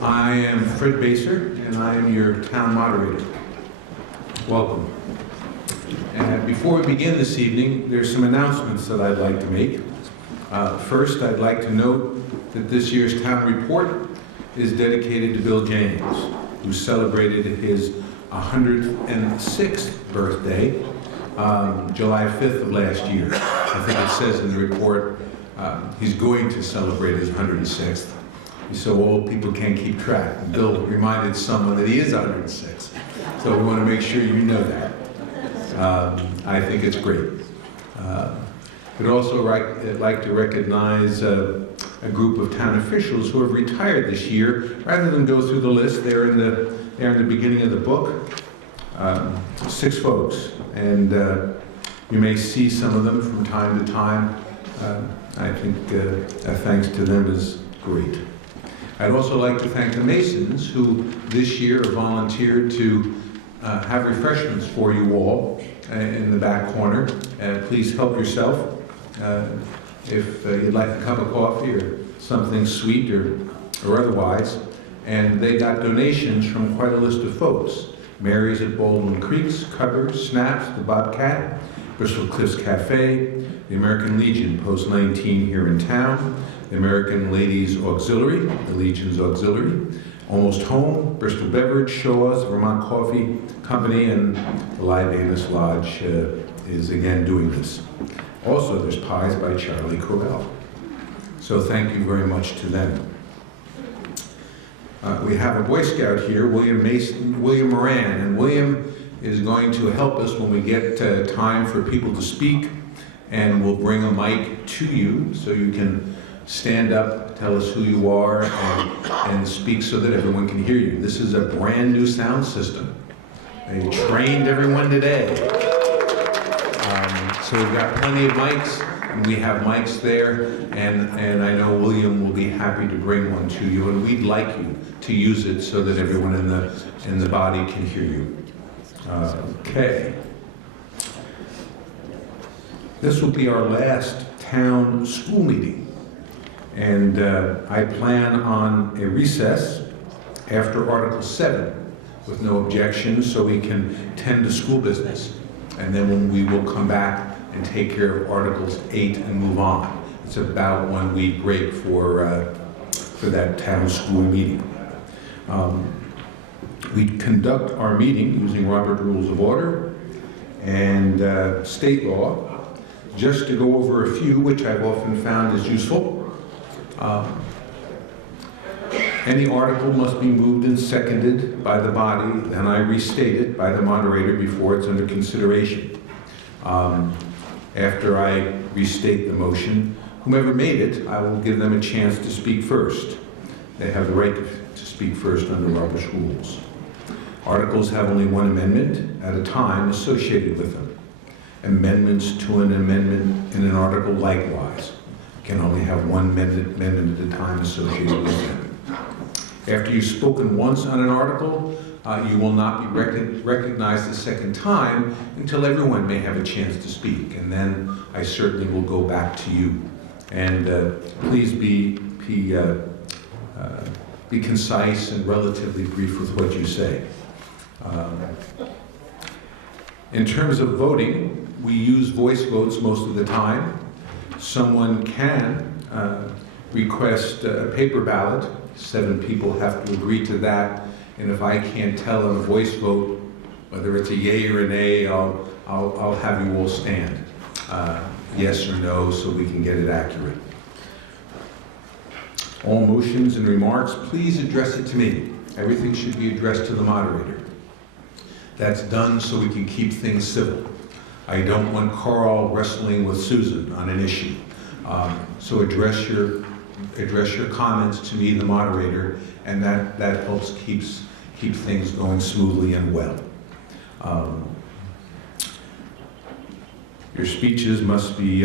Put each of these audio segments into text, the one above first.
I am Fred Baser, and I am your town moderator. Welcome. And before we begin this evening, there's some announcements that I'd like to make. First, I'd like to note that this year's town report is dedicated to Bill James, who celebrated his 106th birthday, July 5th of last year. I think it says in the report he's going to celebrate his 106th. He's so old people can't keep track. And Bill reminded someone that he is 106. So we want to make sure you know that. I think it's great. I'd also like to recognize a group of town officials who have retired this year. Rather than go through the list, they're in the beginning of the book. 6 folks, and you may see some of them from time to time. I think thanks to them is great. I'd also like to thank the Masons, who this year volunteered to have refreshments for you all in the back corner. Please help yourself. If you'd like a cup of coffee or something sweet or otherwise. And they got donations from quite a list of folks. Mary's at Baldwin Creeks, Cubbers, Snaps, the Bobcat, Bristol Cliffs Cafe, the American Legion, Post 19 here in town, the American Ladies Auxiliary, the Legion's Auxiliary, Almost Home, Bristol Beverage, Shaw's, Vermont Coffee Company, and the Libanus Lodge is again doing this. Also, there's pies by Charlie Corell. So thank you very much to them. We have a Boy Scout here, William Moran, and William is going to help us when we get time for people to speak, and we'll bring a mic to you so you can stand up, tell us who you are, and speak so that everyone can hear you. This is a brand new sound system. They trained everyone today. So we've got plenty of mics, and we have mics there, and I know William will be happy to bring one to you, and we'd like you to use it so that everyone in the body can hear you. Okay. This will be our last town school meeting, and I plan on a recess after Article 7 with no objections so we can tend to school business, and then we will come back and take care of Articles 8 and move on. It's about 1 week break for that town school meeting. We conduct our meeting using Robert Rules of Order and state law. Just to go over a few, which I've often found is useful. Any article must be moved and seconded by the body, and I restate it by the moderator before it's under consideration. After I restate the motion, whomever made it, I will give them a chance to speak first. They have the right to speak first under Robert's rules. Articles have only 1 amendment at a time associated with them. Amendments to an amendment in an article likewise can only have 1 amendment at a time associated with them. After you've spoken once on an article, you will not be recognized a second time until everyone may have a chance to speak, and then I certainly will go back to you. And please be concise and relatively brief with what you say. In terms of voting, we use voice votes most of the time. Someone can request a paper ballot. 7 people have to agree to that. And if I can't tell on a voice vote whether it's a yay or a nay, I'll have you all stand. Yes or no, so we can get it accurate. All motions and remarks, please address it to me. Everything should be addressed to the moderator. That's done so we can keep things civil. I don't want Carl wrestling with Susan on an issue. So address your comments to me, the moderator, and that helps keep things going smoothly and well. Your speeches must be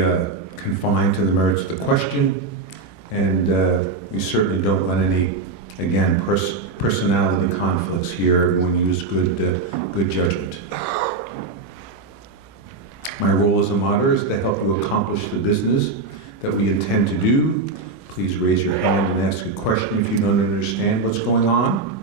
confined to the merits of the question, and we certainly don't want any, again, personality conflicts here. Everyone use good judgment. My role as a moderator is to help you accomplish the business that we intend to do. Please raise your hand and ask a question if you don't understand what's going on.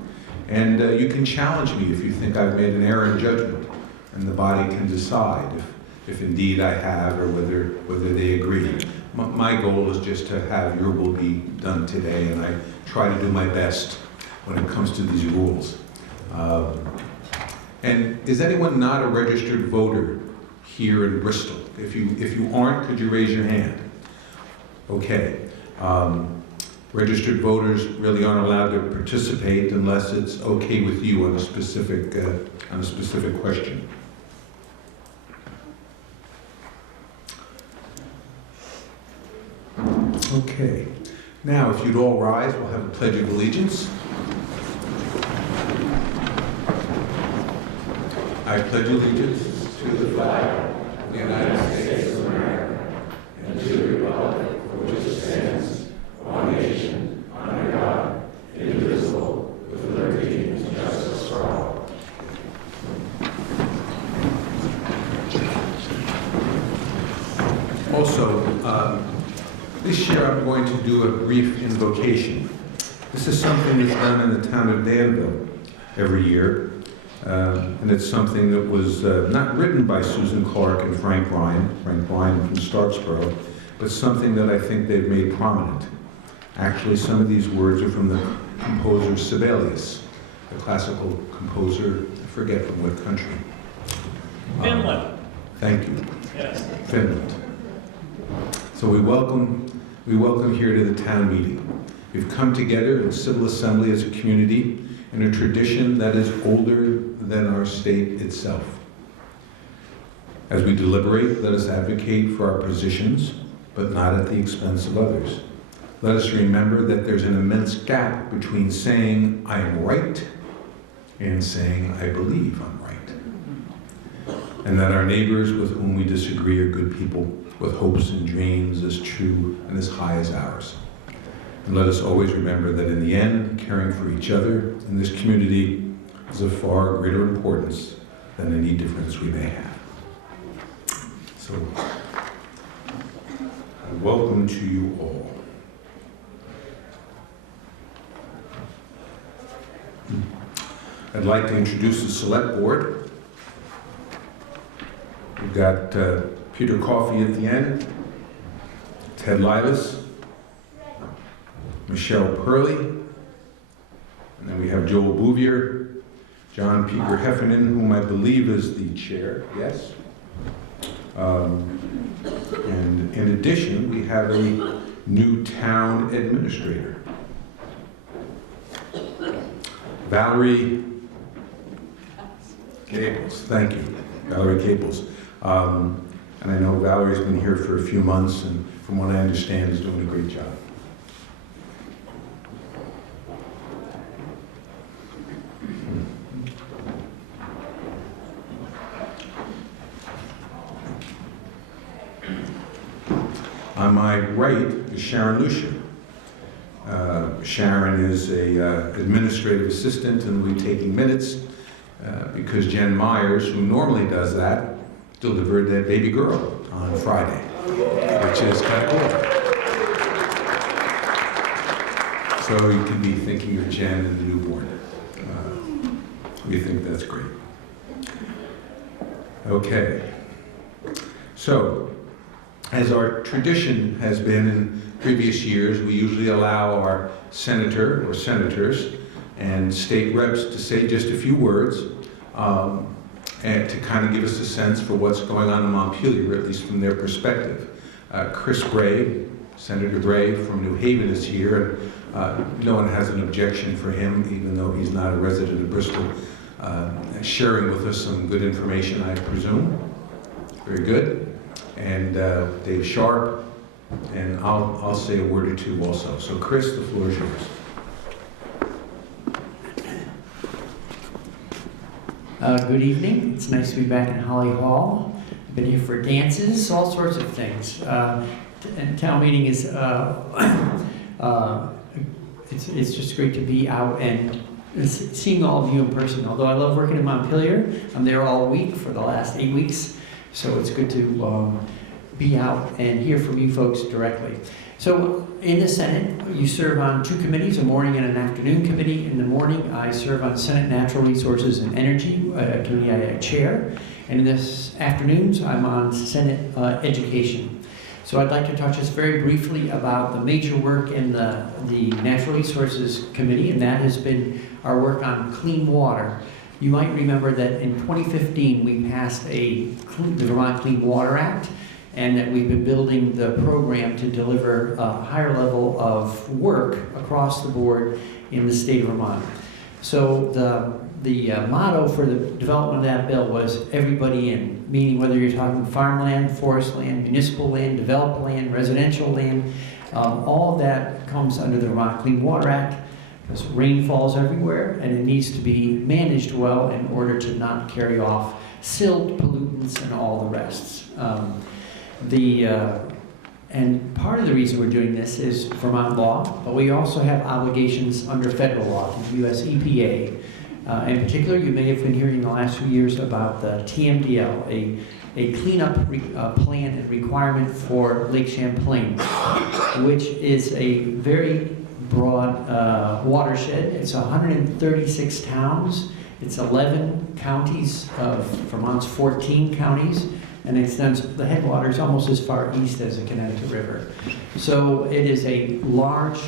And you can challenge me if you think I've made an error in judgment, and the body can decide if indeed I have or whether they agree. My goal is just to have your will be done today, and I try to do my best when it comes to these rules. And is anyone not a registered voter here in Bristol? If you aren't, could you raise your hand? Okay. Registered voters really aren't allowed to participate unless it's okay with you on a specific question. Okay. Now, if you'd all rise, we'll have a Pledge of Allegiance. I pledge allegiance to the flag of the United States of America and to the republic for which it stands, one nation, under God, indivisible, with liberty and justice for all. Also, this year I'm going to do a brief invocation. This is something that's done in the town of Danville every year, and it's something that was not written by Susan Clark and Frank Bryan from Starksboro, but something that I think they've made prominent. Actually, some of these words are from the composer Sibelius, the classical composer, I forget from what country. Finland. Thank you. Yes. Finland. So we welcome here to the town meeting. We've come together in civil assembly as a community in a tradition that is older than our state itself. As we deliberate, let us advocate for our positions, but not at the expense of others. Let us remember that there's an immense gap between saying I am right and saying I believe I'm right. And that our neighbors with whom we disagree are good people with hopes and dreams as true and as high as ours. And let us always remember that in the end, caring for each other in this community is of far greater importance than any difference we may have. So, welcome to you all. I'd like to introduce the select board. We've got Peter Coffey at the end, Ted Lilas, Michelle Purley, and then we have Joel Bouvier, John Peter Heffernan, whom I believe is the chair, yes? And in addition, we have a new town administrator. Valerie Caples, thank you, Valerie Caples. And I know Valerie's been here for a few months, and from what I understand, is doing a great job. On my right is Sharon Lucia. Sharon is a administrative assistant and will be taking minutes because Jen Myers, who normally does that, delivered that baby girl on Friday, which is kind of cool. So you can be thinking of Jen and the newborn. We think that's great. Okay. So, as our tradition has been in previous years, we usually allow our senator or senators and state reps to say just a few words and to kind of give us a sense for what's going on in Montpelier, at least from their perspective. Chris Gray, Senator Gray from New Haven is here, and no one has an objection for him, even though he's not a resident of Bristol, sharing with us some good information, I presume. Very good. And Dave Sharp, and I'll say a word or two also. So Chris, the floor is yours. Good evening. It's nice to be back in Holly Hall. I've been here for dances, all sorts of things. And town meeting is, it's just great to be out and seeing all of you in person. Although I love working in Montpelier, I'm there all week for the last 8 weeks. So it's good to be out and hear from you folks directly. So in the Senate, you serve on 2 committees, a morning and an afternoon committee. In the morning, I serve on Senate Natural Resources and Energy, a committee I chair. And in this afternoons, I'm on Senate Education. So I'd like to touch just very briefly about the major work in the Natural Resources Committee, and that has been our work on clean water. You might remember that in 2015, we passed the Vermont Clean Water Act, and that we've been building the program to deliver a higher level of work across the board in the state of Vermont. So the motto for the development of that bill was everybody in, meaning whether you're talking farmland, forest land, municipal land, developed land, residential land, all of that comes under the Vermont Clean Water Act, because rain falls everywhere and it needs to be managed well in order to not carry off silt, pollutants, and all the rest. And part of the reason we're doing this is Vermont law, but we also have obligations under federal law, the U.S. EPA. In particular, you may have been hearing in the last few years about the TMDL, a cleanup plan and requirement for Lake Champlain, which is a very broad watershed. It's 136 towns. It's 11 counties of Vermont's 14 counties, and extends the headwaters almost as far east as the Connecticut River. So it is a large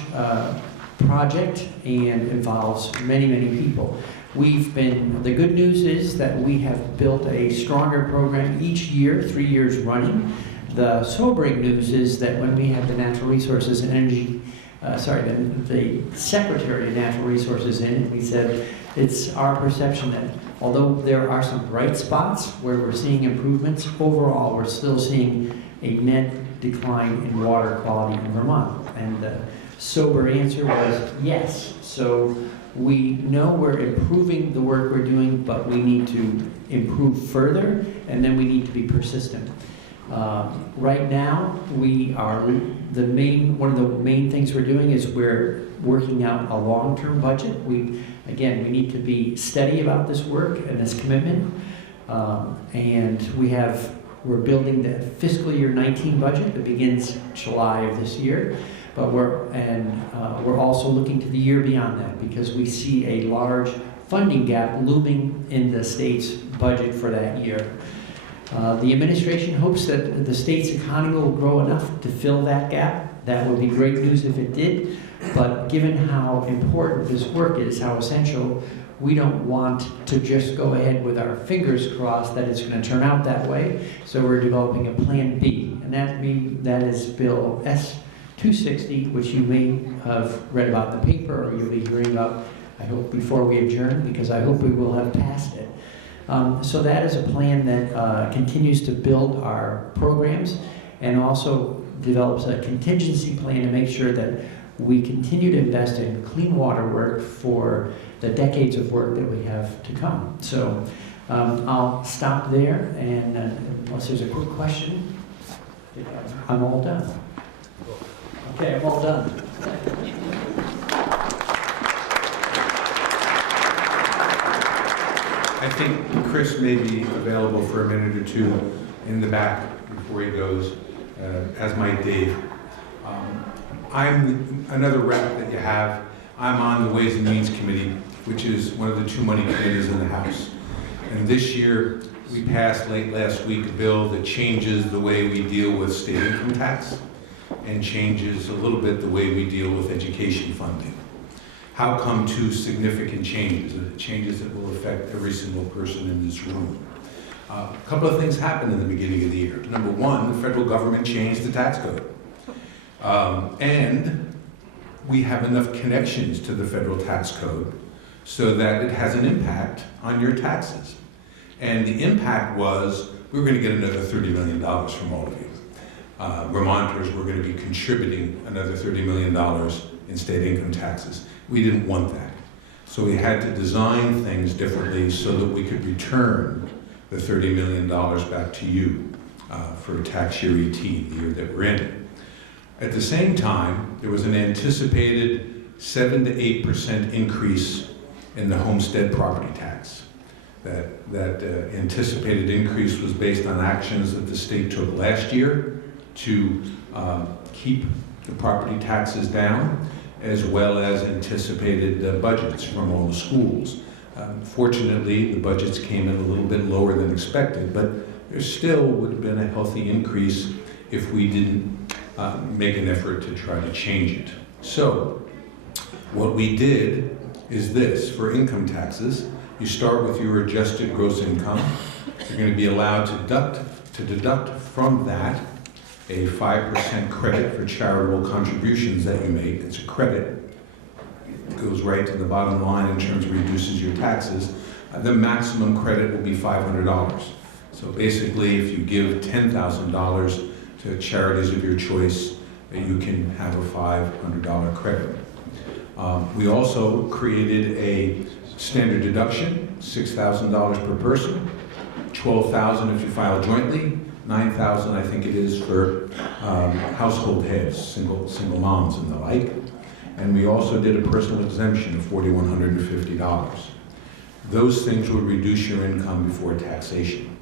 project and involves many, many people. The good news is that we have built a stronger program each year, 3 years running. The sobering news is that when we had the Natural Resources and Energy, the Secretary of Natural Resources in, we said it's our perception that although there are some bright spots where we're seeing improvements, overall we're still seeing a net decline in water quality in Vermont. And the sober answer was yes. So we know we're improving the work we're doing, but we need to improve further, and then we need to be persistent. Right now, one of the main things we're doing is we're working out a long-term budget. We need to be steady about this work and this commitment. And we're building the fiscal year 19 budget that begins July of this year. But we're also looking to the year beyond that, because we see a large funding gap looming in the state's budget for that year. The administration hopes that the state's economy will grow enough to fill that gap. That would be great news if it did, but given how important this work is, how essential, we don't want to just go ahead with our fingers crossed that it's going to turn out that way. So we're developing a plan B, and that is Bill S-260, which you may have read about in the paper, or you'll be hearing about, I hope, before we adjourn, because I hope we will have passed it. So that is a plan that continues to build our programs and also develops a contingency plan to make sure that we continue to invest in clean water work for the decades of work that we have to come. So I'll stop there, and unless there's a quick question, I'm all done. Okay, I'm all done. I think Chris may be available for a minute or two in the back before he goes, as might Dave. I'm another rep that you have. I'm on the Ways and Means Committee, which is one of the 2 money committees in the House. And this year, we passed late last week a bill that changes the way we deal with state income tax and changes a little bit the way we deal with education funding. How come 2 significant changes? Changes that will affect every single person in this room. A couple of things happened in the beginning of the year. Number 1, the federal government changed the tax code. And we have enough connections to the federal tax code so that it has an impact on your taxes. And the impact was, we were going to get another $30 million from all of you. Vermonters were going to be contributing another $30 million in state income taxes. We didn't want that. So we had to design things differently so that we could return the $30 million back to you for tax year 18, the year that we're in. At the same time, there was an anticipated 7 to 8% increase in the homestead property tax. That anticipated increase was based on actions that the state took last year to keep the property taxes down, as well as anticipated budgets from all the schools. Fortunately, the budgets came in a little bit lower than expected, but there still would have been a healthy increase if we didn't make an effort to try to change it. So, what we did is this. For income taxes, you start with your adjusted gross income. You're going to be allowed to deduct from that a 5% credit for charitable contributions that you make. It's a credit. It goes right to the bottom line in terms of reduces your taxes. The maximum credit will be $500. So basically, if you give $10,000 to charities of your choice, you can have a $500 credit. We also created a standard deduction, $6,000 per person, $12,000 if you file jointly, $9,000 I think it is for household heads, single moms and the like. And we also did a personal exemption of $4,150. Those things would reduce your income before taxation.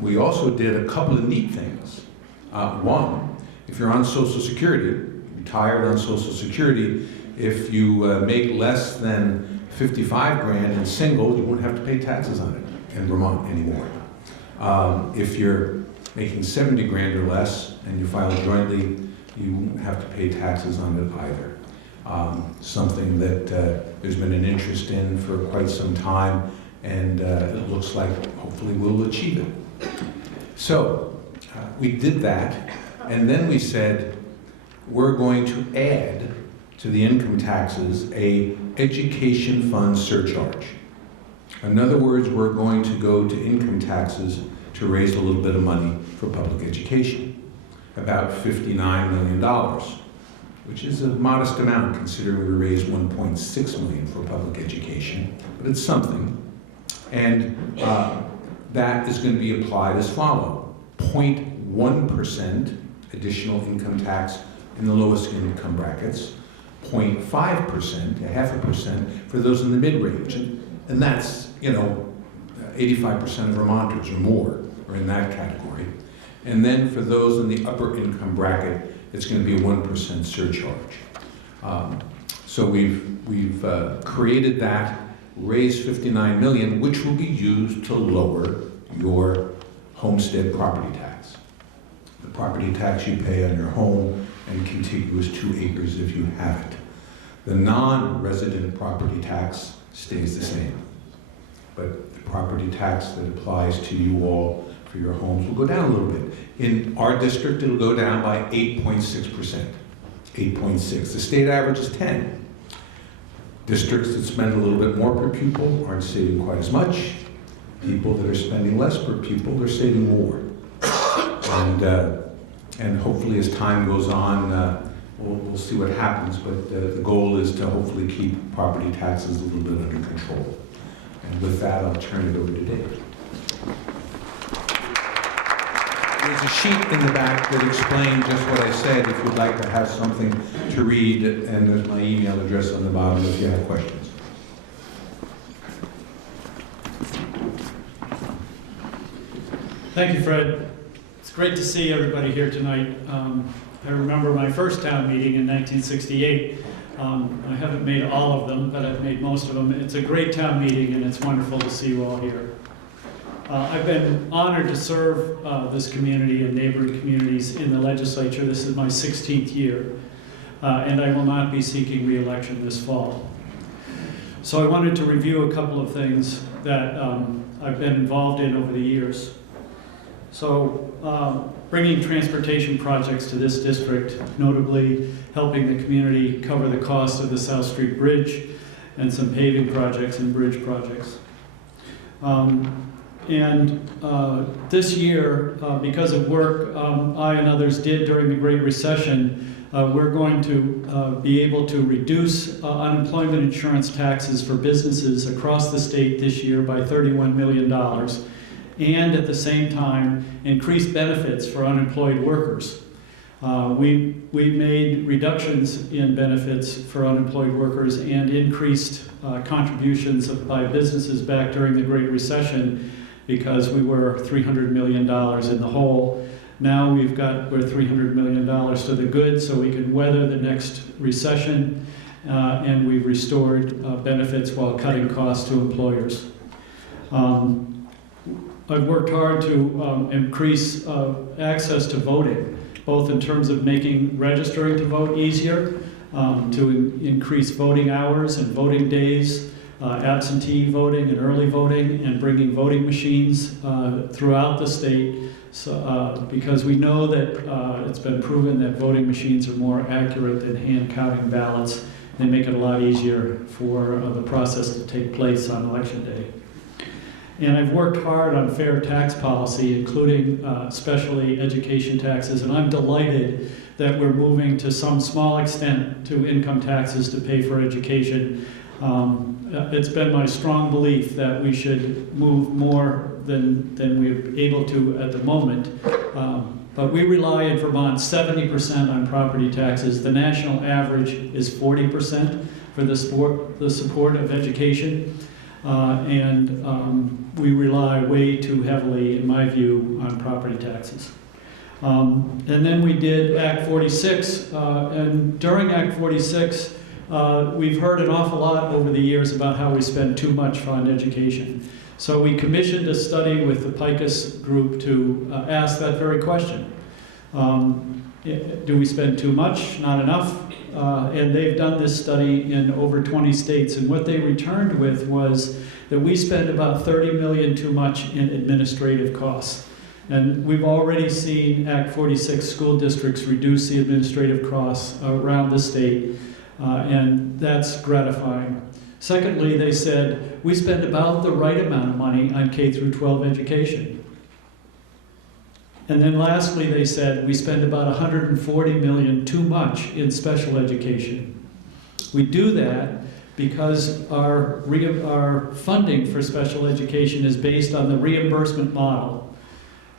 We also did a couple of neat things. One, if you're on Social Security, retired on Social Security, if you make less than 55 grand and single, you won't have to pay taxes on it in Vermont anymore. If you're making 70 grand or less and you file jointly, you won't have to pay taxes on it either. Something that there's been an interest in for quite some time, and it looks like hopefully we'll achieve it. So we did that, and then we said we're going to add to the income taxes a education fund surcharge. In other words, we're going to go to income taxes to raise a little bit of money for public education, about $59 million, which is a modest amount considering we raised $1.6 million for public education, but it's something. And that is going to be applied as follows: 0.1% additional income tax in the lowest income brackets, 0.5%, a 0.5% for those in the mid-range. And that's, 85% of Vermonters or more are in that category. And then for those in the upper income bracket, it's going to be a 1% surcharge. So we've created that, raised $59 million, which will be used to lower your homestead property tax. The property tax you pay on your home and contiguous 2 acres if you have it. The non-resident property tax stays the same. But the property tax that applies to you all for your homes will go down a little bit. In our district, it'll go down by 8.6%. 8.6. The state average is 10. Districts that spend a little bit more per pupil aren't saving quite as much. People that are spending less per pupil are saving more. And hopefully as time goes on, we'll see what happens, but the goal is to hopefully keep property taxes a little bit under control. And with that, I'll turn it over to Dave. There's a sheet in the back that explains just what I said, if you'd like to have something to read, and there's my email address on the bottom if you have questions. Thank you, Fred. It's great to see everybody here tonight. I remember my first town meeting in 1968. I haven't made all of them, but I've made most of them. It's a great town meeting, and it's wonderful to see you all here. I've been honored to serve this community and neighboring communities in the legislature. This is my 16th year, and I will not be seeking re-election this fall. So I wanted to review a couple of things that I've been involved in over the years. So bringing transportation projects to this district, notably helping the community cover the cost of the South Street Bridge and some paving projects and bridge projects. This year, because of work I and others did during the Great Recession, we're going to be able to reduce unemployment insurance taxes for businesses across the state this year by $31 million, and at the same time increase benefits for unemployed workers. We made reductions in benefits for unemployed workers and increased contributions by businesses back during the Great Recession, because we were $300 million in the hole. Now we're $300 million to the good so we can weather the next recession, and we've restored benefits while cutting costs to employers. I've worked hard to increase access to voting, both in terms of making registering to vote easier, to increase voting hours and voting days, absentee voting and early voting, and bringing voting machines throughout the state. So, because we know that it's been proven that voting machines are more accurate than hand counting ballots. They make it a lot easier for the process to take place on Election Day. And I've worked hard on fair tax policy, including especially education taxes, and I'm delighted that we're moving to some small extent to income taxes to pay for education. It's been my strong belief that we should move more than we're able to at the moment. But we rely in Vermont 70% on property taxes. The national average is 40% for the support of education. We rely way too heavily, in my view, on property taxes. And then we did Act 46, and during Act 46, we've heard an awful lot over the years about how we spend too much on education. So we commissioned a study with the PICUS group to ask that very question. Do we spend too much, not enough? And they've done this study in over 20 states, and what they returned with was that we spend about $30 million too much in administrative costs. And we've already seen Act 46 school districts reduce the administrative costs around the state, and that's gratifying. Secondly, they said, we spend about the right amount of money on K through 12 education. And then lastly, they said, we spend about $140 million too much in special education. We do that because our funding for special education is based on the reimbursement model.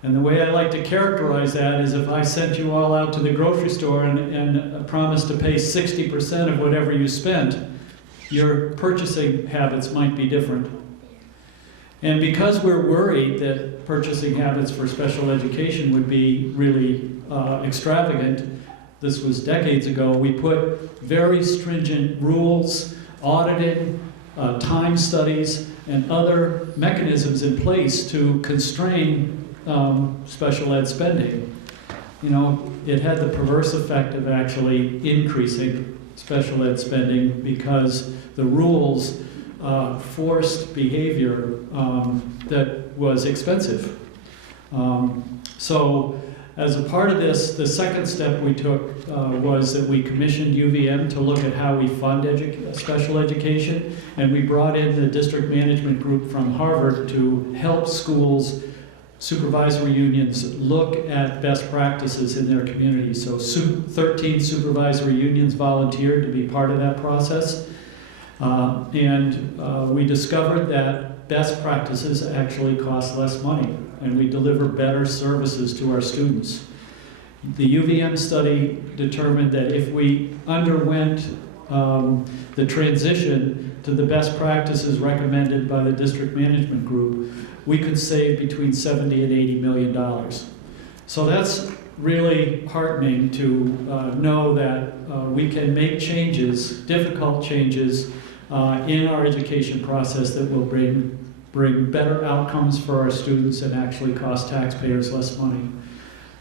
And the way I like to characterize that is if I sent you all out to the grocery store and promised to pay 60% of whatever you spent, your purchasing habits might be different. And because we're worried that purchasing habits for special education would be really extravagant, this was decades ago, we put very stringent rules, auditing, time studies, and other mechanisms in place to constrain special ed spending. You know, it had the perverse effect of actually increasing special ed spending because the rules forced behavior that was expensive. So as a part of this, the second step we took was that we commissioned UVM to look at how we fund special education, and we brought in the district management group from Harvard to help schools, supervisory unions, look at best practices in their community. So 13 supervisory unions volunteered to be part of that process. We discovered that best practices actually cost less money, and we deliver better services to our students. The UVM study determined that if we underwent the transition to the best practices recommended by the district management group, we could save between $70 and $80 million. So that's really heartening to know that we can make changes, difficult changes, in our education process that will bring better outcomes for our students and actually cost taxpayers less money.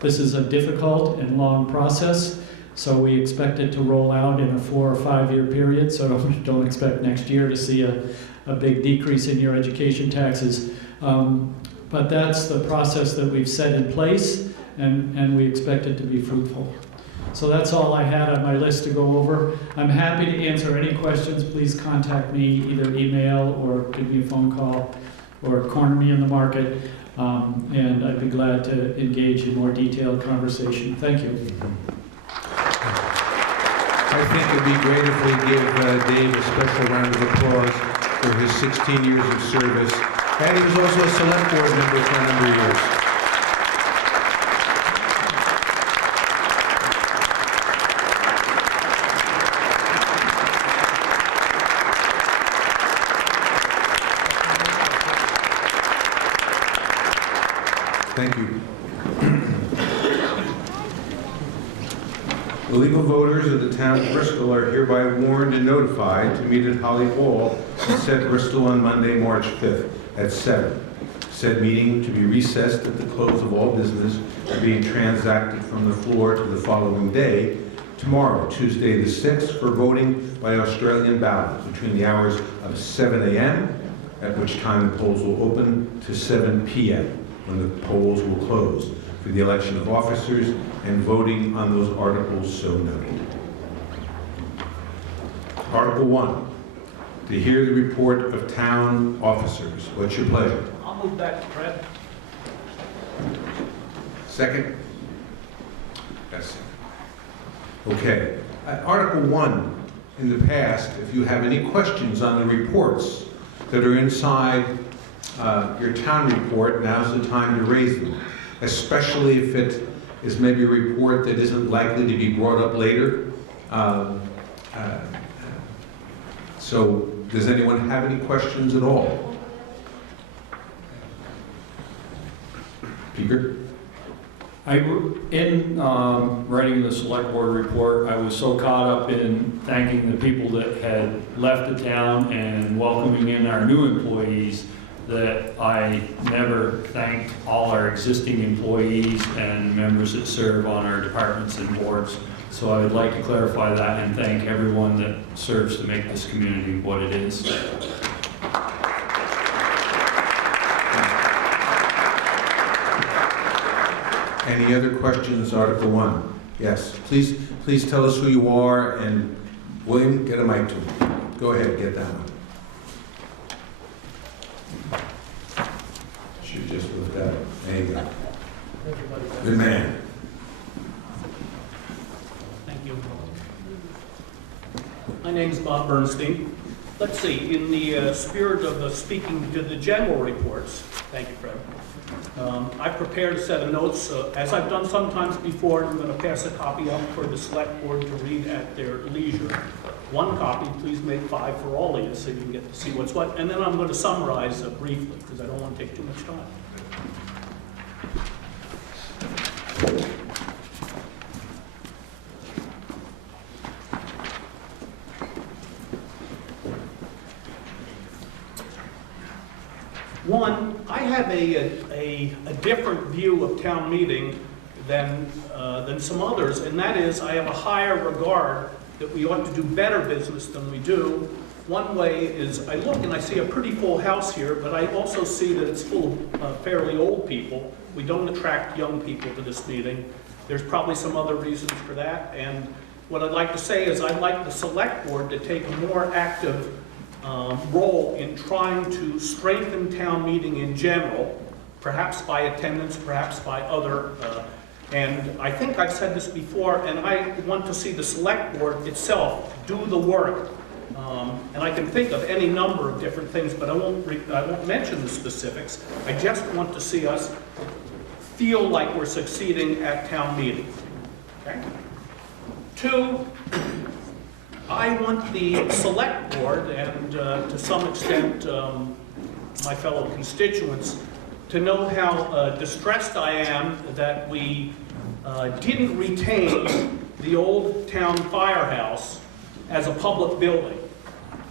This is a difficult and long process, so we expect it to roll out in a 4 or 5 year period, so don't expect next year to see a big decrease in your education taxes. But that's the process that we've set in place, and we expect it to be fruitful. So that's all I had on my list to go over. I'm happy to answer any questions. Please contact me, either email or give me a phone call or corner me in the market, and I'd be glad to engage in more detailed conversation. Thank you. I think it would be great if we give Dave a special round of applause for his 16 years of service. And he was also a select board member for a number of years. Thank you. The legal voters of the town of Bristol are hereby warned and notified to meet at Holly Hall in said Bristol on Monday, March 5th at 7. Said meeting to be recessed at the close of all business being transacted from the floor to the following day, tomorrow, Tuesday the 6th, for voting by Australian ballot between the hours of 7 a.m., at which time the polls will open, to 7 p.m., when the polls will close, for the election of officers and voting on those articles so noted. Article 1, to hear the report of town officers. What's your pleasure? I'll move that, Fred. Second? Yes. Okay. Article 1, in the past, if you have any questions on the reports that are inside your town report, now's the time to raise them, especially if it is maybe a report that isn't likely to be brought up later. So, does anyone have any questions at all? Peter? In writing the select board report, I was so caught up in thanking the people that had left the town and welcoming in our new employees that I never thanked all our existing employees and members that serve on our departments and boards. So I would like to clarify that and thank everyone that serves to make this community what it is. Any other questions, Article 1? Yes, please tell us who you are, and William, get a mic to him. Go ahead, get that one. Should just lift that up. There you go. Good man. Thank you. My name's Bob Bernstein. Let's see, in the spirit of speaking to the general reports, thank you, Fred. I've prepared a set of notes, as I've done sometimes before. I'm going to pass a copy up for the select board to read at their leisure. One copy, please make 5 for all of you so you can get to see what's what. And then I'm going to summarize briefly because I don't want to take too much time. One, I have a different view of town meeting than some others, and that is I have a higher regard that we ought to do better business than we do. One way is I look and I see a pretty full house here, but I also see that it's full of fairly old people. We don't attract young people to this meeting. There's probably some other reasons for that, and what I'd like to say is I'd like the select board to take a more active role in trying to strengthen town meeting in general, perhaps by attendance, perhaps by other, and I think I've said this before, and I want to see the select board itself do the work. And I can think of any number of different things, but I won't mention the specifics. I just want to see us feel like we're succeeding at town meeting. Okay? 2, I want the select board and to some extent my fellow constituents to know how distressed I am that we didn't retain the old town firehouse as a public building.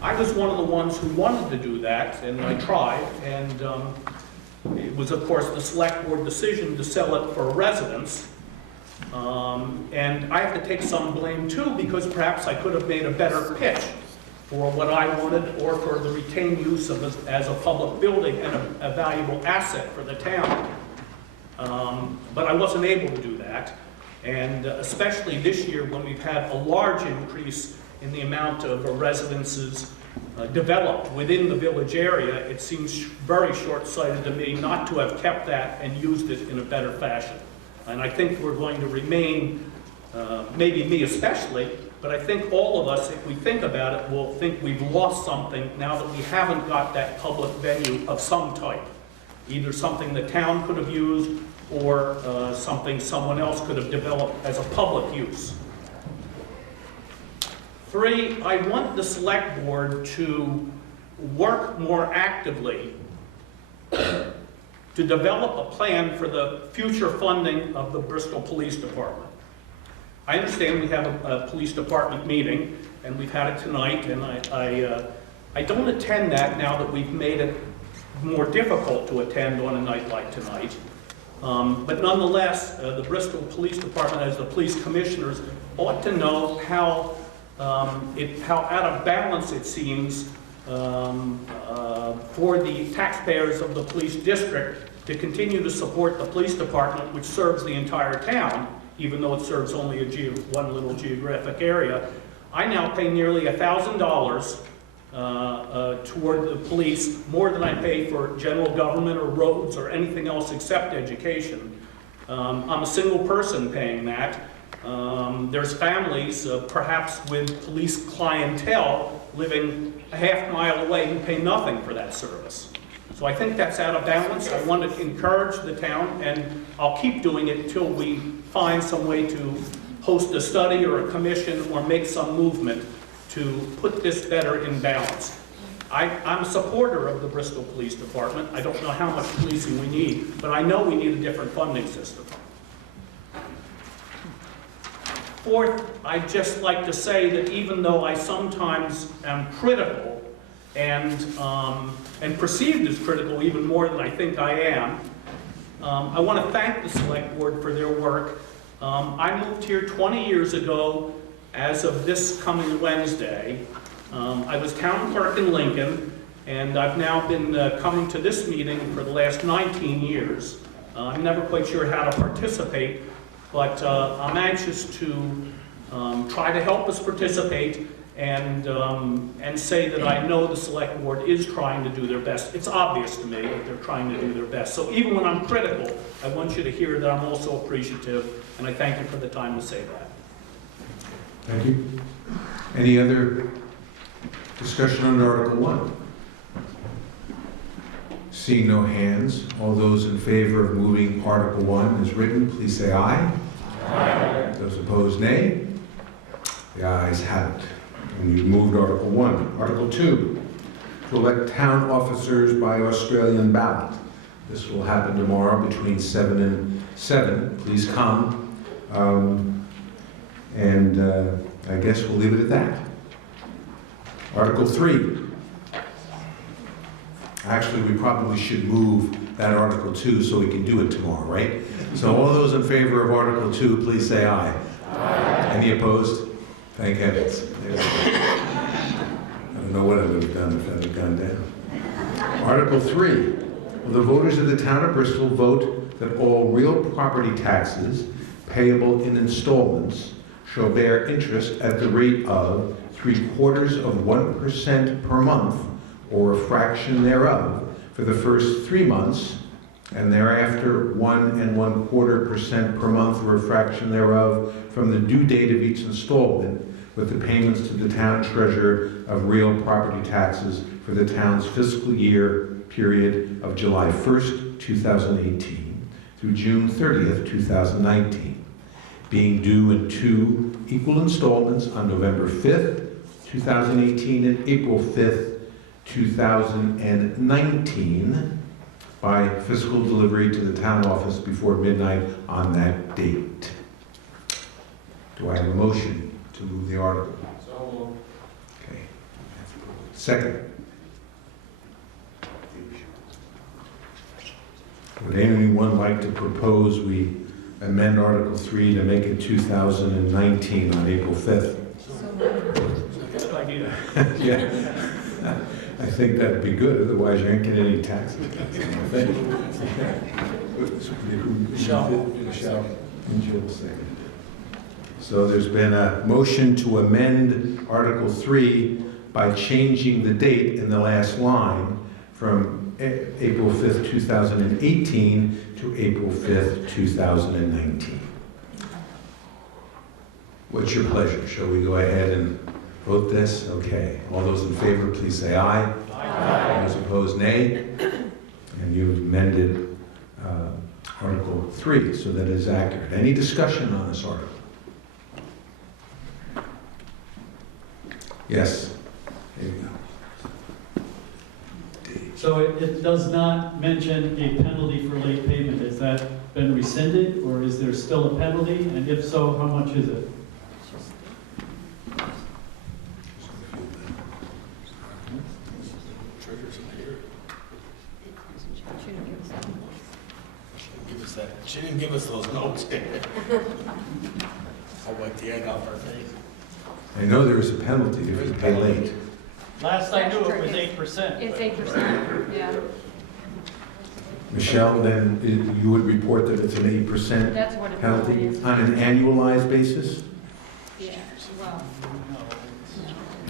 I was one of the ones who wanted to do that, and I tried, and it was of course the select board decision to sell it for residence. And I have to take some blame too, because perhaps I could have made a better pitch for what I wanted or for the retained use of it as a public building and a valuable asset for the town. But I wasn't able to do that. And especially this year when we've had a large increase in the amount of residences developed within the village area, it seems very short-sighted to me not to have kept that and used it in a better fashion. And I think we're going to remain, maybe me especially, but I think all of us, if we think about it, will think we've lost something now that we haven't got that public venue of some type. Either something the town could have used or something someone else could have developed as a public use. 3, I want the select board to work more actively to develop a plan for the future funding of the Bristol Police Department. I understand we have a police department meeting, and we've had it tonight, and I don't attend that now that we've made it more difficult to attend on a night like tonight. But nonetheless, the Bristol Police Department, as the police commissioners, ought to know how out of balance it seems for the taxpayers of the police district to continue to support the police department, which serves the entire town, even though it serves only one little geographic area. I now pay nearly $1,000 toward the police, more than I pay for general government or roads or anything else except education. I'm a single person paying that. There's families, perhaps with police clientele, living a half mile away who pay nothing for that service. So I think that's out of balance. I want to encourage the town, and I'll keep doing it until we find some way to host a study or a commission or make some movement to put this better in balance. I'm a supporter of the Bristol Police Department. I don't know how much policing we need, but I know we need a different funding system. Fourth, I'd just like to say that even though I sometimes am critical and perceived as critical even more than I think I am, I want to thank the Select Board for their work. I moved here 20 years ago as of this coming Wednesday. I was town clerk in Lincoln, and I've now been coming to this meeting for the last 19 years. I'm never quite sure how to participate, but I'm anxious to try to help us participate and say that I know the Select Board is trying to do their best. It's obvious to me that they're trying to do their best. So even when I'm critical, I want you to hear that I'm also appreciative, and I thank you for the time to say that. Thank you. Any other discussion on Article 1? Seeing no hands, all those in favor of moving Article 1 as written, please say aye. Aye. Those opposed, nay. The ayes have it. And you've moved Article 1. Article 2, to elect town officers by Australian ballot. This will happen tomorrow between 7 and 7. Please come. I guess we'll leave it at that. Article 3. Actually, we probably should move that Article 2 so we can do it tomorrow, right? So all those in favor of Article 2, please say aye. Aye. Any opposed? Thank heavens. I don't know what I would have done if that had gone down. Article 3. Will the voters of the town of Bristol vote that all real property taxes payable in installments shall bear interest at the rate of 0.75% per month or a fraction thereof for the first 3 months, and thereafter 1 1/4% per month or a fraction thereof from the due date of each installment, with the payments to the town treasurer of real property taxes for the town's fiscal year period of July 1st, 2018 through June 30th, 2019, being due in 2 equal installments on November 5th, 2018 and April 5th, 2019 by fiscal delivery to the town office before midnight on that date. Do I have a motion to move the article? So moved. Okay. Second. Would anyone like to propose we amend Article 3 to make it 2019 on April 5th? Good idea. Yeah. I think that'd be good, otherwise you ain't getting any taxes. Michelle. So there's been a motion to amend Article 3 by changing the date in the last line from April 5th, 2018 to April 5th, 2019. What's your pleasure? Shall we go ahead and vote this? Okay. All those in favor, please say aye. Aye. Those opposed, nay. And you've amended Article 3, so that is accurate. Any discussion on this article? Yes. There you go. So it does not mention a penalty for late payment. Has that been rescinded, or is there still a penalty? And if so, how much is it? She didn't give us those notes. I'll wipe the egg off our face. I know there is a penalty if you pay late. Last I knew it was 8%. It's 8%, yeah. Michelle, then you would report that it's an 8% That's what it penalty is. on an annualized basis? Yeah, well,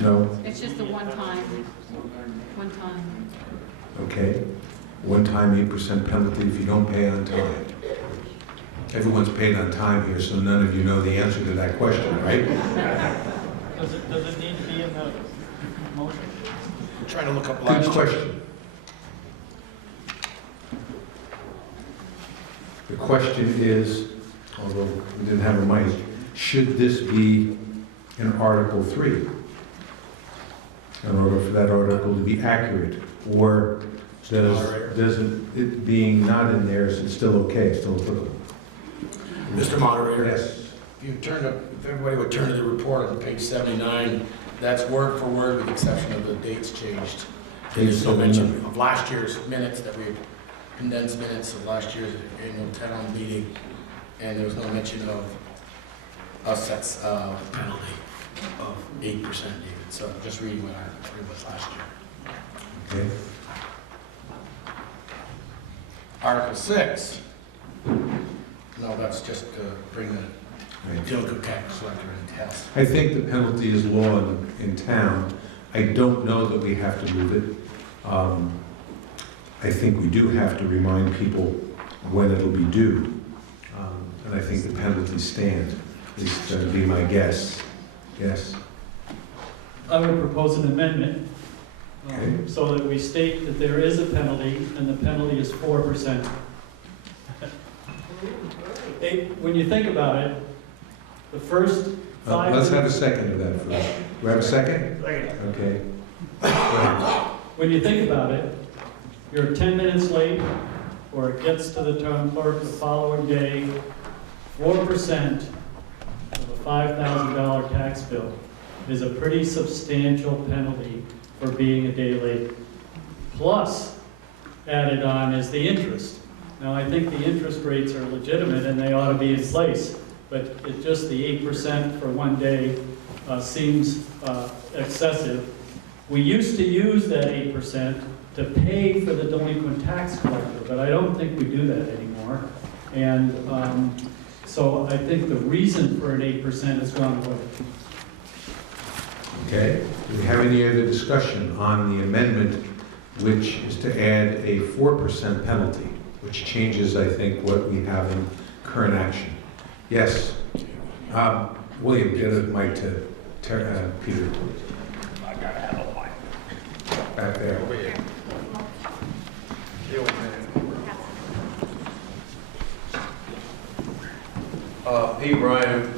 No? it's just the one time. Okay. One-time 8% penalty if you don't pay on time. Everyone's paid on time here, so none of you know the answer to that question, right? Does it need to be in the motion? I'm trying to look up Good last year. question. The question is, although we didn't have a mic, should this be in Article 3? In order for that article to be accurate? Or doesn't it being not in there, is it still okay, still applicable? Mr. Moderator, Yes. if everybody would turn to the report on page 79, that's word for word with the exception of the dates changed. There's no mention of last year's minutes, that we had condensed minutes of last year's annual town meeting, and there was no mention of us that's penalty of 8%, David. So I'm just reading what I was last year. Okay. Article 6. No, that's just to bring the delinquent tax collector in house. I think the penalty is law in town. I don't know that we have to move it. I think we do have to remind people when it'll be due. And I think the penalties stand. At least that would be my guess. Yes? I would propose an amendment Okay. so that we state that there is a penalty, and the penalty is 4%. When you think about it, the first five... Let's have a second of that first. Do we have a second? Okay. Go ahead. When you think about it, you're 10 minutes late, or it gets to the town clerk the following day, 4% of a $5,000 tax bill is a pretty substantial penalty for being a day late. Plus, added on is the interest. Now, I think the interest rates are legitimate and they ought to be in place, but it just the 8% for one day seems excessive. We used to use that 8% to pay for the delinquent tax collector, but I don't think we do that anymore. And so I think the reason for an 8% has gone away. Okay. Do we have any other discussion on the amendment, which is to add a 4% penalty, which changes, I think, what we have in current action? Yes. William, get a mic to Peter. I gotta have a mic. Back there. Over here. Hey, Brian,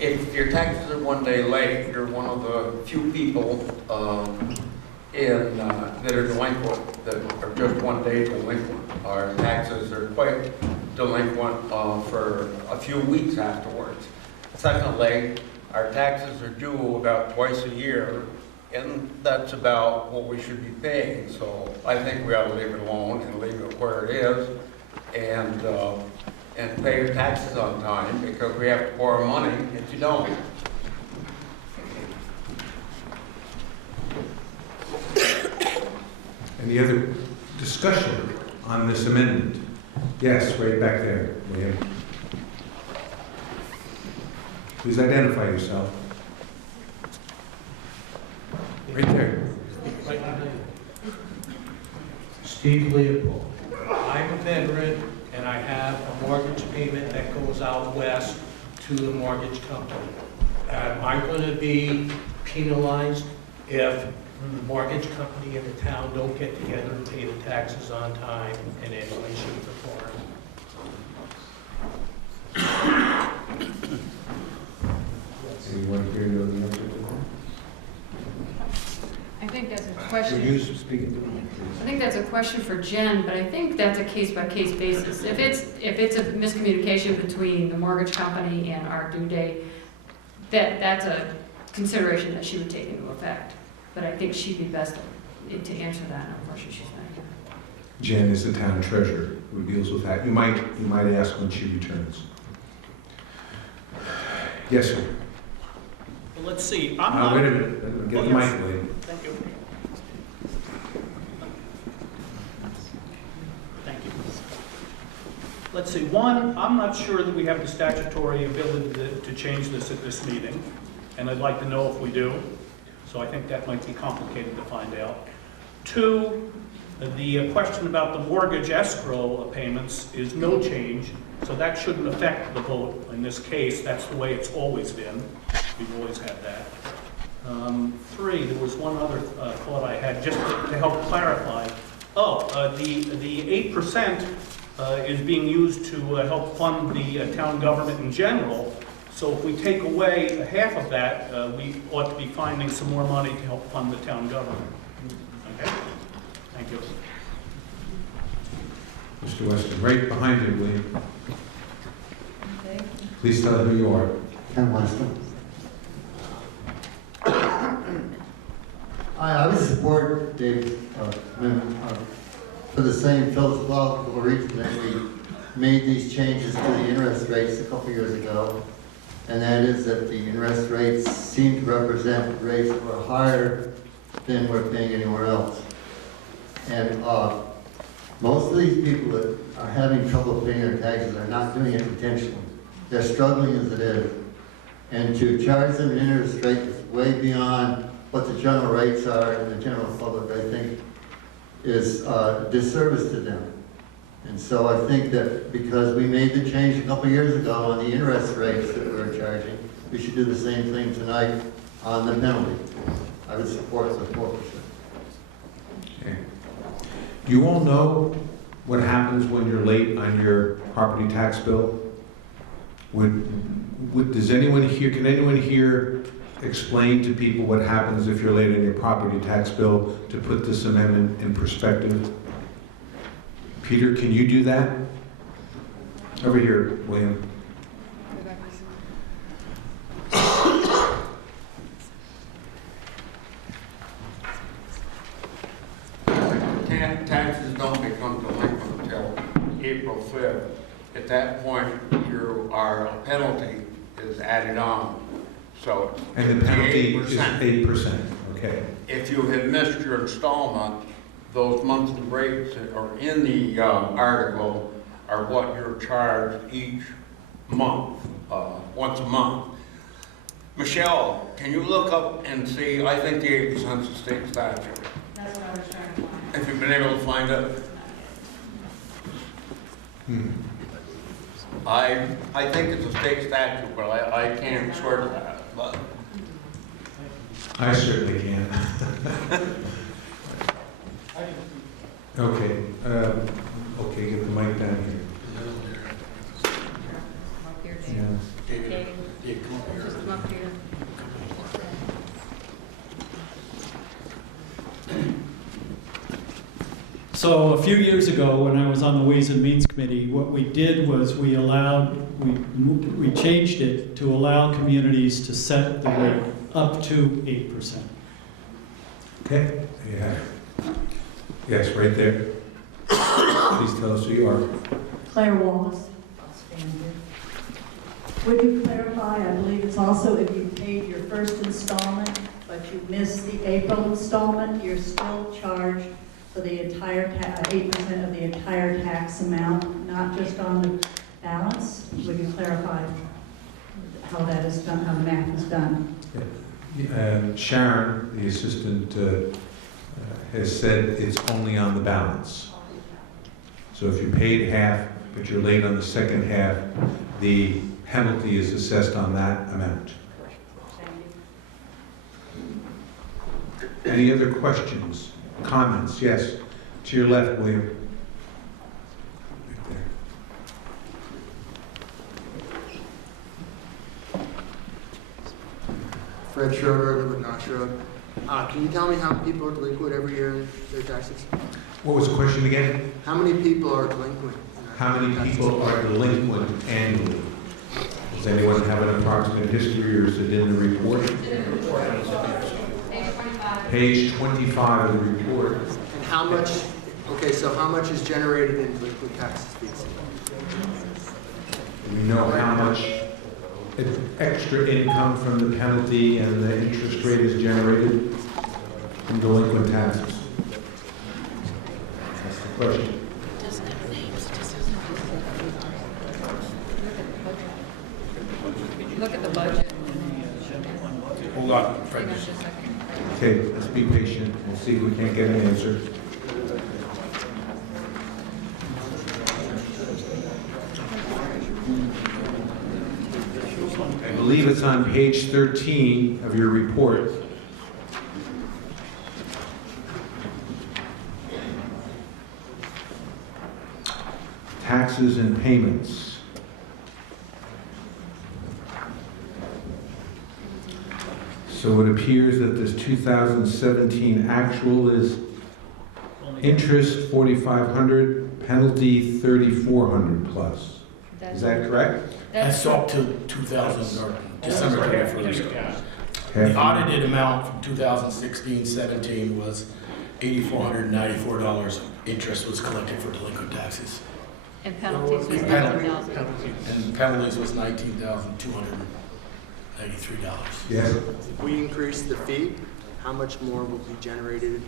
if your taxes are one day late, you're one of the few people that are delinquent, that are just one day delinquent. Our taxes are quite delinquent for a few weeks afterwards. Secondly, our taxes are due about twice a year, and that's about what we should be paying. So I think we ought to leave it alone and leave it where it is, and pay your taxes on time, because we have to borrow money if you don't. Any other discussion on this amendment? Yes, right back there, William. Please identify yourself. Right there. Steve Leopold. I'm a veteran, and I have a mortgage payment that goes out west to the mortgage company. Am I going to be penalized if the mortgage company and the town don't get together and pay the taxes on time in any way, shape, or form? Anyone here know the answer to I think that's a that? Would question. you speak into it? I think that's a question for Jen, but I think that's a case-by-case basis. If it's a miscommunication between the mortgage company and our due date, that's a consideration that she would take into effect. but I think she'd be best to answer that, and unfortunately she's not here. Jen is the town treasurer who deals with that. You might ask when she returns. Yes, sir. Well, let's see, I'm not... Wait a minute, get the mic, lady. Thank you. Thank you. Let's see, one, I'm not sure that we have the statutory ability to change this at this meeting, and I'd like to know if we do. So I think that might be complicated to find out. Two, the question about the mortgage escrow payments is no change, so that shouldn't affect the vote. In this case, that's the way it's always been. We've always had that. Three, there was one other thought I had, just to help clarify. The 8% is being used to help fund the town government in general. So if we take away half of that, we ought to be finding some more money to help fund the town government. Okay? Thank you. Mr. Weston, right behind you, William. Okay. Please tell who you are. Ken Weston. I would support Dave's amendment for the same philosophical reason that we made these changes to the interest rates a couple years ago, and that is that the interest rates seem to represent rates that are higher than we're paying anywhere else. And most of these people that are having trouble paying their taxes are not doing it intentionally. They're struggling as it is. And to charge them an interest rate that's way beyond what the general rates are in the general public, I think, is a disservice to them. And so I think that because we made the change a couple years ago on the interest rates that we're charging, we should do the same thing tonight on the penalty. I would support the 4%. Okay. Do you all know what happens when you're late on your property tax bill? Does anyone here, can anyone here explain to people what happens if you're late on your property tax bill to put this amendment in perspective? Peter, can you do that? Over here, William. Taxes don't become delinquent until April 5th. At that point, our penalty is added on. So And the penalty 8%. is 8%, okay. If you had missed your installment, those monthly rates that are in the article are what you're charged each month, once a month. Michelle, can you look up and see, I think the 8% is a state statute. That's what I was trying to find. Have you been able to find it? I think it's a state statute, but I can't swear to that. But I certainly can. Okay, okay, get the mic down here. Up here, Dave. Yeah. Dave, Dave, come up here. just come up here. So a few years ago, when I was on the Ways and Means Committee, what we did was we changed it to allow communities to set the rate up to 8%. Okay, yeah. Yes, right there. Please tell us who you are. Claire Wallace. I'll stand here. Would you clarify, I believe it's also if you paid your first installment, but you missed the April installment, you're still charged for the entire 8% of the entire tax amount, not just on the balance? Would you clarify how that is done, how the math is done? Sharon, the assistant, has said it's only on the balance. So if you paid half, but you're late on the second half, the penalty is assessed on that amount. Any other questions, comments? Yes, to your left, William. Right there. Fred Schroeder, live with Knox Road. Can you tell me how many people are delinquent every year in their taxes? What was the question again? How many people are delinquent? How many people are delinquent annually? Does anyone have an approximate history, or is it in the report? Page 25. Page 25 of the report. And how much, okay, so how much is generated in delinquent taxes fees? We know how much extra income from the penalty and the interest rate is generated from delinquent taxes. That's the question. Look at the budget. Hold on, Fred. Hang on just a second. Okay, let's be patient and see if we can't get an answer. I believe it's on page 13 of your report. Taxes and payments. So it appears that this 2017 actual is interest 4,500, penalty 3,400 plus. Is that correct? That's up to 2000 or December 31st. The audited amount from 2016-17 was $8,494 interest was collected for delinquent taxes. And penalties was Penalty. $11,000. And penalties was $19,293. Yes. If we increase the fee, how much more will be generated?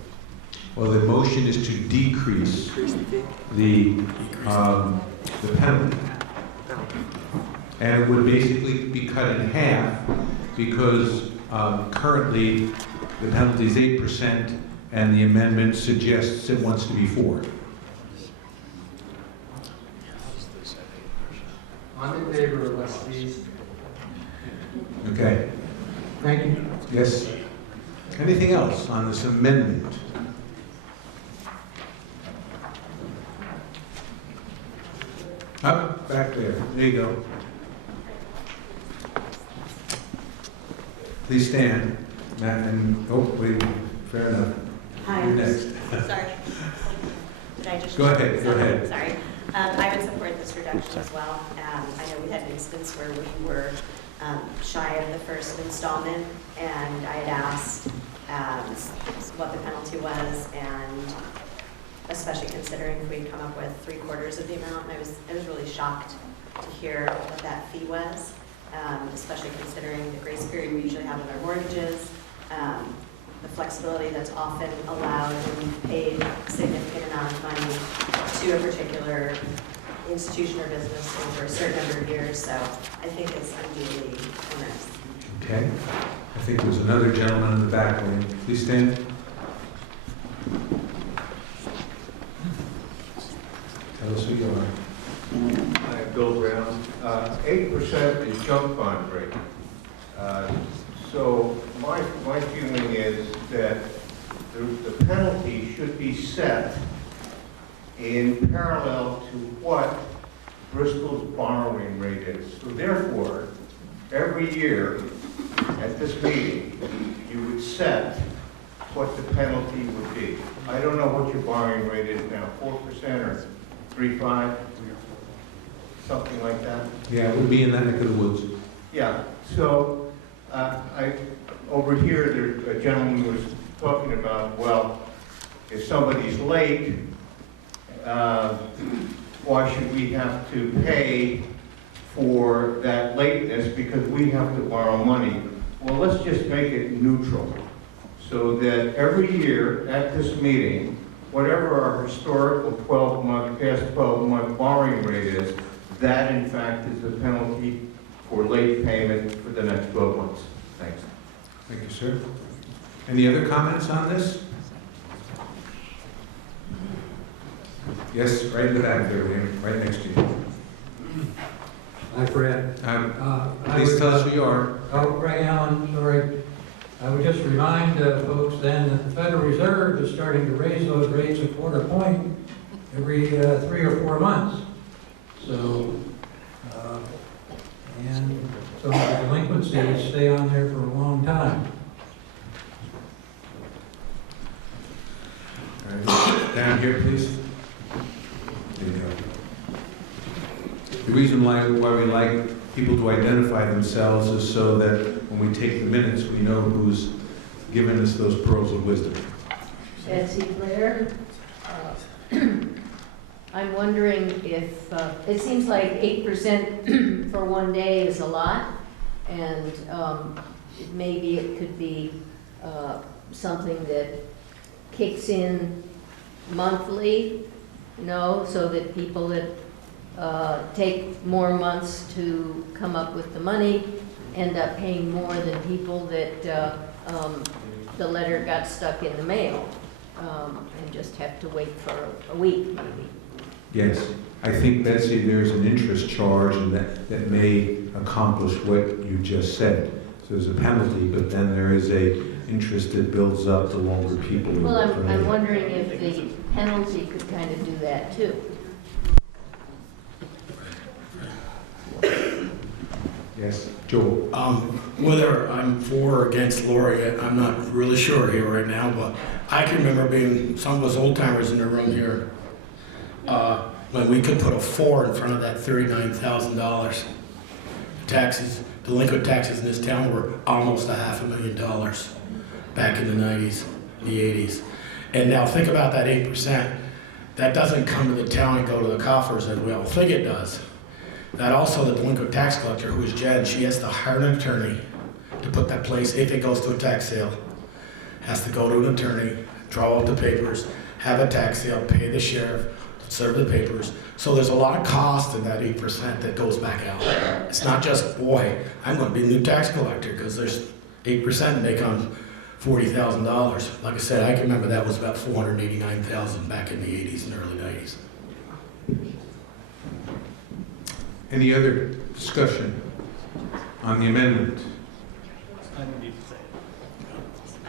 Well, the motion is to decrease Increase the fee? the penalty. Penalty. And it would basically be cut in half because currently the penalty is 8% and the amendment suggests it wants to be 4%. I'm in favor of less fees. Okay. Thank you. Yes. Anything else on this amendment? Up, back there. There you go. Please stand. Matt and, oh, wait, fair enough. Hi. You're next. Sorry. Did I just? Go ahead, go ahead. Sorry. I would support this reduction as well. I know we had an instance where we were shy of the first installment, and I had asked what the penalty was, and especially considering if we'd come up with 3/4 of the amount, I was really shocked to hear what that fee was, especially considering the grace period we usually have with our mortgages, the flexibility that's often allowed when we've paid a significant amount of money to a particular institution or business over a certain number of years, so I think it's unduly onerous. Okay. I think there's another gentleman in the back. Will you please stand? Tell us who you are. Hi, Bill Brown. 8% is junk bond rate. So my feeling is that the penalty should be set in parallel to what Bristol's borrowing rate is. So therefore, every year at this meeting, you would set what the penalty would be. I don't know what your borrowing rate is now, 4% or 3.5, something like that. Yeah, it would be in that neck of the woods. Yeah, so over here, a gentleman was talking about, well, if somebody's late, why should we have to pay for that lateness because we have to borrow money? Well, let's just make it neutral so that every year at this meeting, whatever our historical 12-month, past 12-month borrowing rate is, that in fact is the penalty for late payment for the next 12 months. Thanks. Thank you, sir. Any other comments on this? Yes, right in the back there, William, right next to you. Hi, Fred. Please tell us who you are. Oh, Ray Allen, sorry. I would just remind folks then that the Federal Reserve is starting to raise those rates a quarter point every 3 or 4 months. So, and so the delinquencies stay on there for a long time. All right. Down here, please. There you go. The reason why we like people to identify themselves is so that when we take the minutes, we know who's given us those pearls of wisdom. Betsy Blair. I'm wondering if, it seems like 8% for one day is a lot, and maybe it could be something that kicks in monthly, you know, so that people that take more months to come up with the money end up paying more than people that the letter got stuck in the mail and just have to wait for a week maybe. Yes, I think, Betsy, there's an interest charge and that may accomplish what you just said. So there's a penalty, but then there is a interest that builds up the longer people. Well, I'm wondering if the penalty could kind of do that too. Yes, Joel. Whether I'm for or against Lori, I'm not really sure here right now, but I can remember being, some of us old timers in the room here, when we could put a 4 in front of that $39,000. Taxes, delinquent taxes in this town were almost $500,000 back in the 90s, the 80s. And now think about that 8%. That doesn't come to the town and go to the coffers as we all think it does. That also, the delinquent tax collector, who is Jen, she has to hire an attorney to put that place, if it goes to a tax sale. Has to go to an attorney, draw out the papers, have a tax sale, pay the sheriff, serve the papers. So there's a lot of cost in that 8% that goes back out. It's not just, boy, I'm gonna be a new tax collector, because there's 8% and they come $40,000. Like I said, I can remember that was about $489,000 back in the 80s and early 90s. Any other discussion on the amendment?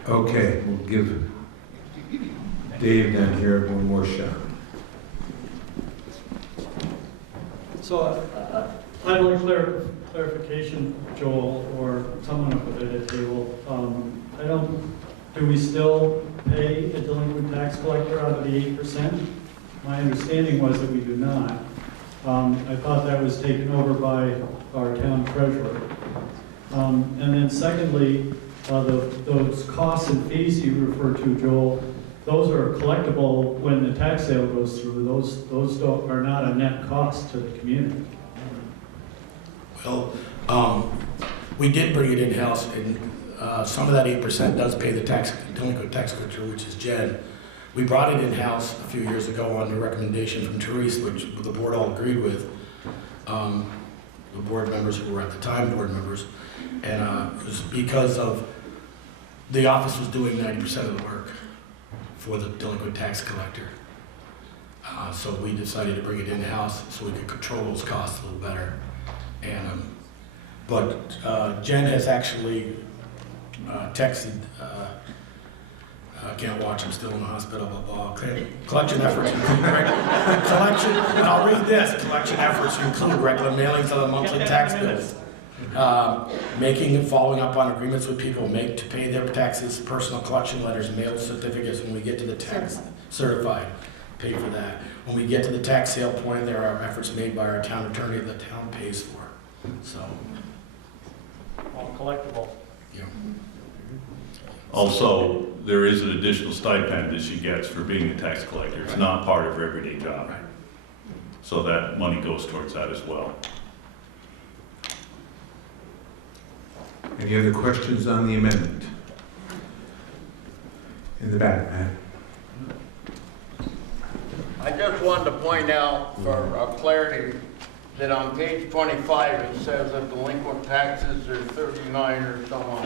Okay, we'll give Dave down here one more shot. So I'd like clarification, Joel, or someone up at the table. Do we still pay a delinquent tax collector out of the 8%? My understanding was that we do not. I thought that was taken over by our town treasurer. And then secondly, those costs and fees you refer to, Joel, those are collectible when the tax sale goes through. Those are not a net cost to the community. Well, we did bring it in-house, and some of that 8% does pay the delinquent tax collector, which is Jen. We brought it in-house a few years ago on the recommendation from Therese, which the board all agreed with. The board members who were at the time board members. And it was because of the office was doing 90% of the work for the delinquent tax collector. So we decided to bring it in-house so we could control those costs a little better. And but Jen has actually texted, I can't watch, I'm still in the hospital, blah, blah, blah. Collection efforts include collection, and I'll read this, collection efforts include regular mailings of the monthly tax bills. Making and following up on agreements with people to pay their taxes, personal collection letters, mail certificates when we get to the tax, certified, pay for that. When we get to the tax sale point, there are efforts made by our town attorney that the town pays for. So. All collectible. Yeah. Also, there is an additional stipend that she gets for being a tax collector. It's not part of her everyday job. Right. So that money goes towards that as well. Any other questions on the amendment? In the back, Matt. I just wanted to point out for clarity that on page 25 it says that delinquent taxes are 39 or so on.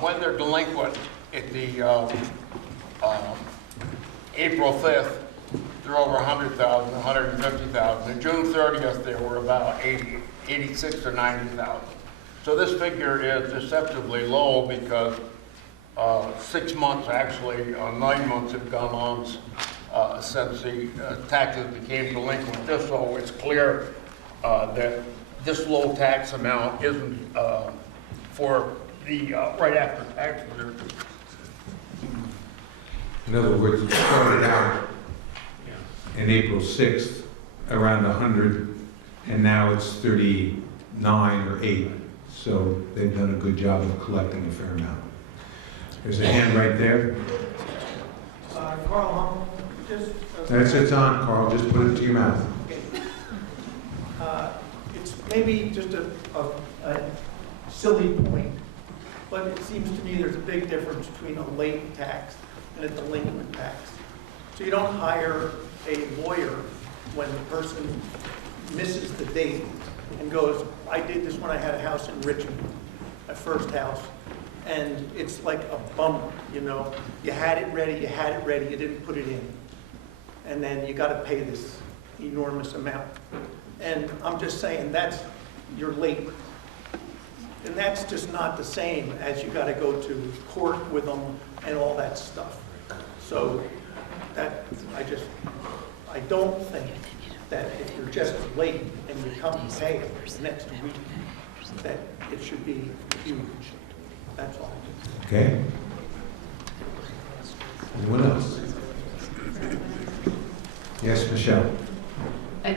When they're delinquent at the April 5th, they're over 100,000, 150,000. And June 30th, they were about 86 or 90,000. So this figure is deceptively low because 6 months, actually, 9 months have gone on since the taxes became delinquent. Just so it's clear that this low tax amount isn't for the right after tax year. In other words, it started out in April 6th, around 100, and now it's 39 or 8. So they've done a good job of collecting a fair amount. There's a hand right there. Carl, just... It's on, Carl. Just put it to your mouth. It's maybe just a silly point, but it seems to me there's a big difference between a late tax and a delinquent tax. So you don't hire a lawyer when the person misses the date and goes, I did this when I had a house in Richmond, my first house, and it's like a bummer, you know. You had it ready, you didn't put it in. And then you gotta pay this enormous amount. And I'm just saying, you're late. And that's just not the same as you gotta go to court with them and all that stuff. So I don't think that if you're just late and you come and pay it the next week, that it should be huge. That's all. Okay. Anyone else? Yes, Michelle.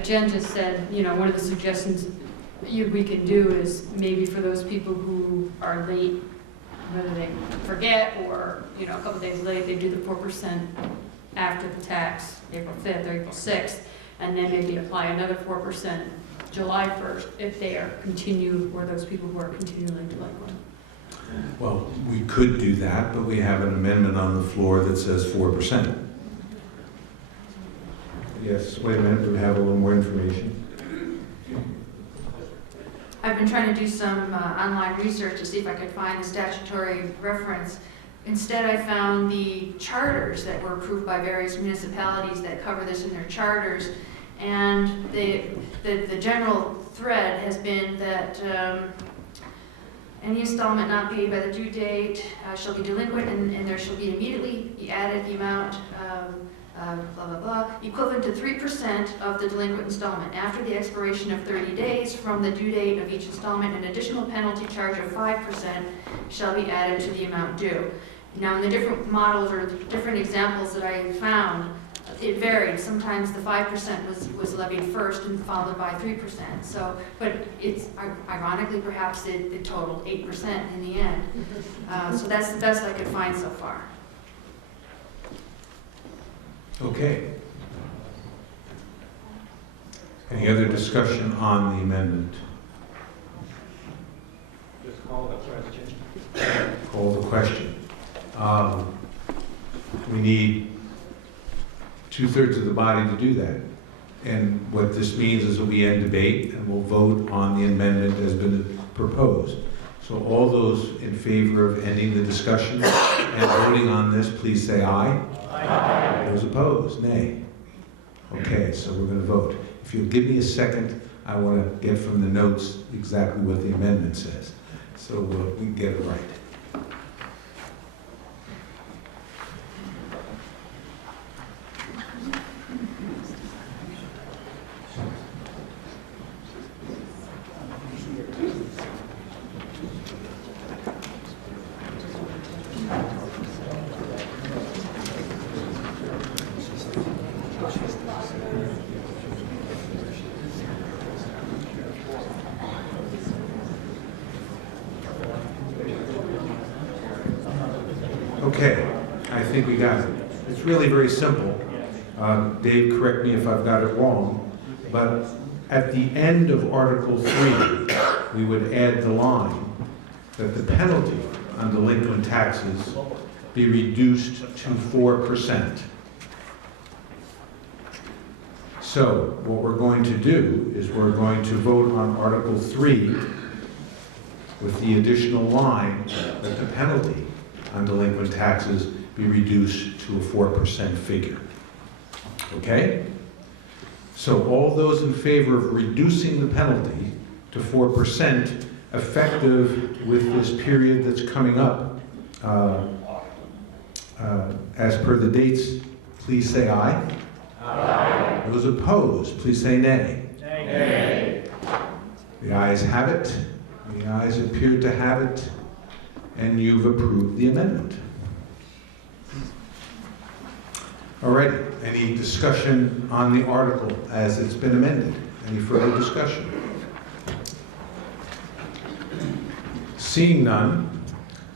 Jen just said, you know, one of the suggestions we can do is maybe for those people who are late, whether they forget or, you know, a couple days late, they do the 4% after the tax, April 5th or April 6th, and then maybe apply another 4% July 1st if they are continued, or those people who are continually delinquent. Well, we could do that, but we have an amendment on the floor that says 4%. Yes, wait a minute, we have a little more information. I've been trying to do some online research to see if I could find the statutory reference. Instead, I found the charters that were approved by various municipalities that cover this in their charters. And the general thread has been that any installment not paid by the due date shall be delinquent, and there shall be immediately be added the amount blah, blah, blah, equivalent to 3% of the delinquent installment. After the expiration of 30 days from the due date of each installment, an additional penalty charge of 5% shall be added to the amount due. Now, in the different models or different examples that I found, it varied. Sometimes the 5% was levied first and followed by 3%. So, but it's ironically, perhaps it totaled 8% in the end. So that's the best I could find so far. Okay. Any other discussion on the amendment? Just call the question. Call the question. We need 2/3 of the body to do that. And what this means is that we end debate and we'll vote on the amendment that has been proposed. So all those in favor of ending the discussion and voting on this, please say aye. Aye. Those opposed, nay. Okay, so we're going to vote. If you'll give me a second, I want to get from the notes exactly what the amendment says, so we can get it right. Okay, I think we got it. It's really very simple. Dave, correct me if I've got it wrong, but at the end of Article 3, we would add the line that the penalty on delinquent taxes be reduced to 4%. So what we're going to do is we're going to vote on Article 3 with the additional line that the penalty on delinquent taxes be reduced to a 4% figure. Okay? So all those in favor of reducing the penalty to 4% effective with this period that's coming up, as per the dates, please say aye. Aye. Those opposed, please say nay. Nay. The ayes have it. The ayes appear to have it. And you've approved the amendment. All right, any discussion on the article as it's been amended? Any further discussion? Seeing none,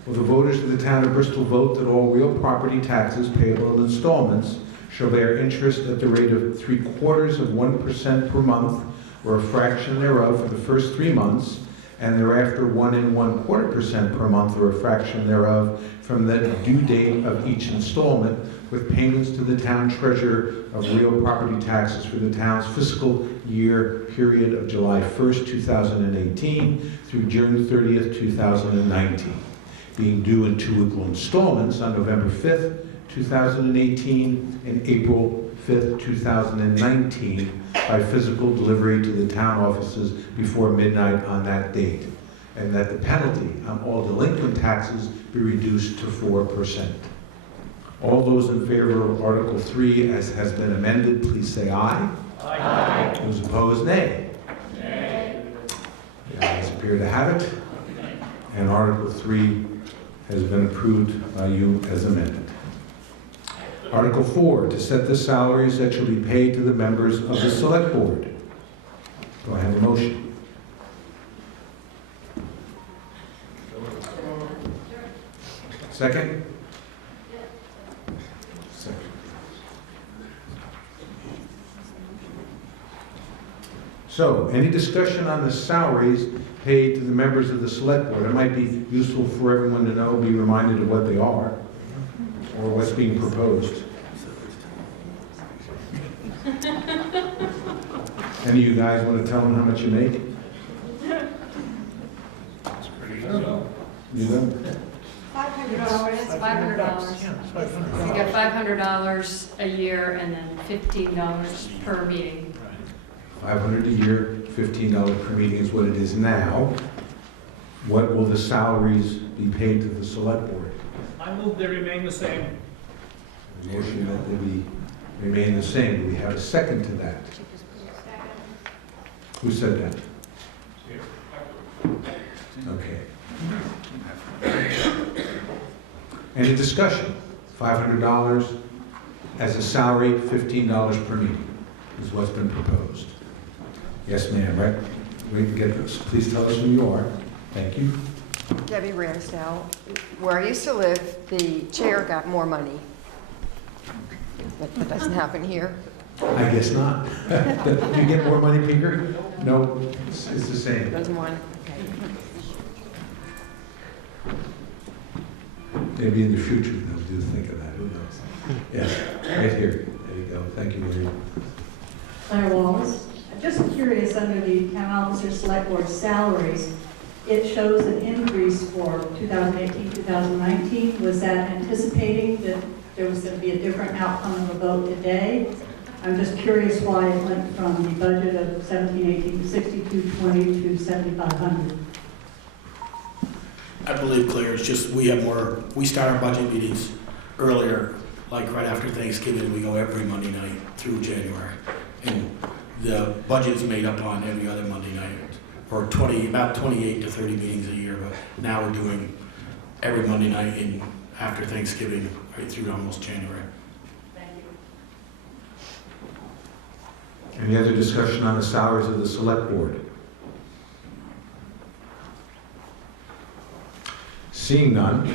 Will the voters of the town of Bristol vote that all real property taxes payable in installments shall bear interest at the rate of 0.75% per month or a fraction thereof for the first 3 months, and thereafter 1 1/4% per month or a fraction thereof from the due date of each installment, with payments to the town treasurer of real property taxes for the town's fiscal year period of July 1st, 2018 through June 30th, 2019, being due in 2 equal installments on November 5th, 2018 and April 5th, 2019 by physical delivery to the town offices before midnight on that date, and that the penalty on all delinquent taxes be reduced to 4%. All those in favor of Article 3 as has been amended, please say aye. Aye. Those opposed, nay. Nay. The ayes appear to have it, and Article 3 has been approved by you as amended. Article 4, to set the salaries that shall be paid to the members of the Select Board. Do I have a motion? Second? Second. So, any discussion on the salaries paid to the members of the Select Board? It might be useful for everyone to know, be reminded of what they are, or what's being proposed. Any of you guys want to tell them how much you make? You don't? $500. $500. You get $500 a year and then $15 per meeting. $500 a year, $15 per meeting is what it is now. What will the salaries be paid to the Select Board? I move they remain the same. Motion that they be remain the same. Do we have a second to that? Who said that? Okay. Any discussion? $500 as a salary, $15 per meeting is what's been proposed. Yes, ma'am, right? We can get this. Please tell us who you are. Thank you. Debbie Ramsdale. Where I used to live, the chair got more money. That doesn't happen here. I guess not. Do you get more money, Pinker? No, it's the same. Doesn't want, okay. Maybe in the future they'll do think of that. Who knows? Yes, right here. There you go. Thank you, Maria. Claire Wallace. I'm just curious, under the town officer select board salaries, it shows an increase for 2018, 2019. Was that anticipating that there was going to be a different outcome of the vote today? I'm just curious why it went from the budget of 1718 to 6220 to 7500. I believe, Claire, it's just we start our budget meetings earlier, like right after Thanksgiving. We go every Monday night through January. And the budget is made up on every other Monday night for about 28 to 30 meetings a year. But now we're doing every Monday night and after Thanksgiving right through almost January. Thank you. Any other discussion on the salaries of the Select Board? Seeing none,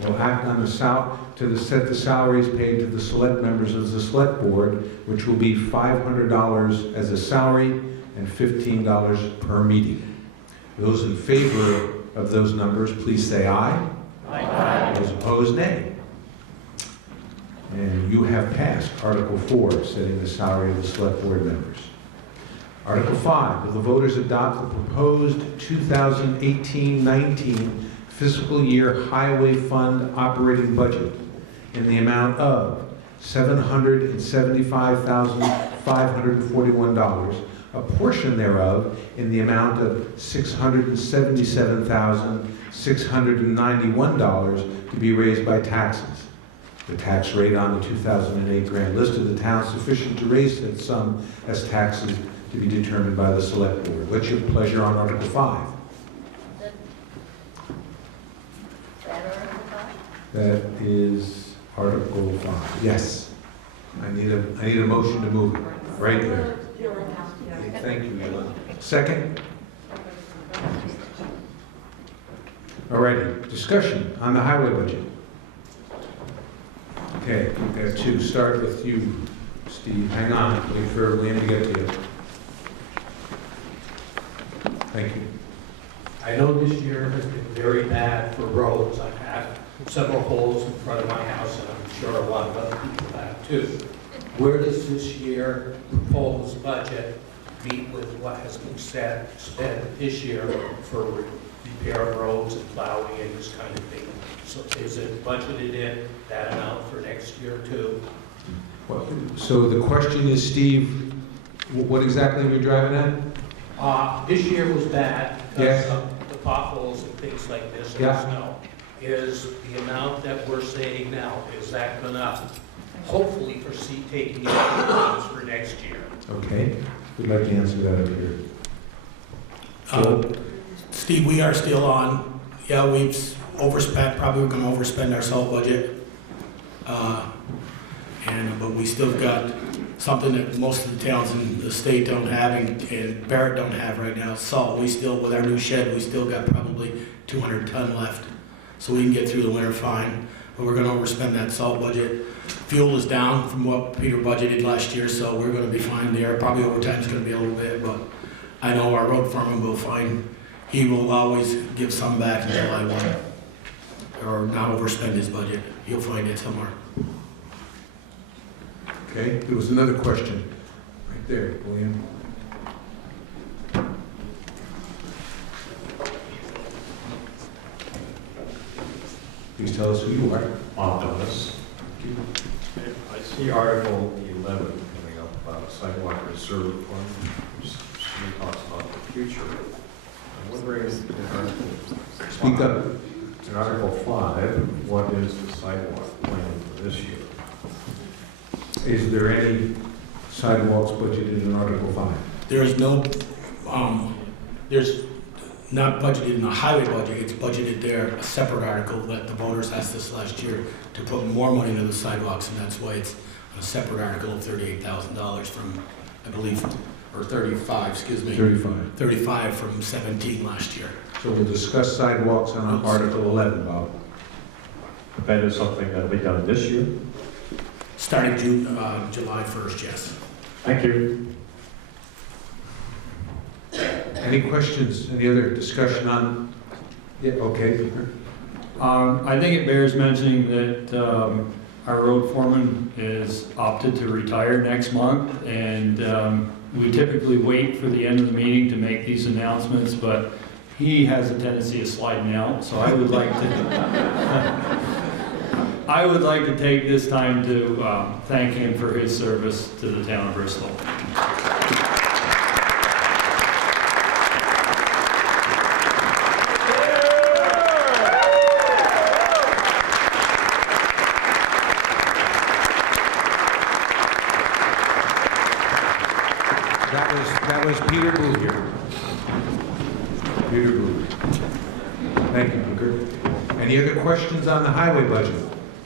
we'll act on to set the salaries paid to the select members of the Select Board, which will be $500 as a salary and $15 per meeting. Those in favor of those numbers, please say aye. Aye. Those opposed, nay. And you have passed Article 4, setting the salary of the Select Board members. Article 5, will the voters adopt the proposed 2018-19 fiscal year highway fund operating budget in the amount of $775,541, a portion thereof in the amount of $677,691 to be raised by taxes. The tax rate on the 2008 grand list of the town sufficient to raise that sum as taxes to be determined by the Select Board. What's your pleasure on Article 5? That is Article 5. Yes. I need a motion to move it. Right there. Thank you, Ellen. Second? All righty, discussion on the highway budget. Okay, we've got two. Start with you, Steve. Hang on, wait for Liam to get to you. Thank you. I know this year has been very bad for roads. I've had several holes in front of my house, and I'm sure a lot of other people have too. Where does this year proposed budget meet with what has been spent this year for repair of roads and plowing and this kind of thing? So is it budgeted in that amount for next year too? So the question is, Steve, what exactly are we driving at? This year was bad Yes. because of the potholes and things like this and Yeah. snow. Is the amount that we're saying now, is that gonna hopefully foresee taking into account for next year? Okay, we'd like to answer that up here. Steve, we are still on, yeah, we've overspent, probably we're gonna overspend our salt budget. But we still got something that most of the towns in the state don't have and Barrett don't have right now, salt. We still, with our new shed, we still got probably 200 ton left. So we can get through the winter fine, but we're gonna overspend that salt budget. Fuel is down from what Peter budgeted last year, so we're gonna be fine there. Probably overtime's gonna be a little bit, but I know our road foreman will find, he will always give some back in July 1, or not overspend his budget. You'll find it somewhere. Okay, there was another question right there, William. Please tell us who you are. Optimus. I see Article 11 coming up about Sidewalk Reserve Fund, which talks about the future. I'm wondering, Speak up. In Article 5, what is the sidewalk plan for this year? Is there any sidewalks budgeted in Article 5? There's no, there's not budgeted in the highway budget, it's budgeted there, a separate article that the voters asked us last year to put more money into the sidewalks, and that's why it's a separate article of $38,000 from, I believe, or 35, excuse me. 35. 35 from 17 last year. So we'll discuss sidewalks on Article 11, Bob. That is something that'll be done this year? Starting July 1st, yes. Thank you. Any questions, any other discussion on? Yeah, okay. I think it bears mentioning that our road foreman is opted to retire next month, and we typically wait for the end of the meeting to make these announcements, but he has a tendency of sliding out, so I would like to take this time to thank him for his service to the town of Bristol. That was Peter Blue here. Peter Blue. Thank you, Booker. Any other questions on the highway budget?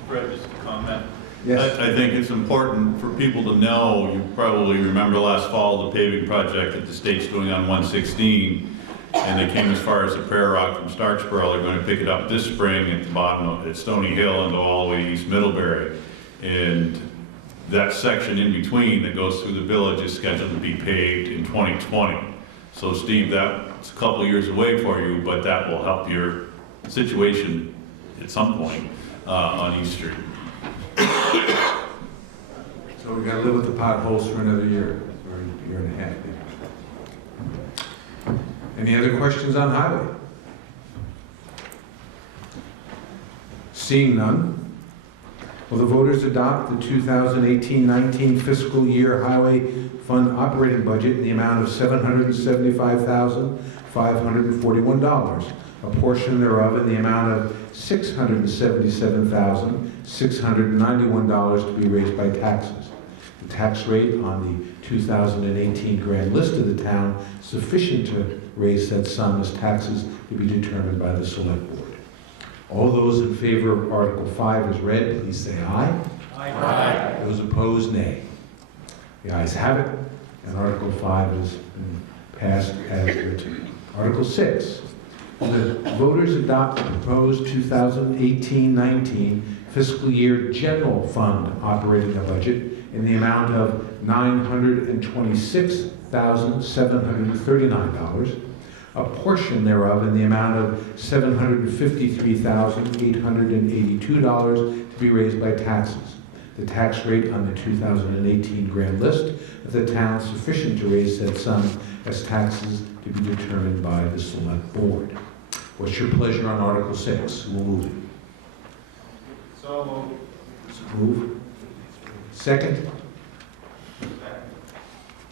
Fred, just a comment. Yes. I think it's important for people to know, you probably remember last fall, the paving project that the state's doing on 116, and they came as far as the Prayer Rock from Starksboro. They're going to pick it up this spring at the bottom of at Stony Hill and go all the way to East Middlebury. And that section in between that goes through the village is scheduled to be paved in 2020. So Steve, that's a couple of years away for you, but that will help your situation at some point on East Street. So we gotta live with the potholes for another year, or a year and a half. Maybe. Any other questions on highway? Seeing none, will the voters adopt the 2018-19 fiscal year highway fund operating budget in the amount of $775,541, a portion thereof in the amount of $677,691 to be raised by taxes. The tax rate on the 2018 grand list of the town sufficient to raise said sum as taxes to be determined by the select board. All those in favor of Article 5 as read, please say aye. Aye. Those opposed, nay. The ayes have it, and Article 5 has been passed as written. Article 6, The voters adopt the proposed 2018-19 fiscal year general fund operating budget in the amount of $926,739, a portion thereof in the amount of $753,882 to be raised by taxes. The tax rate on the 2018 grand list of the town sufficient to raise said sum as taxes to be determined by the select board. What's your pleasure on Article 6? Who will move it? So moved. Move. Second?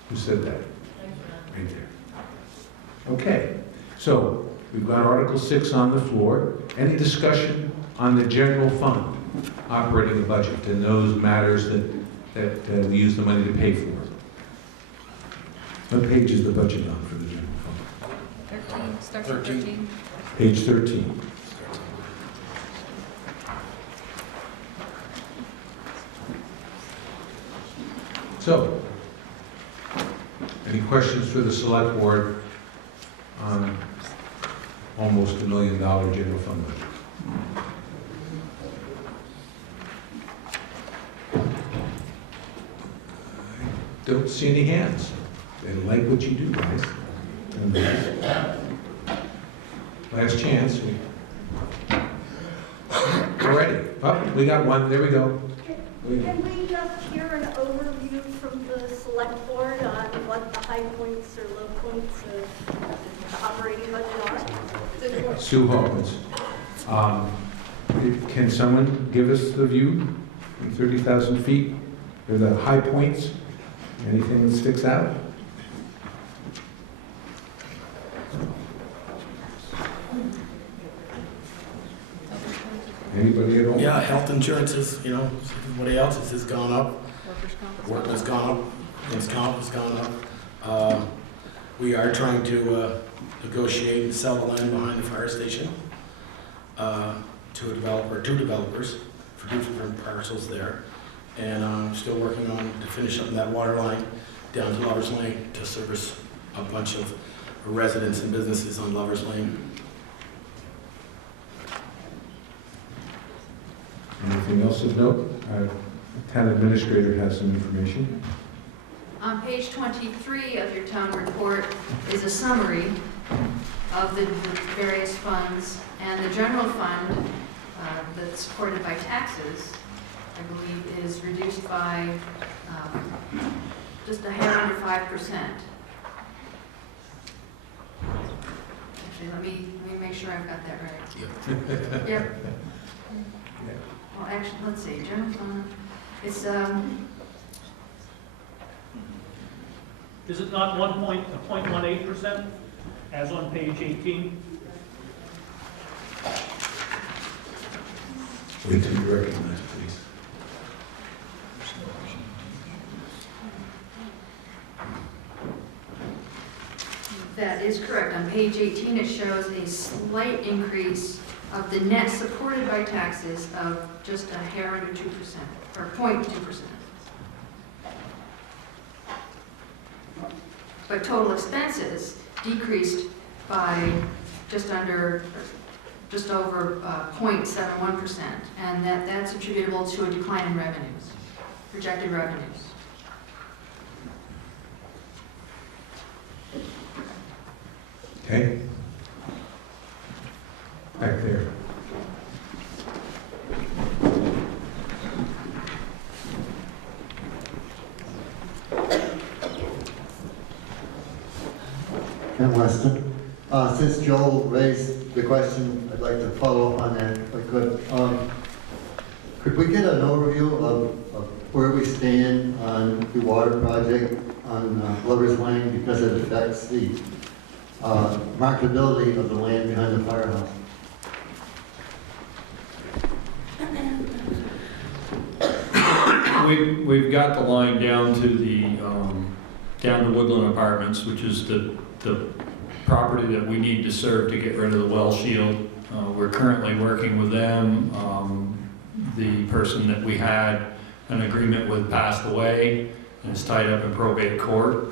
Who said that? Right there. Okay, so we've got Article 6 on the floor. Any discussion on the general fund operating the budget and those matters that we use the money to pay for? What page is the budget on for the general fund? 13, starts at 13. Page 13. So, any questions for the select board on almost $1 million general fund budget? I don't see any hands. They like what you do, guys. And last chance. We're ready. Oh, we got one. There we go. Can we just hear an overview from the select board on what the high points or low points of the operating budget are? Sue Hawkins. Can someone give us the view from 30,000 feet? Or the high points? Anything that sticks out? Anybody at all? Yeah, health insurance is, everybody else's has gone up. Workman's gone up. Things comp has gone up. We are trying to negotiate and sell the land behind the fire station to a developer, two developers for different parcels there. And I'm still working on to finish up that water line down to Lovers Lane to service a bunch of residents and businesses on Lovers Lane. Anything else of note? Our town administrator has some information. On page 23 of your town report is a summary of the various funds, and the general fund that's supported by taxes, I believe, is reduced by just a hair under 5%. Actually, let me make sure I've got that right. Yep. Yep. Well, actually, let's see, general fund, it's, Is it not 0.18% as on page 18? Wait till you recognize, please. that is correct. On page 18, it shows a slight increase of the net supported by taxes of just a hair under 2%, or 0.2%. But total expenses decreased by just over 0.71%, and that's attributable to a decline in revenues, projected revenues. Okay. Back there. Ken Weston. Since Joel raised the question, I'd like to follow up on that if I could. Could we get an overview of where we stand on the water project on Lovers Lane, because it affects the marketability of the land behind the firehouse? We've got the line down to down to Woodland Apartments, which is the property that we need to serve to get rid of the well shield. We're currently working with them. The person that we had an agreement with passed away and is tied up in probate court.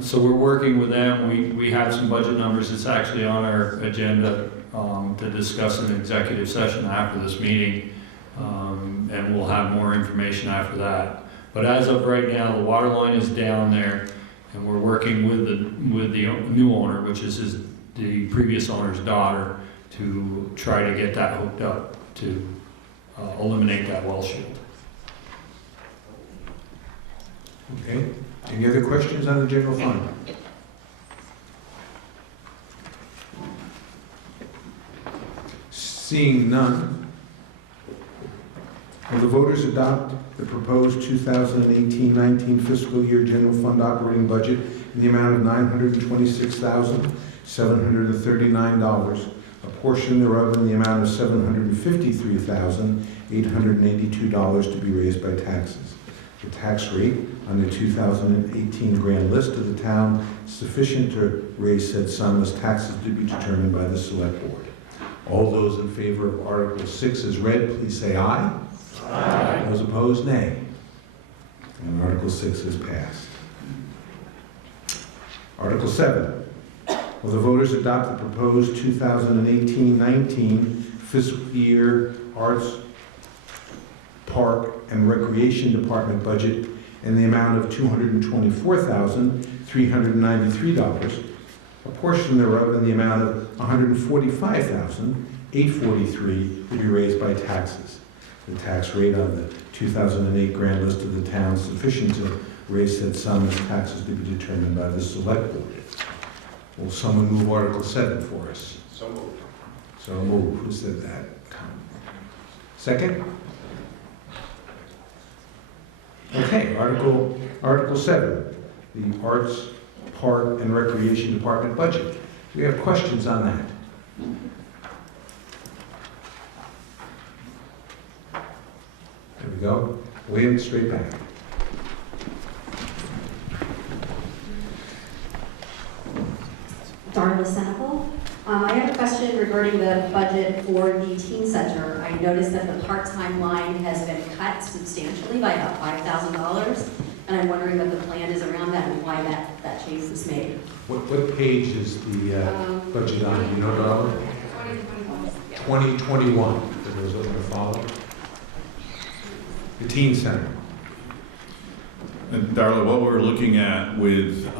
So we're working with them. We have some budget numbers. It's actually on our agenda to discuss an executive session after this meeting. And we'll have more information after that. But as of right now, the water line is down there, and we're working with the new owner, which is the previous owner's daughter, to try to get that hooked up to eliminate that well shield. Okay. Any other questions on the general fund? Seeing none, will the voters adopt the proposed 2018-19 fiscal year general fund operating budget in the amount of $926,739, a portion thereof in the amount of $753,882 to be raised by taxes? The tax rate on the 2018 grand list of the town sufficient to raise said sum as taxes to be determined by the select board. All those in favor of Article 6 as read, please say aye. Aye. Those opposed, nay. And Article 6 is passed. Article 7. Will the voters adopt the proposed 2018-19 fiscal year Arts, Park, and Recreation Department budget in the amount of $224,393, a portion thereof in the amount of $145,843 to be raised by taxes? The tax rate on the 2008 grand list of the town sufficient to raise said sum as taxes to be determined by the select board. Will someone move Article 7 for us? So moved. So move. Who said that? Second? Okay, Article 7, the Arts, Park, and Recreation Department budget. Do we have questions on that? There we go. William, straight back. Darla Senecal. I have a question regarding the budget for the teen center. I noticed that the part-time line has been cut substantially by about $5,000, and I'm wondering what the plan is around that and why that change was made. What page is the budget on? Do you know, Darla? 2021. For those looking to follow. The teen center. And Darla, what we're looking at with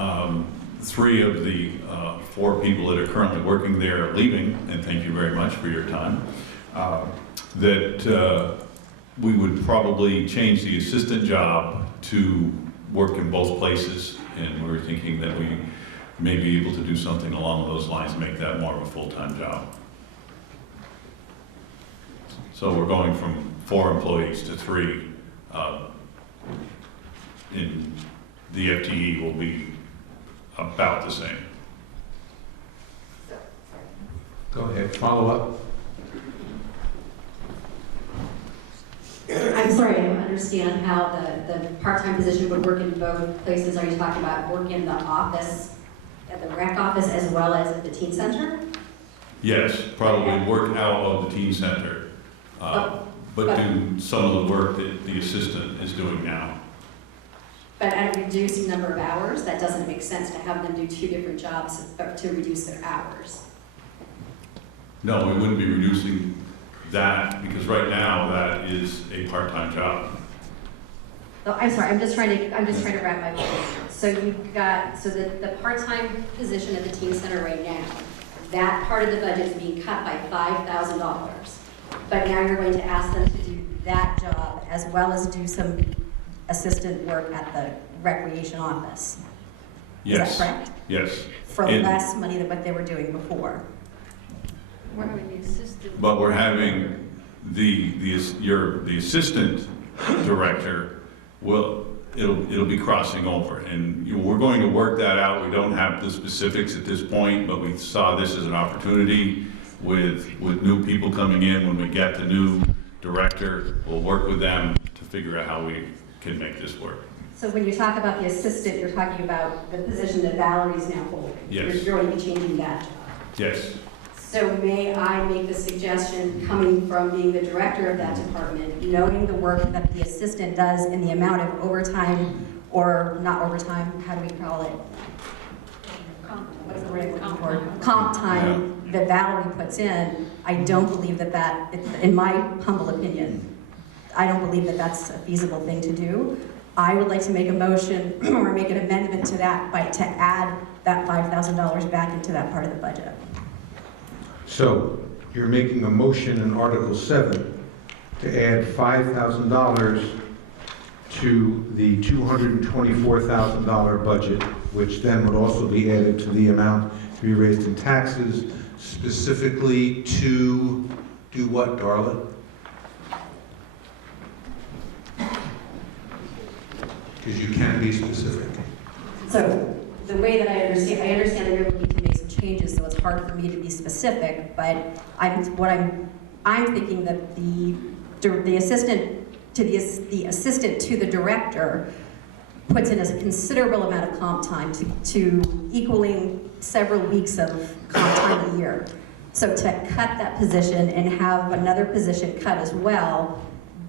3 of the 4 people that are currently working there are leaving, and thank you very much for your time, that we would probably change the assistant job to work in both places, and we're thinking that we may be able to do something along those lines, make that more of a full-time job. So we're going from 4 employees to 3. In the FTE will be about the same. Go ahead, follow up. I'm sorry, I don't understand how the part-time position would work in both places. Are you talking about work in the office, at the rec office, as well as at the teen center? Yes, probably work out of the teen center, but do some of the work that the assistant is doing now. But at a reduced number of hours, that doesn't make sense to have them do 2 different jobs to reduce their hours. No, we wouldn't be reducing that, because right now that is a part-time job. Oh, I'm sorry, I'm just trying to wrap my mind around. So you've got, so the part-time position at the teen center right now, that part of the budget is being cut by $5,000. But now you're going to ask them to do that job as well as do some assistant work at the recreation office. Yes. Is that correct? Yes. For less money than what they were doing before. We're having the assistant. But we're having the assistant director it'll be crossing over, and we're going to work that out. We don't have the specifics at this point, but we saw this as an opportunity with new people coming in. When we get the new director, we'll work with them to figure out how we can make this work. So when you talk about the assistant, you're talking about the position that Valerie's now holding. Yes. You're going to be changing that job. Yes. So may I make the suggestion, coming from being the director of that department, knowing the work that the assistant does and the amount of overtime or not overtime, how do we call it? What's the word I'm looking for? Comp time that Valerie puts in, I don't believe that, in my humble opinion, I don't believe that that's a feasible thing to do. I would like to make a motion or make an amendment to that to add that $5,000 back into that part of the budget. So you're making a motion in Article 7 to add $5,000 to the $224,000 budget, which then would also be added to the amount to be raised in taxes, specifically to do what, Darla? Because you can be specific. So the way that I understand that you're looking to make some changes, so it's hard for me to be specific, but I'm thinking that the assistant to the assistant to the director puts in a considerable amount of comp time to equaling several weeks of comp time a year. So to cut that position and have another position cut as well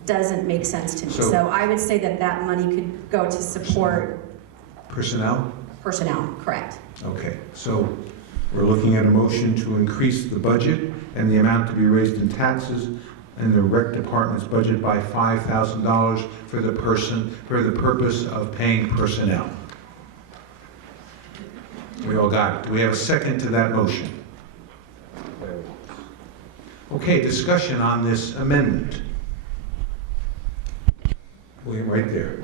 doesn't make sense to me. So I would say that money could go to support Personnel? personnel, correct. Okay, so we're looking at a motion to increase the budget and the amount to be raised in taxes in the rec department's budget by $5,000 for the purpose of paying personnel. We all got it. Do we have a second to that motion? Okay, discussion on this amendment. Wait, right there.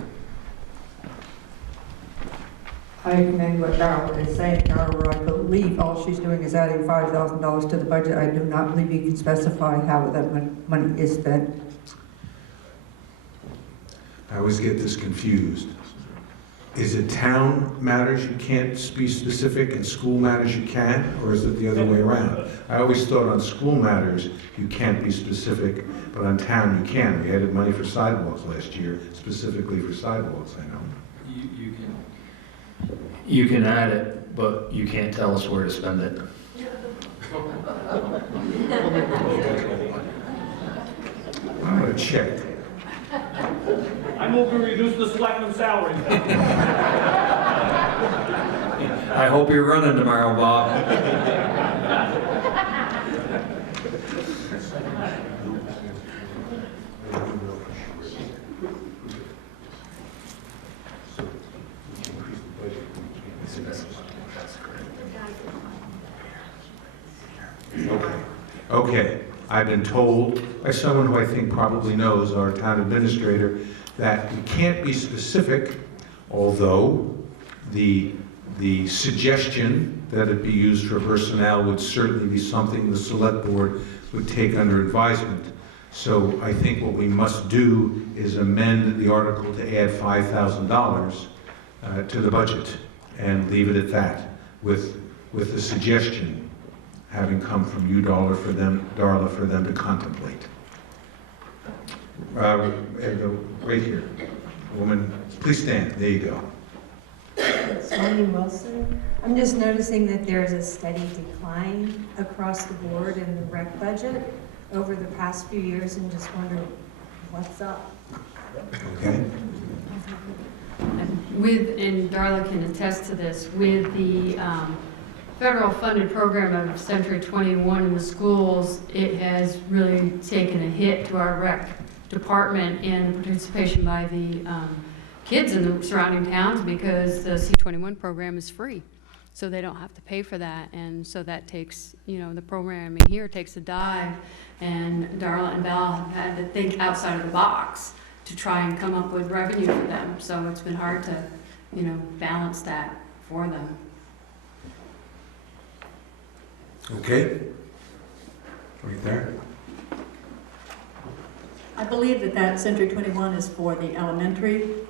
I commend what Darrell is saying, however, I believe all she's doing is adding $5,000 to the budget. I do not believe you can specify how that money is spent. I always get this confused. Is it town matters you can't be specific and school matters you can, or is it the other way around? I always thought on school matters you can't be specific, but on town you can. We added money for sidewalks last year, specifically for sidewalks, I know. You can add it, but you can't tell us where to spend it. I'm gonna check. I move we reduce the selectmen's salary. I hope you're running tomorrow, Bob. Okay, I've been told by someone who I think probably knows, our town administrator, that you can't be specific, although the suggestion that it be used for personnel would certainly be something the select board would take under advisement. So I think what we must do is amend the article to add $5,000 to the budget and leave it at that, with the suggestion having come from you, Darla, for them to contemplate. Right here, woman, please stand. There you go. Tony Wilson. I'm just noticing that there's a steady decline across the board in the rec budget over the past few years, and just wonder what's up. Okay. And Darla can attest to this, with the federal funded program of Century 21 in the schools, it has really taken a hit to our rec department in participation by the kids in the surrounding towns, because the C21 program is free. So they don't have to pay for that, and so that takes, the programming here takes a dive, and Darla and Bella have had to think outside of the box to try and come up with revenue for them. So it's been hard to, balance that for them. Okay. Right there. I believe that Century 21 is for the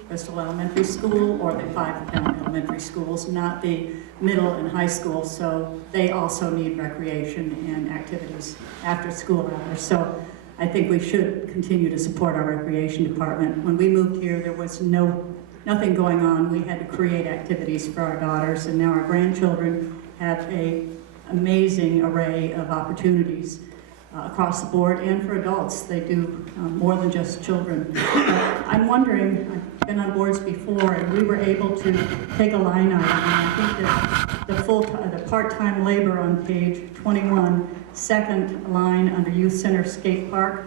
Bristol Elementary School, or the 5 elementary schools, not the middle and high school. So they also need recreation and activities after school hours. So I think we should continue to support our recreation department. When we moved here, there was nothing going on. We had to create activities for our daughters, and now our grandchildren have an amazing array of opportunities. across the board, and for adults. They do more than just children. I'm wondering, I've been on boards before, and we were able to take a line item, and I think that the part-time labor on page 21, second line under Youth Center Skate Park,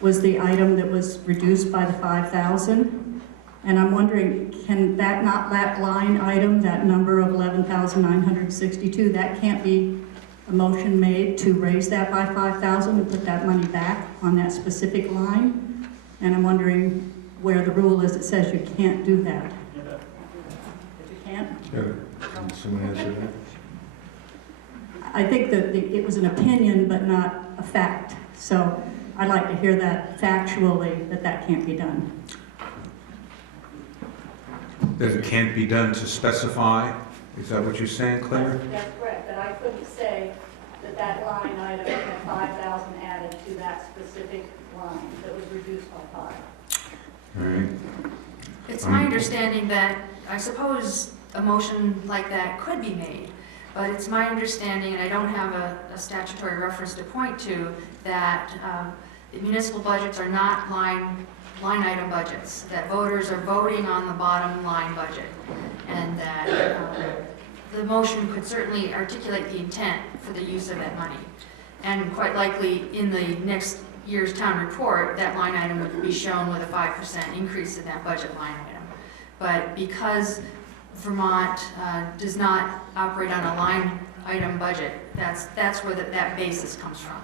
was the item that was reduced by the 5,000. And I'm wondering, can that line item, that number of 11,962, that can't be a motion made to raise that by 5,000 and put that money back on that specific line? And I'm wondering where the rule is that says you can't do that. If you can't? Can someone answer that? I think that it was an opinion, but not a fact. So I'd like to hear that factually, that can't be done. That it can't be done to specify? Is that what you're saying, Claire? That's correct, that I couldn't say that line item had 5,000 added to that specific line that was reduced by 5. All right. It's my understanding that, I suppose, a motion like that could be made, but it's my understanding, and I don't have a statutory reference to point to, that the municipal budgets are not line item budgets, that voters are voting on the bottom line budget, and that the motion could certainly articulate the intent for the use of that money. And quite likely, in the next year's town report, that line item would be shown with a 5% increase in that budget line item. But because Vermont does not operate on a line item budget, that's where that basis comes from.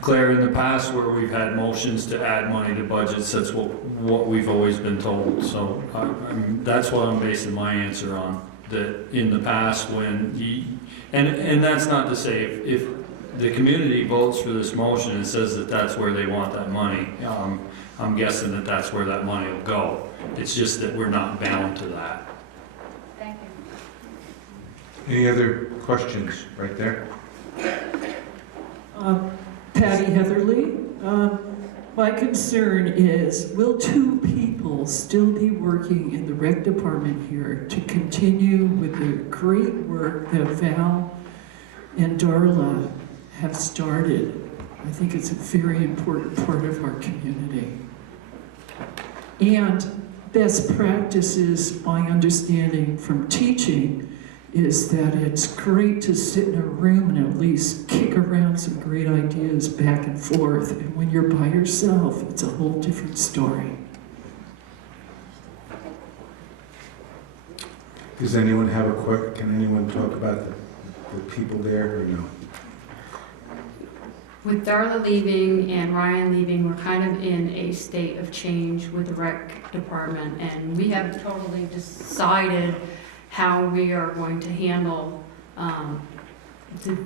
Claire, in the past where we've had motions to add money to budgets, that's what we've always been told. So that's what I'm basing my answer on. That in the past when and that's not to say if the community votes for this motion and says that that's where they want that money, I'm guessing that that's where that money will go. It's just that we're not bound to that. Thank you. Any other questions right there? Patty Heatherly. My concern is, will two people still be working in the rec department here to continue with the great work that Val and Darla have started? I think it's a very important part of our community. And best practices, my understanding from teaching, is that it's great to sit in a room and at least kick around some great ideas back and forth. And when you're by yourself, it's a whole different story. Does anyone have can anyone talk about the people there or no? With Darla leaving and Ryan leaving, we're kind of in a state of change with the rec department, and we haven't totally decided how we are going to handle the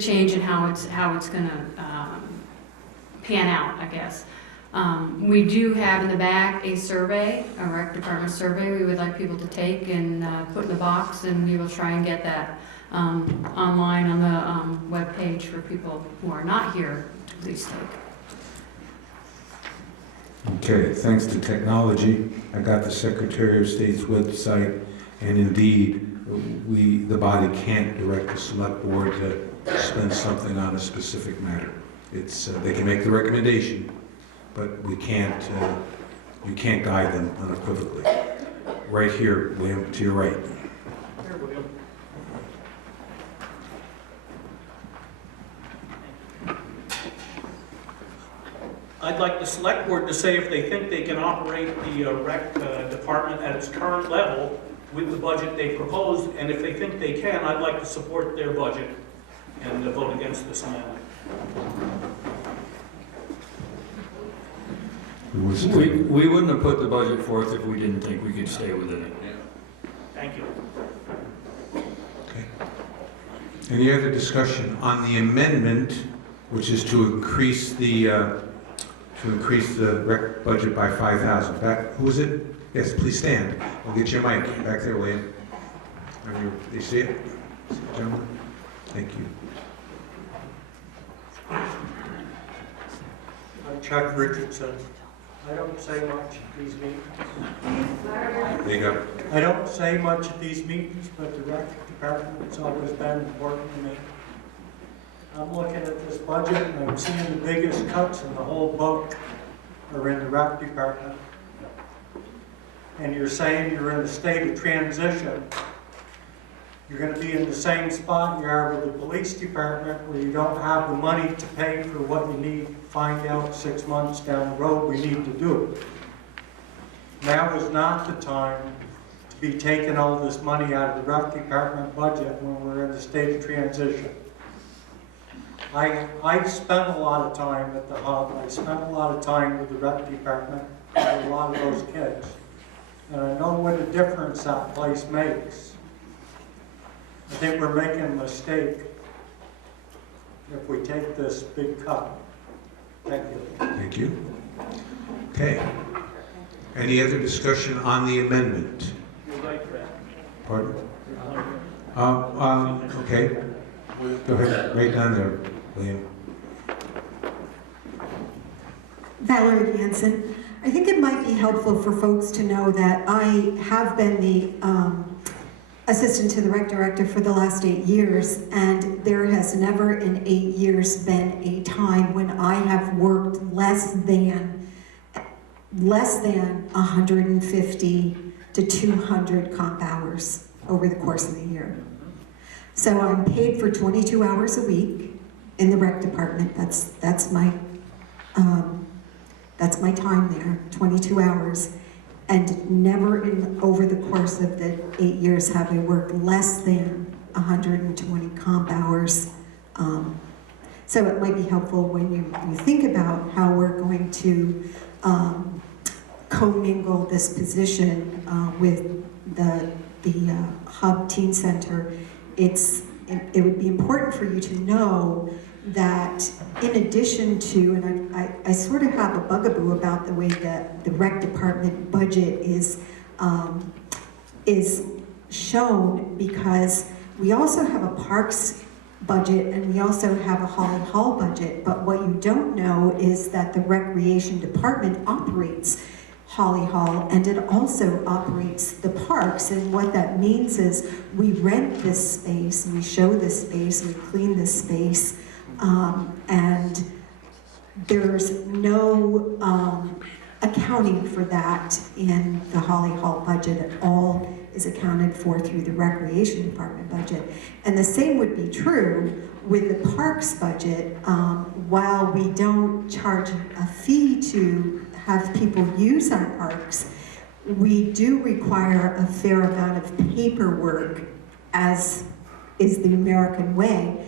change and how it's going to pan out, I guess. We do have in the back a survey, a rec department survey we would like people to take and put in the box, and we will try and get that online on the web page for people who are not here to please take. Okay, thanks to technology, I got the Secretary of State's website, and indeed, the body can't direct the select board to spend something on a specific matter. They can make the recommendation, but we can't, you can't guide them unequivocally. Right here, William, to your right. Here, William. I'd like the select board to say if they think they can operate the rec department at its current level with the budget they proposed, and if they think they can, I'd like to support their budget and vote against this amendment. We wouldn't have put the budget forth if we didn't think we could stay within it. Thank you. Okay. Any other discussion on the amendment, which is to increase the rec budget by 5,000? Back, who is it? Yes, please stand. We'll get your mic back there, William. You see it, gentlemen? Thank you. I'm Chuck Richardson. I don't say much at these meetings. There you go. I don't say much at these meetings, but the rec department has always been important to me. I'm looking at this budget and I'm seeing the biggest cuts in the whole book are in the rec department. And you're saying you're in a state of transition. You're going to be in the same spot you are with the police department where you don't have the money to pay for what you need to find out 6 months down the road we need to do. Now is not the time to be taking all this money out of the rec department budget when we're in the state of transition. I've spent a lot of time at the hub. I spent a lot of time with the rec department with a lot of those kids. And I know what a difference that place makes. I think we're making a mistake if we take this big cut. Thank you. Thank you. Okay. Any other discussion on the amendment? Pardon? Okay. Go ahead, right down there, William. Valerie Hansen. I think it might be helpful for folks to know that I have been the assistant to the rec director for the last 8 years, and there has never in 8 years been a time when I have worked less than 150 to 200 comp hours over the course of the year. So I'm paid for 22 hours a week in the rec department. That's my time there, 22 hours. And never over the course of the 8 years have I worked less than 120 comp hours. So it might be helpful when you think about how we're going to commingle this position with the Hub Teen Center. It would be important for you to know that in addition to, and I sort of have a bugaboo about the way that the rec department budget is shown, because we also have a parks budget and we also have a Holly Hall budget, but what you don't know is that the recreation department operates Holly Hall and it also operates the parks, and what that means is we rent this space, we show this space, we clean this space, and there's no accounting for that in the Holly Hall budget. It all is accounted for through the recreation department budget. And the same would be true with the parks budget. While we don't charge a fee to have people use our parks, we do require a fair amount of paperwork, as is the American way,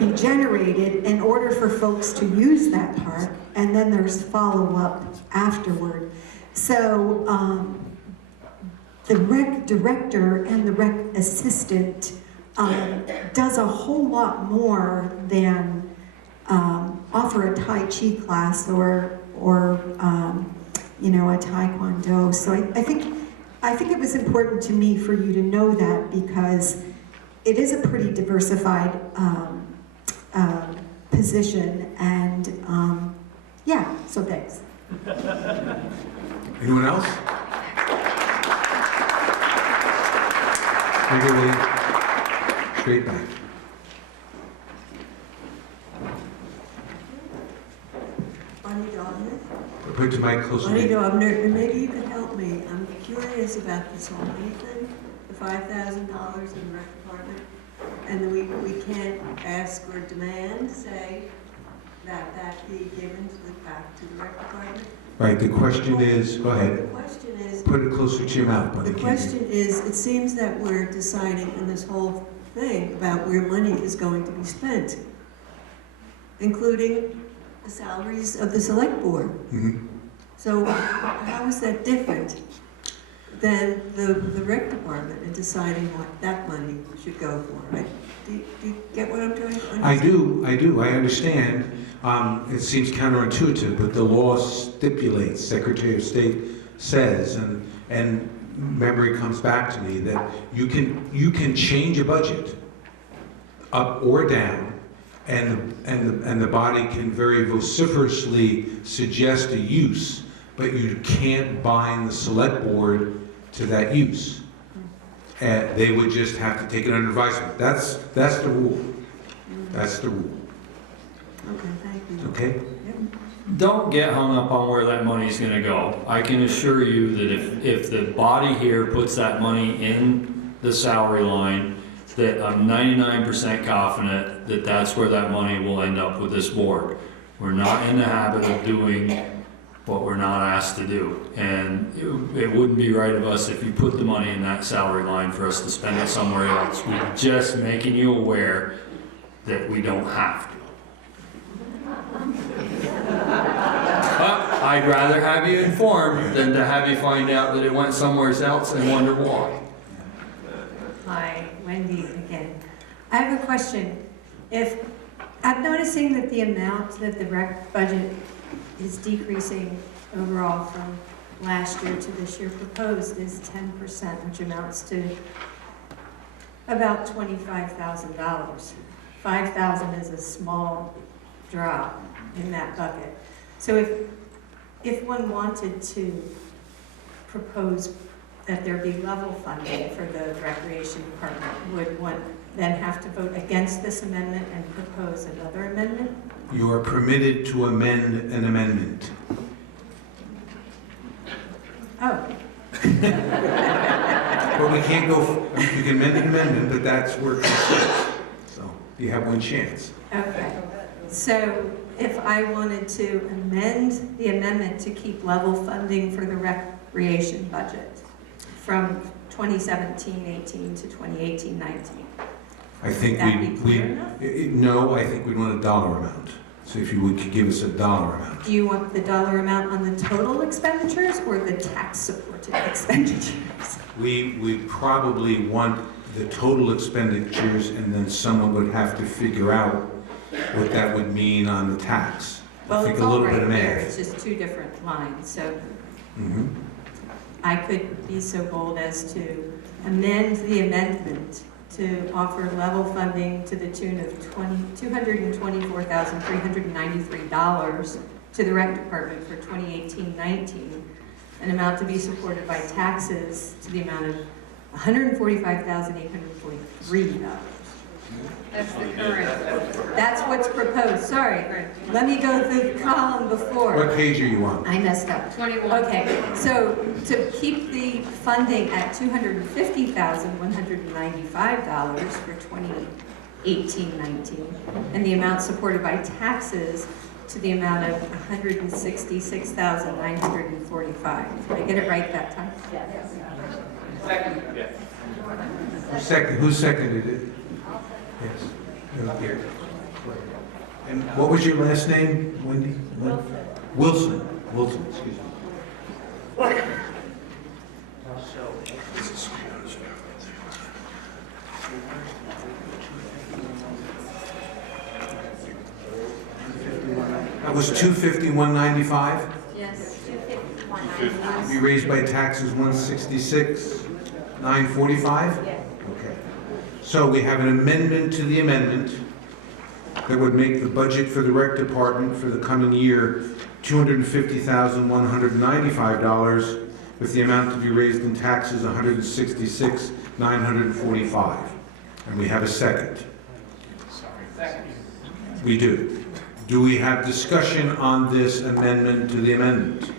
be generated in order for folks to use that park, and then there's follow-up afterward. So the rec director and the rec assistant does a whole lot more than offer a Tai Chi class or you know, a Taekwondo. So I think it was important to me for you to know that, because it is a pretty diversified position, and yeah, so thanks. Anyone else? Thank you, William. Straight back. Bonnie Dobner. Put your mic closer. Bonnie Dobner, and maybe you could help me. I'm curious about this whole money thing, the $5,000 in the rec department, and we can't ask or demand, say, that be given back to the rec department. Right, the question is, go ahead. The question is, put it closer to your mouth. The question is, it seems that we're deciding in this whole thing about where money is going to be spent, including the salaries of the select board. Mm-hmm. So how is that different than the rec department in deciding what that money should go for, right? Do you get what I'm trying to understand? I do, I understand. It seems counterintuitive, but the law stipulates, Secretary of State says, and memory comes back to me, that you can change a budget up or down, and the body can very vociferously suggest a use, but you can't bind the select board to that use. They would just have to take it under advisement. That's the rule. That's the rule. Okay, thank you. Okay? Don't get hung up on where that money's gonna go. I can assure you that if the body here puts that money in the salary line, that I'm 99% confident that that's where that money will end up with this board. We're not in the habit of doing what we're not asked to do. And it wouldn't be right of us if you put the money in that salary line for us to spend it somewhere else. We're just making you aware that we don't have to. But I'd rather have you informed than to have you find out that it went somewhere else and wonder why. Hi, Wendy again. I have a question. If I'm noticing that the amount that the rec budget is decreasing overall from last year to this year proposed is 10%, which amounts to about $25,000. 5,000 is a small drop in that bucket. So if one wanted to propose that there be level funding for the recreation department, would one then have to vote against this amendment and propose another amendment? You are permitted to amend an amendment. Oh. But we can't go, you can amend an amendment, but that's where it's set. So you have one chance. Okay. So if I wanted to amend the amendment to keep level funding for the recreation budget from 2017-18 to 2018-19, I think Would that be clear enough? no, I think we'd want a dollar amount. So if you would give us a dollar amount. do you want the dollar amount on the total expenditures or the tax-supported expenditures? We probably want the total expenditures, and then someone would have to figure out what that would mean on the tax. Well, I think it's a all little bit right of there, math. it's just two different lines, so Mhm. I could be so bold as to amend the amendment to offer level funding to the tune of $224,393 to the rec department for 2018-19, an amount to be supported by taxes to the amount of $145,843. That's the current. That's what's proposed, sorry. Let me go through the column before. What page are you on? I messed up. 21. Okay, so to keep the funding at $250,195 for 2018-19, and the amount supported by taxes to the amount of $166,945. Did I get it right that time? Yes. Second. Who seconded it? Yes. No, here. And what was your last name, Wendy? Wilson. Wilson, excuse me. That was $251.95? Yes, 251. Be raised by taxes $166,945? Yes. Okay. So we have an amendment to the amendment that would make the budget for the rec department for the coming year $250,195, with the amount to be raised in taxes $166,945. And we have a second. We do. Do we have discussion on this amendment to the amendment?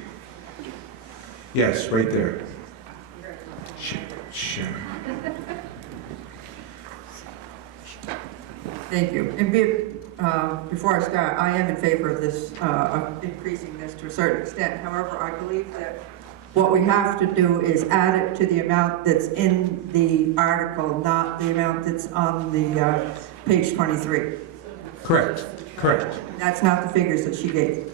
Yes, right there. Sharon. Thank you. And before I start, I am in favor of this, of increasing this to a certain extent. However, I believe that what we have to do is add it to the amount that's in the article, not the amount that's on the page 23. Correct, correct. That's not the figures that she gave.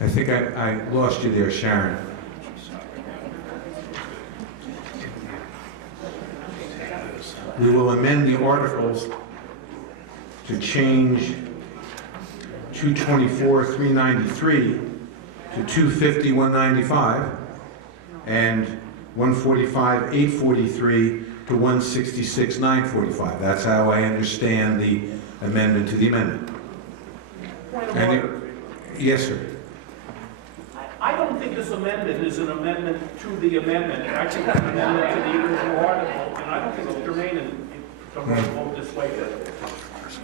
I think I lost you there, Sharon. We will amend the articles to change 224,393 to 250,195, and 145,843 to 166,945. That's how I understand the amendment to the amendment. Point of Any- order. Yes, sir. I don't think this amendment is an amendment to the amendment. I think it's an amendment to the original article, and I don't think it's germane to vote this way.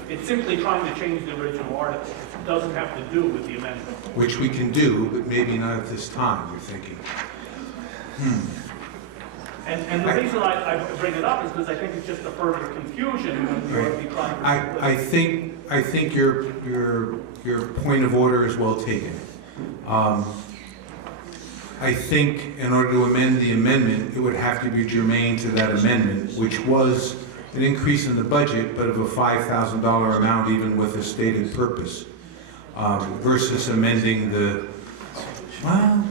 It's simply trying to change the original article. It doesn't have to do with the amendment. Which we can do, but maybe not at this time, you're thinking. And the reason I bring it up is because I think it's just a further confusion when we ought to be trying to... I think your point of order is well taken. I think in order to amend the amendment, it would have to be germane to that amendment, which was an increase in the budget, but of a $5,000 amount even with a stated purpose, versus amending the, well,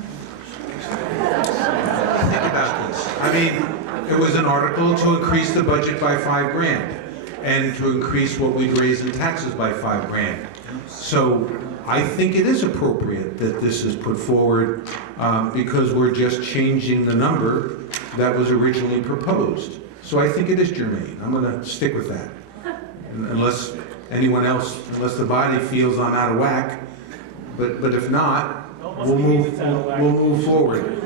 think about this. I mean, it was an article to increase the budget by $5,000 and to increase what we'd raise in taxes by $5,000. So I think it is appropriate that this is put forward because we're just changing the number that was originally proposed. So I think it is germane. I'm going to stick with that. Unless anyone else, unless the body feels I'm out of whack. But if not, we'll move forward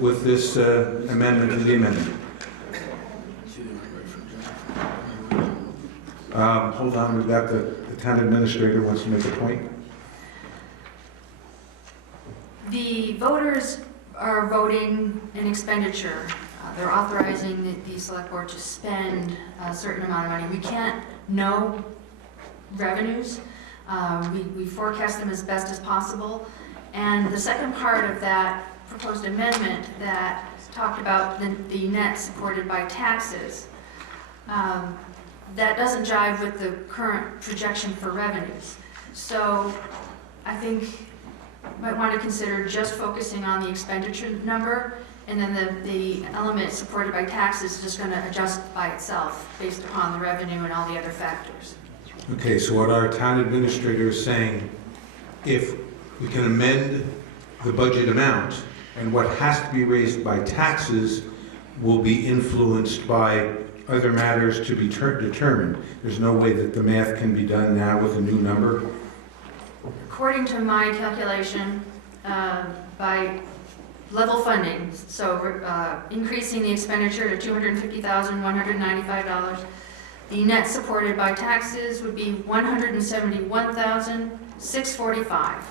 with this amendment to the amendment. Hold on, we've got the town administrator wants to make a point. The voters are voting an expenditure. They're authorizing the select board to spend a certain amount of money. We can't know revenues. We forecast them as best as possible. And the second part of that proposed amendment that talked about the net supported by taxes, that doesn't jive with the current projection for revenues. So I think you might want to consider just focusing on the expenditure number, and then the element supported by taxes is just going to adjust by itself based upon the revenue and all the other factors. Okay, so what our town administrator is saying, if we can amend the budget amount, and what has to be raised by taxes will be influenced by other matters to be determined. There's no way that the math can be done now with a new number. According to my calculation, by level funding, so increasing the expenditure to $250,195, the net supported by taxes would be $171,645,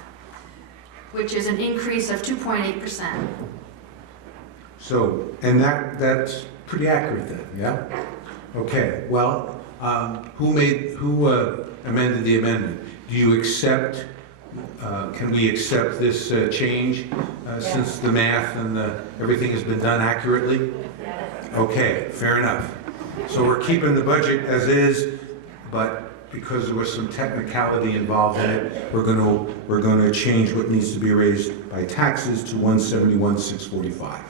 which is an increase of 2.8%. So, and that's pretty accurate then, yeah? Okay, well, who amended the amendment? Do you accept, can we accept this change since the math and everything has been done accurately? Okay, fair enough. So we're keeping the budget as is, but because there was some technicality involved in it, we're going to change what needs to be raised by taxes to $171,645.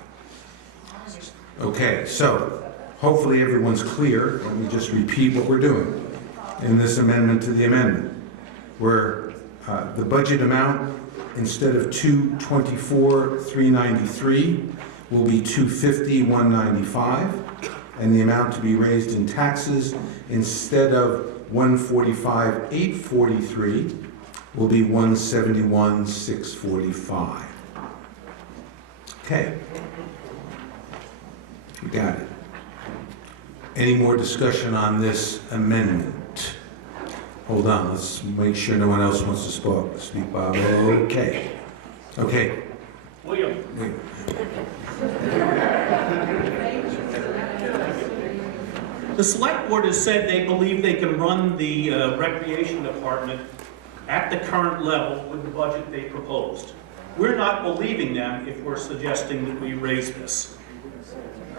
Okay, so hopefully everyone's clear. Let me just repeat what we're doing in this amendment to the amendment. Where the budget amount, instead of $224,393, will be $250,195, and the amount to be raised in taxes, instead of $145,843, will be $171,645. Okay. We got it. Any more discussion on this amendment? Hold on, let's make sure no one else wants to speak, Bob. Okay. Okay. William. The select board has said they believe they can run the recreation department at the current level with the budget they proposed. We're not believing them if we're suggesting that we raise this.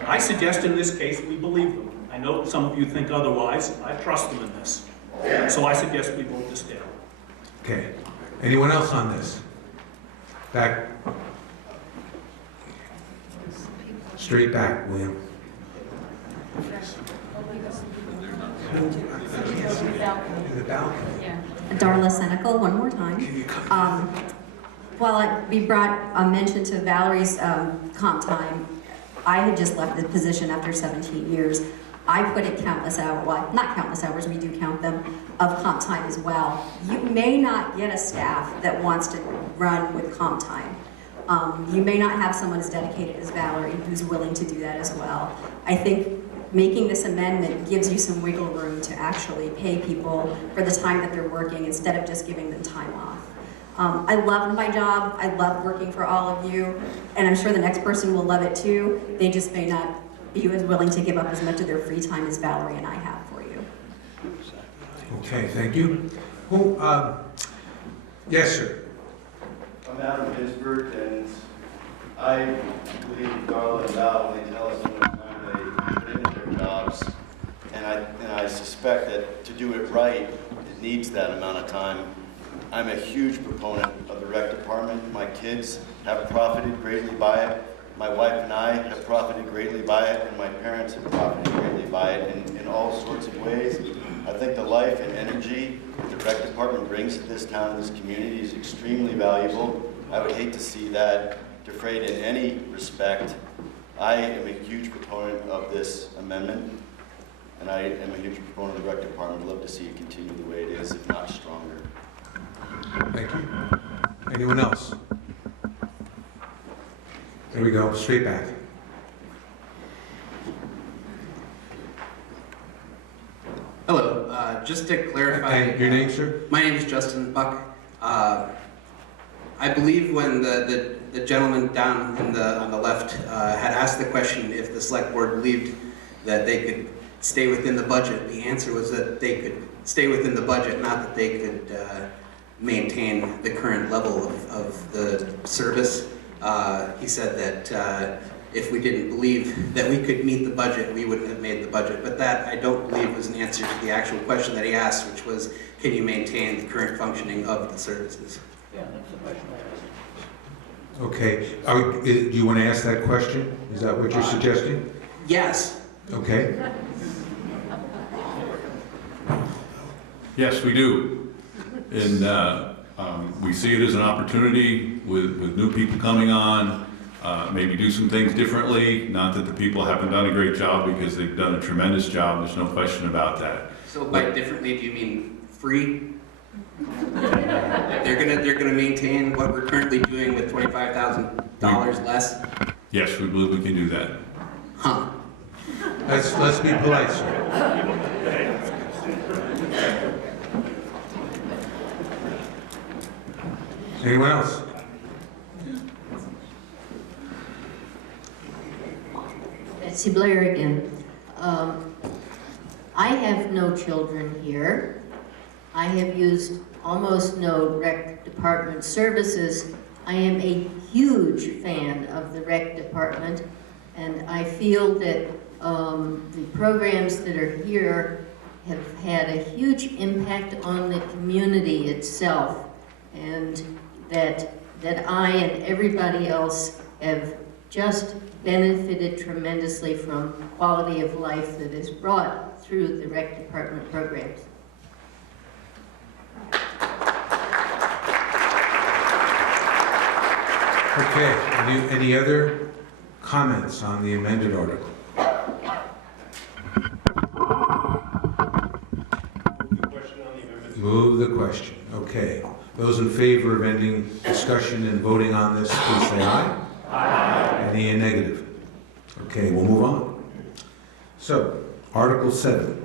I suggest in this case we believe them. I know some of you think otherwise. I trust them in this. So I suggest we vote this down. Okay. Anyone else on this? Back. Straight back, William. Darla Senecal, one more time. While we brought a mention to Valerie's comp time, I had just left the position after 17 years. I put in countless hours, well, not countless hours, we do count them, of comp time as well. You may not get a staff that wants to run with comp time. You may not have someone as dedicated as Valerie who's willing to do that as well. I think making this amendment gives you some wiggle room to actually pay people for the time that they're working instead of just giving them time off. I love my job, I love working for all of you, and I'm sure the next person will love it too. They just may not be as willing to give up as much of their free time as Valerie and I have for you. Okay, thank you. Who, yes, sir. I'm out of Pittsburgh, and I believe Darla and Val, when they tell us how much time they put into their jobs, and I suspect that to do it right, it needs that amount of time. I'm a huge proponent of the rec department. My kids have profited greatly by it. My wife and I have profited greatly by it, and my parents have profited greatly by it in all sorts of ways. I think the life and energy that the rec department brings to this town and this community is extremely valuable. I would hate to see that defrayed in any respect. I am a huge proponent of this amendment, and I am a huge proponent of the rec department. I'd love to see it continue the way it is, if not stronger. Thank you. Anyone else? There we go, straight back. Hello, just to clarify. And your name, sir? My name is Justin Buck. I believe when the gentleman down on the left had asked the question if the select board believed that they could stay within the budget, the answer was that they could stay within the budget, not that they could maintain the current level of the service. He said that if we didn't believe that we could meet the budget, we wouldn't have made the budget. But that, I don't believe, was an answer to the actual question that he asked, which was, can you maintain the current functioning of the services? Yeah, that's the question I asked. Okay, do you want to ask that question? Is that what you're suggesting? Yes. Okay. Yes, we do. And we see it as an opportunity with new people coming on, maybe do some things differently. Not that the people haven't done a great job, because they've done a tremendous job. There's no question about that. So by differently, do you mean free? They're gonna maintain what we're currently doing with $25,000 less? Yes, we believe we can do that. Huh. Let's be polite, sir. Anyone else? Betsy Blair again. I have no children here. I have used almost no rec department services. I am a huge fan of the rec department, and I feel that the programs that are here have had a huge impact on the community itself, and that I and everybody else have just benefited tremendously from quality of life that is brought through the rec department programs. Okay, any other comments on the amended article? Move the question. Okay. Those in favor of ending discussion and voting on this, please say aye. Aye. Any negative? Okay, we'll move on. So, Article 7,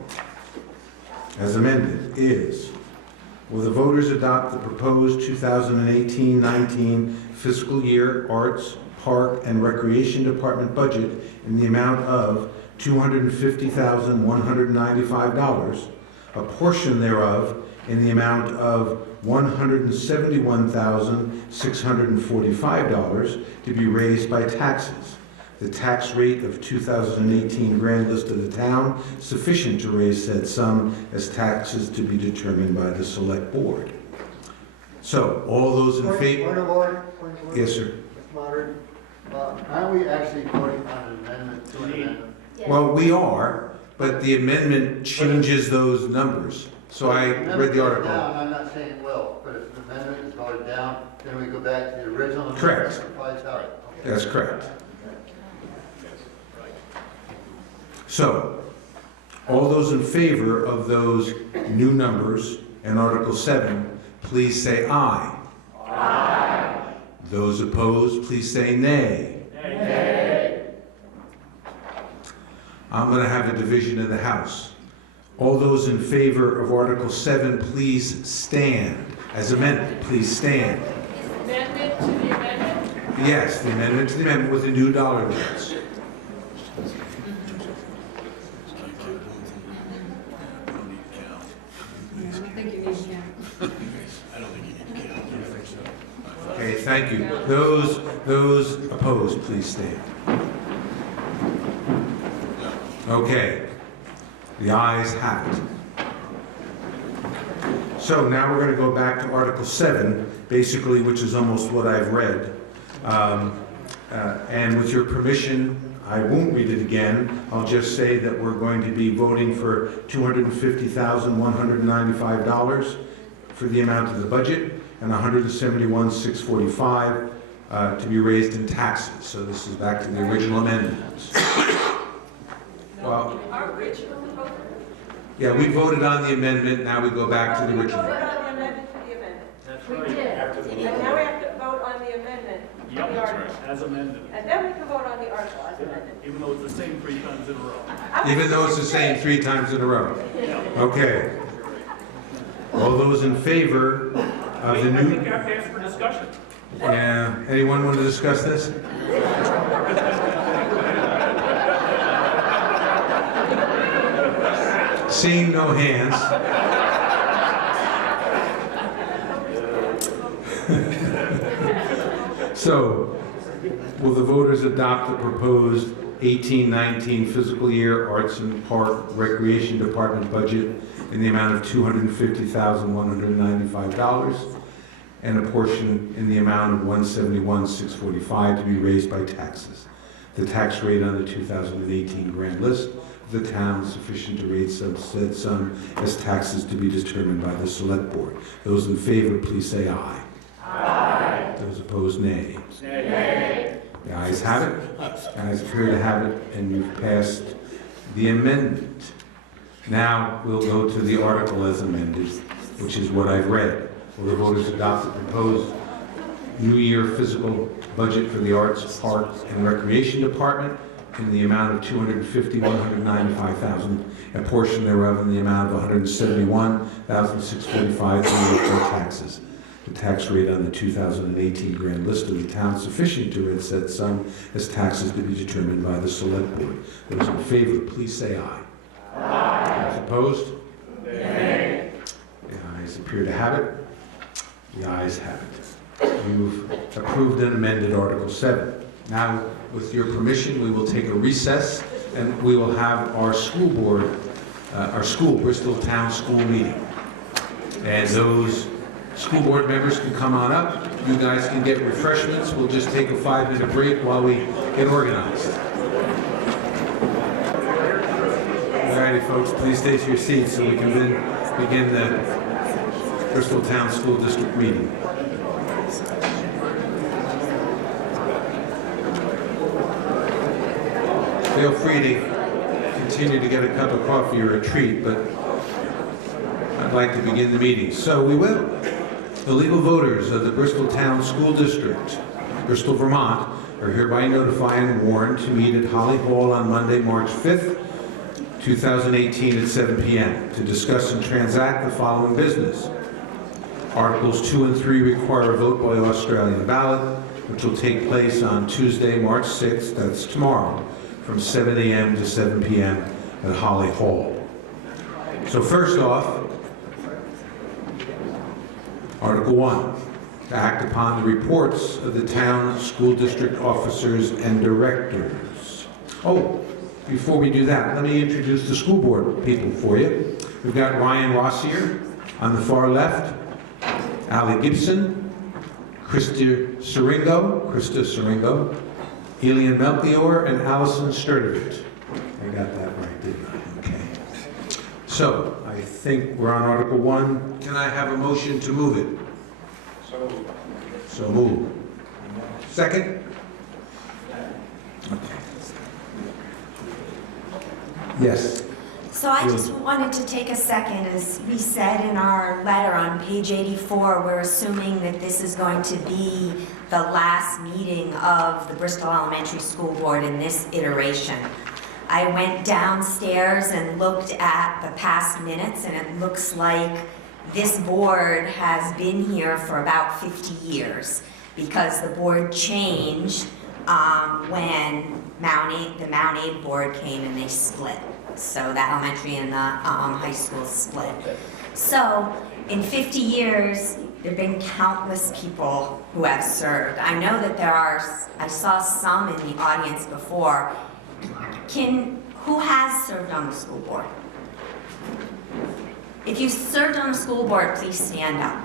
as amended, is, will the voters adopt the proposed 2018-19 fiscal year Arts, Park, and Recreation Department budget in the amount of $250,195, a portion thereof in the amount of $171,645 to be raised by taxes. The tax rate of 2018 grand list of the town sufficient to raise said sum as taxes to be determined by the select board. So, all those in favor? Point of order. Yes, sir. Mr. Moderator, aren't we actually voting on an amendment to an amendment? Well, we are, but the amendment changes those numbers. So I read the article. Down, I'm not saying it will, but if the amendment is voted down, then we go back to the original. Correct. Amendment. That's correct. So, all those in favor of those new numbers in Article 7, please say aye. Aye. Those opposed, please say nay. Nay. I'm going to have a division of the House. All those in favor of Article 7, please stand. As amended, please stand. Amendment to the amendment? Yes, the amendment to the amendment with the new dollar amounts. I think you need to count. Okay, thank you. Those opposed, please stand. Okay, the ayes have it. So now we're going to go back to Article 7, basically, which is almost what I've read. And with your permission, I won't read it again. I'll just say that we're going to be voting for $250,195 for the amount of the budget and $171,645 to be raised in taxes. So this is back to the original amendments. Well, Our original vote? yeah, we voted on the amendment. Now we go back to the original. We voted on the amendment to the amendment. That's We right. did. And now we have to vote on the amendment. Yep, that's right. As amended. And then we can vote on the article as amended. Even though it's the same 3 times in a row. Even though it's the same 3 times in a row. Okay. All those in favor of the I new... think you have to ask for discussion. Yeah, anyone want to discuss this? Seeing no hands. So, will the voters adopt the proposed 18-19 fiscal year Arts and Park Recreation Department budget in the amount of $250,195 and a portion in the amount of $171,645 to be raised by taxes? The tax rate on the 2018 grand list of the town sufficient to raise said sum as taxes to be determined by the select board. Those in favor, please say aye. Aye. Those opposed, nay. Nay. The ayes have it. The ayes appear to have it, and you've passed the amendment. Now we'll go to the article as amended, which is what I've read. Will the voters adopt the proposed New Year fiscal budget for the Arts, Parks, and Recreation Department in the amount of $250,195,000, a portion thereof in the amount of $171,645 to be raised by taxes? The tax rate on the 2018 grand list of the town sufficient to raise said sum as taxes to be determined by the select board. Those in favor, please say aye. Aye. Those opposed? Nay. The ayes appear to have it. The ayes have it. You've approved and amended Article 7. Now, with your permission, we will take a recess and we will have our school board, Bristol Town School meeting. And those school board members can come on up. You guys can get refreshments. We'll just take a 5-minute break while we get organized. All righty, folks, please stay to your seats so we can then begin the Bristol Town School District meeting. Feel free to continue to get a cup of coffee or a treat, but I'd like to begin the meeting. So we will. The legal voters of the Bristol Town School District, Bristol, Vermont, are hereby notified and warned to meet at Holly Hall on Monday, March 5th, 2018 at 7 p.m. to discuss and transact the following business. Articles 2 and 3 require a vote by Australian ballot, which will take place on Tuesday, March 6th, that's tomorrow, from 7 a.m. to 7 p.m. at Holly Hall. So first off, Article 1, to act upon the reports of the town school district officers and directors. Oh, before we do that, let me introduce the school board people for you. We've got Ryan Rossier on the far left, Ali Gibson, Krista Seringo, Elian Melchior, and Allison Sturdivant. I got that right, didn't I? Okay. So, I think we're on Article 1. Can I have a motion to move it? So move. Second? Okay. Yes. So I just wanted to take a second, as we said in our letter on page 84, we're assuming that this is going to be the last meeting of the Bristol Elementary School Board in this iteration. I went downstairs and looked at the past minutes, and it looks like this board has been here for about 50 years because the board changed when the Mount Aid board came and they split. So the elementary and the high school split. So in 50 years, there have been countless people who have served. I know that I saw some in the audience before. Who has served on the school board? If you served on the school board, please stand up.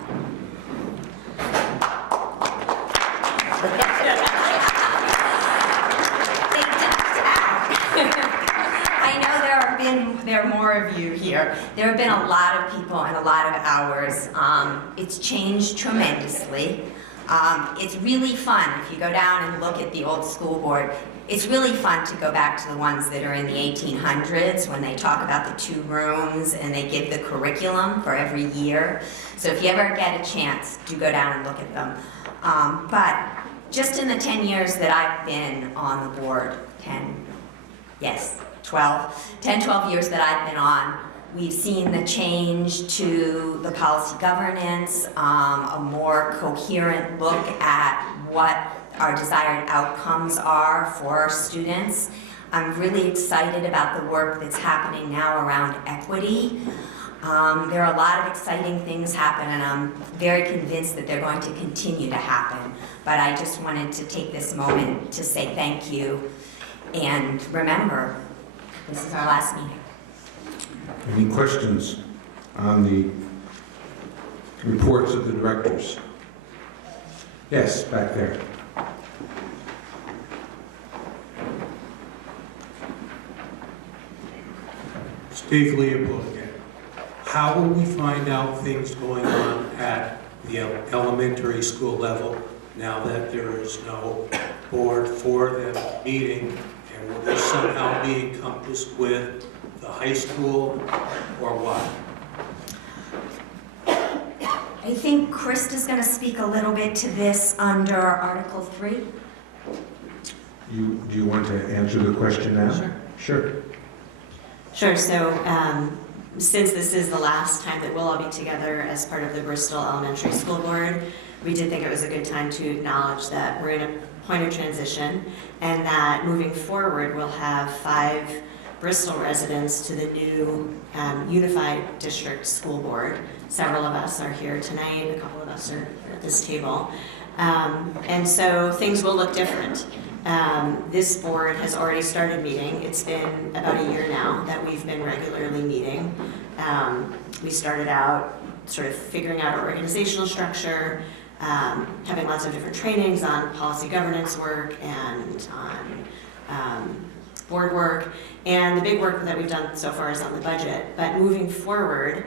There are more of you here. There have been a lot of people and a lot of hours. It's changed tremendously. It's really fun. If you go down and look at the old school board, it's really fun to go back to the ones that are in the 1800s when they talk about the 2 rooms and they give the curriculum for every year. So if you ever get a chance, do go down and look at them. But just in the 10 years that I've been on the board, 12 years that I've been on, we've seen the change to the policy governance, a more coherent look at what our desired outcomes are for our students. I'm really excited about the work that's happening now around equity. There are a lot of exciting things happen, and I'm very convinced that they're going to continue to happen. But I just wanted to take this moment to say thank you, and remember, this is our last meeting. Any questions on the reports of the directors? Yes, back there. Steve Leopold again. How will we find out things going on at the elementary school level now that there is no board for them meeting? And will this somehow be encompassed with the high school or what? I think Krista's going to speak a little bit to this under Article 3. Do you want to answer the question now? Sure. Sure. So since this is the last time that we'll all be together as part of the Bristol Elementary School Board, we did think it was a good time to acknowledge that we're in a point of transition and that moving forward we'll have 5 Bristol residents to the new Unified District School Board. Several of us are here tonight, a couple of us are at this table. And so things will look different. This board has already started meeting. It's been about a year now that we've been regularly meeting. We started out sort of figuring out our organizational structure, having lots of different trainings on policy governance work and on board work. And the big work that we've done so far is on the budget. But moving forward,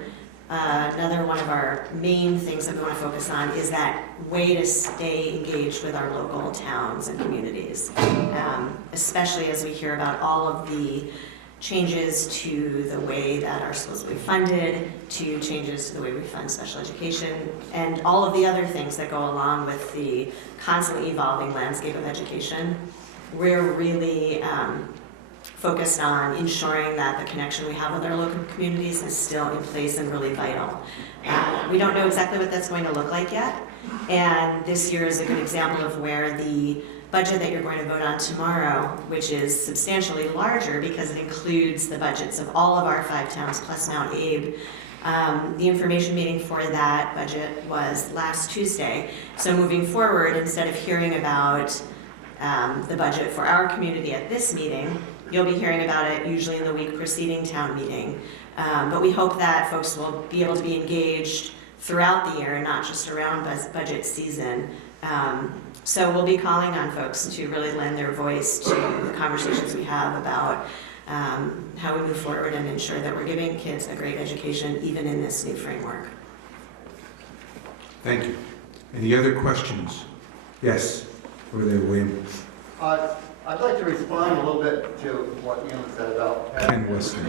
another one of our main things that we want to focus on is that way to stay engaged with our local towns and communities, especially as we hear about all of the changes to the way that our schools will be funded, to changes to the way we fund special education, and all of the other things that go along with the constantly evolving landscape of education. We're really focused on ensuring that the connection we have with our local communities is still in place and really vital. We don't know exactly what that's going to look like yet, and this year is a good example of where the budget that you're going to vote on tomorrow, which is substantially larger because it includes the budgets of all of our 5 towns plus Mount Abe. The information meeting for that budget was last Tuesday. So moving forward, instead of hearing about the budget for our community at this meeting, you'll be hearing about it usually in the week preceding town meeting. But we hope that folks will be able to be engaged throughout the year and not just around budget season. So we'll be calling on folks to really lend their voice to the conversations we have about how we move forward and ensure that we're giving kids a great education even in this new framework. Thank you. Any other questions? Yes, over there, William. I'd like to respond a little bit to what Ian said about. Ken Wesley.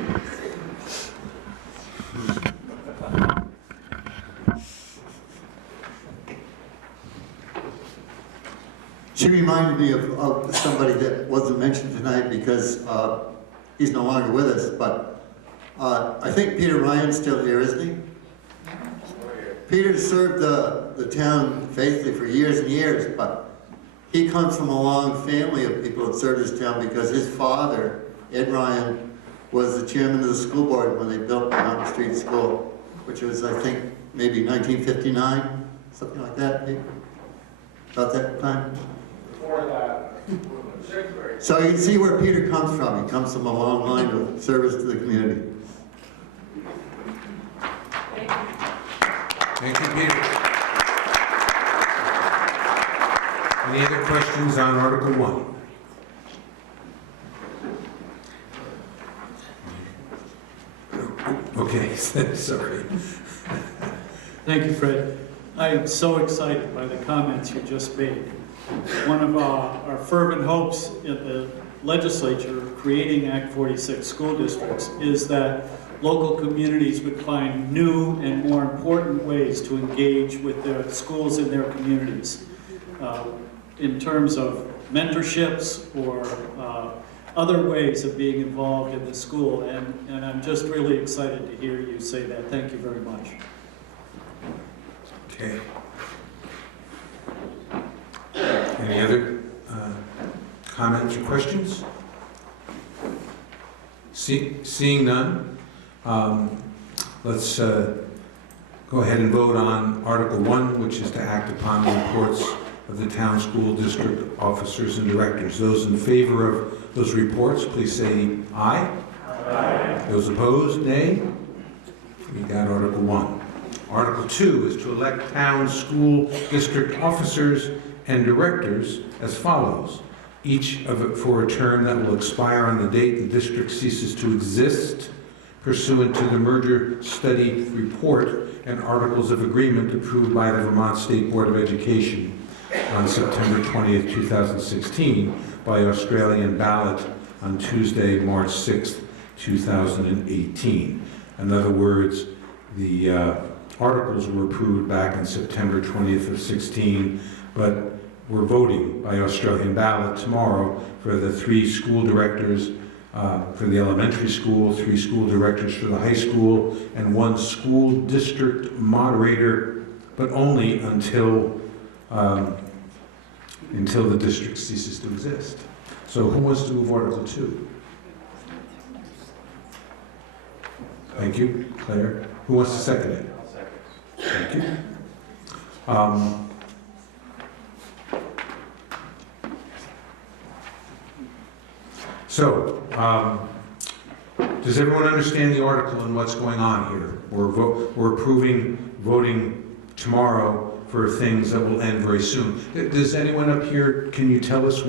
She reminded me of somebody that wasn't mentioned tonight because he's no longer with us, but I think Peter Ryan's still here, isn't he? Peter served the town faithfully for years and years, but he comes from a long family of people that served this town because his father, Ed Ryan, was the chairman of the school board when they built Mountain Street School, which was, I think, maybe 1959, something like that, maybe? About that time? Before that. So you can see where Peter comes from. He comes from a long line of service to the community. Thank you, Peter. Any other questions on Article 1? Okay, sorry. Thank you, Fred. I am so excited by the comments you just made. One of our fervent hopes in the legislature creating Act 46 school districts is that local communities would find new and more important ways to engage with their schools in their communities in terms of mentorships or other ways of being involved in the school. And I'm just really excited to hear you say that. Thank you very much. Okay. Any other comments or questions? Seeing none, let's go ahead and vote on Article 1, which is to act upon the reports of the town school district officers and directors. Those in favor of those reports, please say aye. Aye. Those opposed, nay. We got Article 1. Article 2 is to elect town school district officers and directors as follows. Each of it for a term that will expire on the date the district ceases to exist, pursuant to the merger study report and articles of agreement approved by the Vermont State Board of Education on September 20th, 2016 by Australian Ballot on Tuesday, March 6th, 2018. In other words, the articles were approved back on September 20th of 16, but we're voting by Australian Ballot tomorrow for the 3 school directors for the elementary school, 3 school directors for the high school, and 1 school district moderator, but only until the district ceases to exist. So who wants to move Article 2? Thank you, Claire. Who wants to second it? I'll second. Thank you. Does everyone understand the article and what's going on here? We're voting tomorrow for things that will end very soon. Does anyone up here, can you tell us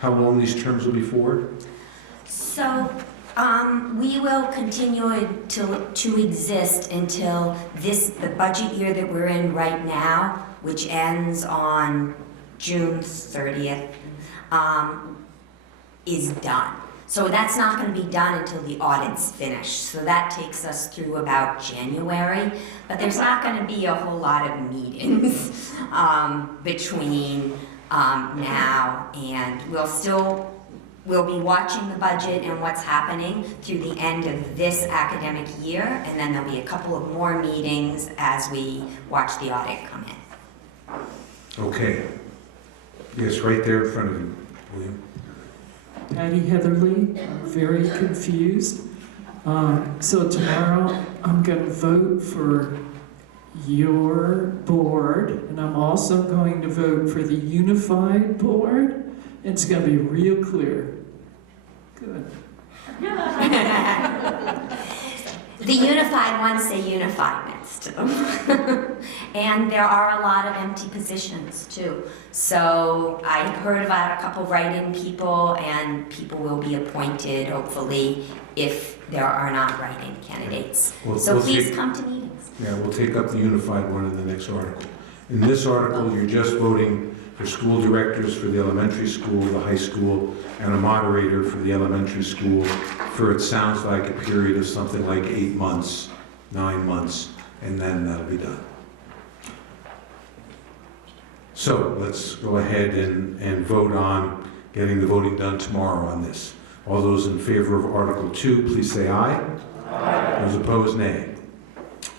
how long these terms will be for? So, we will continue to exist until the budget year that we're in right now, which ends on June 30th, is done. So that's not going to be done until the audit's finished. So that takes us through about January, but there's not going to be a whole lot of meetings between now and we'll be watching the budget and what's happening through the end of this academic year, and then there'll be a couple of more meetings as we watch the audit come in. Okay. Yes, right there in front of you, William. Patty Heatherly, I'm very confused. So tomorrow I'm going to vote for your board, and I'm also going to vote for the unified board. It's going to be real clear. Good. The unified ones say unified next to them. And there are a lot of empty positions too. So I heard about a couple write-in people, and people will be appointed, hopefully, if there are not write-in candidates. So please come to meetings. Yeah, we'll take up the unified one in the next article. In this article, you're just voting for school directors for the elementary school, the high school, and a moderator for the elementary school for, it sounds like, a period of something like 8 months, 9 months, and then that'll be done. So let's go ahead and vote on getting the voting done tomorrow on this. All those in favor of Article 2, please say aye. Aye. Those opposed, nay.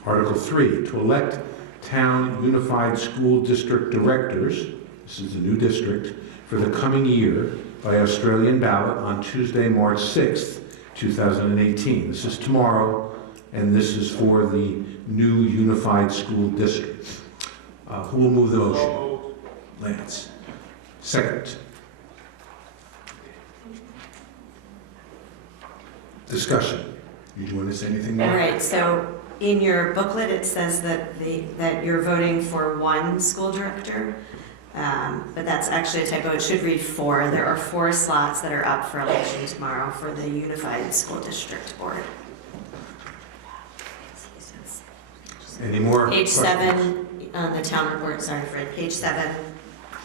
Article 3, to elect Town Unified School District Directors, this is a new district, for the coming year by Australian ballot on Tuesday, March 6th, 2018. This is tomorrow, and this is for the new Unified School District. Who will move the motion? Lance. Second. Discussion. Did you want to say anything more? All right, so in your booklet, it says that that you're voting for 1 school director, but that's actually a typo. It should read 4. There are 4 slots that are up for election tomorrow for the Unified School District Board. Any more Page questions? 7 on the town report, sorry Fred, page 7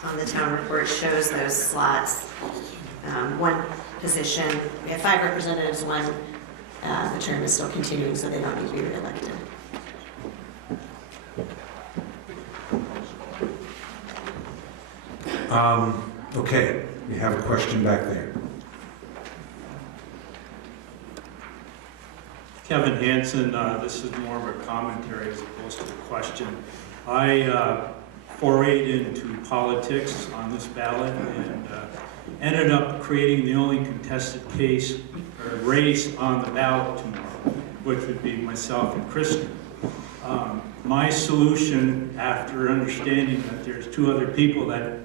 on the town report shows those slots. 1 position, we have 5 representatives, 1, the term is still continuing, so they don't need to be reelected. Okay, we have a question back there. Kevin Hansen, this is more of a commentary as opposed to a question. I forayed into politics on this ballot and ended up creating the only contested case or race on the ballot tomorrow, which would be myself and Kristen. My solution, after understanding that there's 2 other people that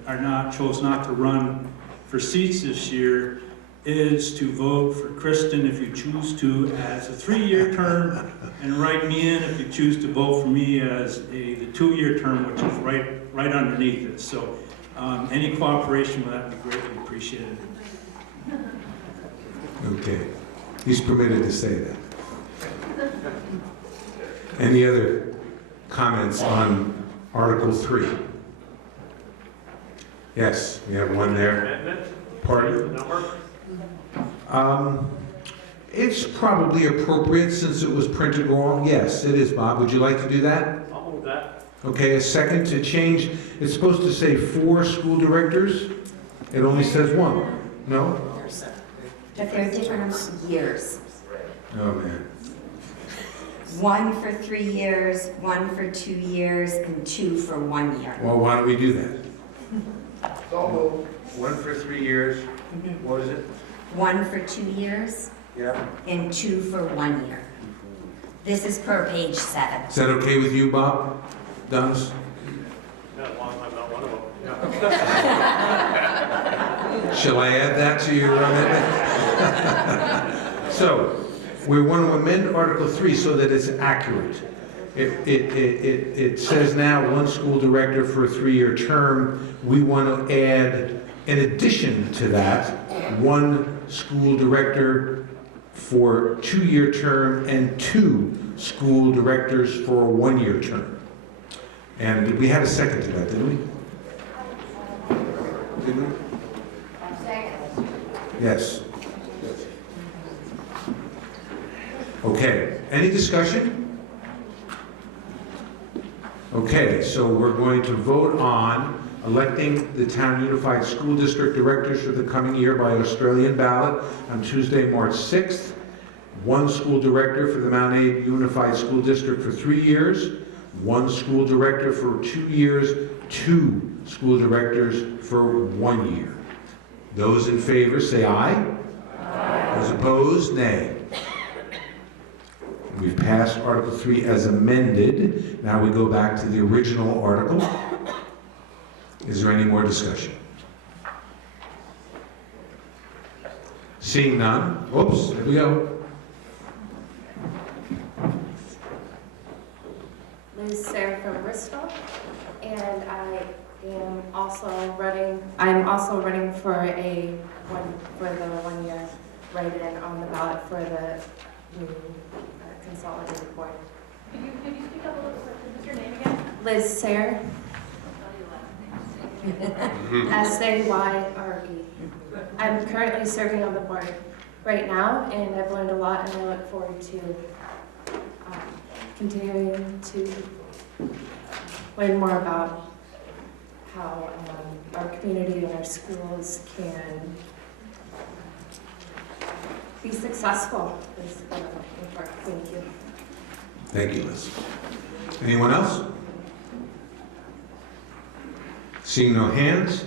chose not to run for seats this year, is to vote for Kristen if you choose to as a 3-year term, and write me in if you choose to vote for me as the 2-year term, which is right underneath it. So any cooperation with that would be greatly appreciated. Okay. He's permitted to say that. Any other comments on Article 3? Yes, we have one there. Pardon? It's probably appropriate since it was printed wrong. Yes, it is, Bob. Would you like to do that? I'll move that. Okay, a second to change. It's supposed to say 4 school directors. It only says 1. No? But they're different years. Oh, man. 1 for 3 years, 1 for 2 years, and 2 for 1 year. Well, why don't we do that? So, 1 for 3 years. What is it? 1 for 2 years. Yeah. And 2 for 1 year. This is per page 7. Is that okay with you, Bob? Duns? Yeah, as long as I'm not one of them. Shall I add that to your amendment? So, we want to amend Article 3 so that it's accurate. It says now 1 school director for a 3-year term. We want to add, in addition to that, 1 school director for a 2-year term and 2 school directors for a 1-year term. And we had a second to that, didn't we? Didn't we? Yes. Okay, any discussion? Okay, so we're going to vote on electing the Town Unified School District Directors for the coming year by Australian ballot on Tuesday, March 6th. 1 school director for the Mount Abe Unified School District for 3 years, 1 school director for 2 years, 2 school directors for 1 year. Those in favor say aye. Aye. Those opposed, nay. We've passed Article 3 as amended. Now we go back to the original article. Is there any more discussion? Seeing none. Oops, there we go. Liz Sarah from Bristol, and I'm also running for the 1 year write-in on the ballot for the new consolidated board. Could you speak up a little bit? What's your name again? Liz Sayre. SAYRE. I'm currently serving on the board right now, and I've learned a lot, and I look forward to continuing to learn more about how our community and our schools can be successful. Is what I'm looking for. Thank you. Thank you, Liz. Anyone else? Seeing no hands,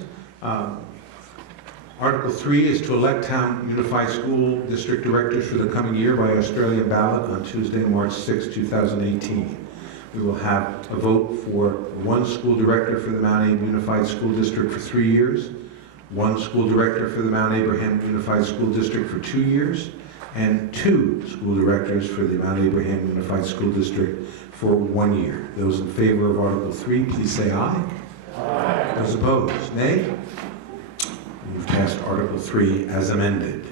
Article 3 is to elect Town Unified School District Directors for the coming year by Australian ballot on Tuesday, March 6, 2018. We will have a vote for one school director for the Mount Abraham Unified School District for 3 years, one school director for the Mount Abraham Unified School District for 2 years, and 2 school directors for the Mount Abraham Unified School District for 1 year. Those in favor of Article 3, please say aye. Aye. Those opposed, nay? You've passed Article 3 as amended.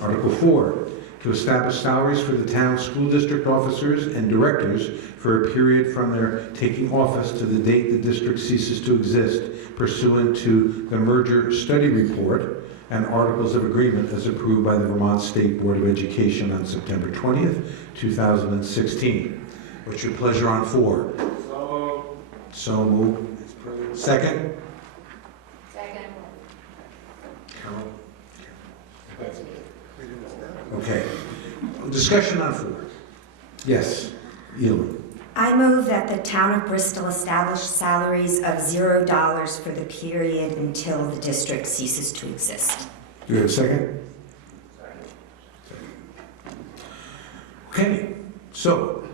Article 4, to establish salaries for the town school district officers and directors for a period from their taking office to the date the district ceases to exist, pursuant to the merger study report and articles of agreement as approved by the Vermont State Board of Education on September 20th, 2016. What's your pleasure on 4? So moved. Second? Second. Carol? Okay. Discussion on 4. Yes, Elin. I move that the town of Bristol establish salaries of $0 for the period until the district ceases to exist. Do you have a second? Okay, so,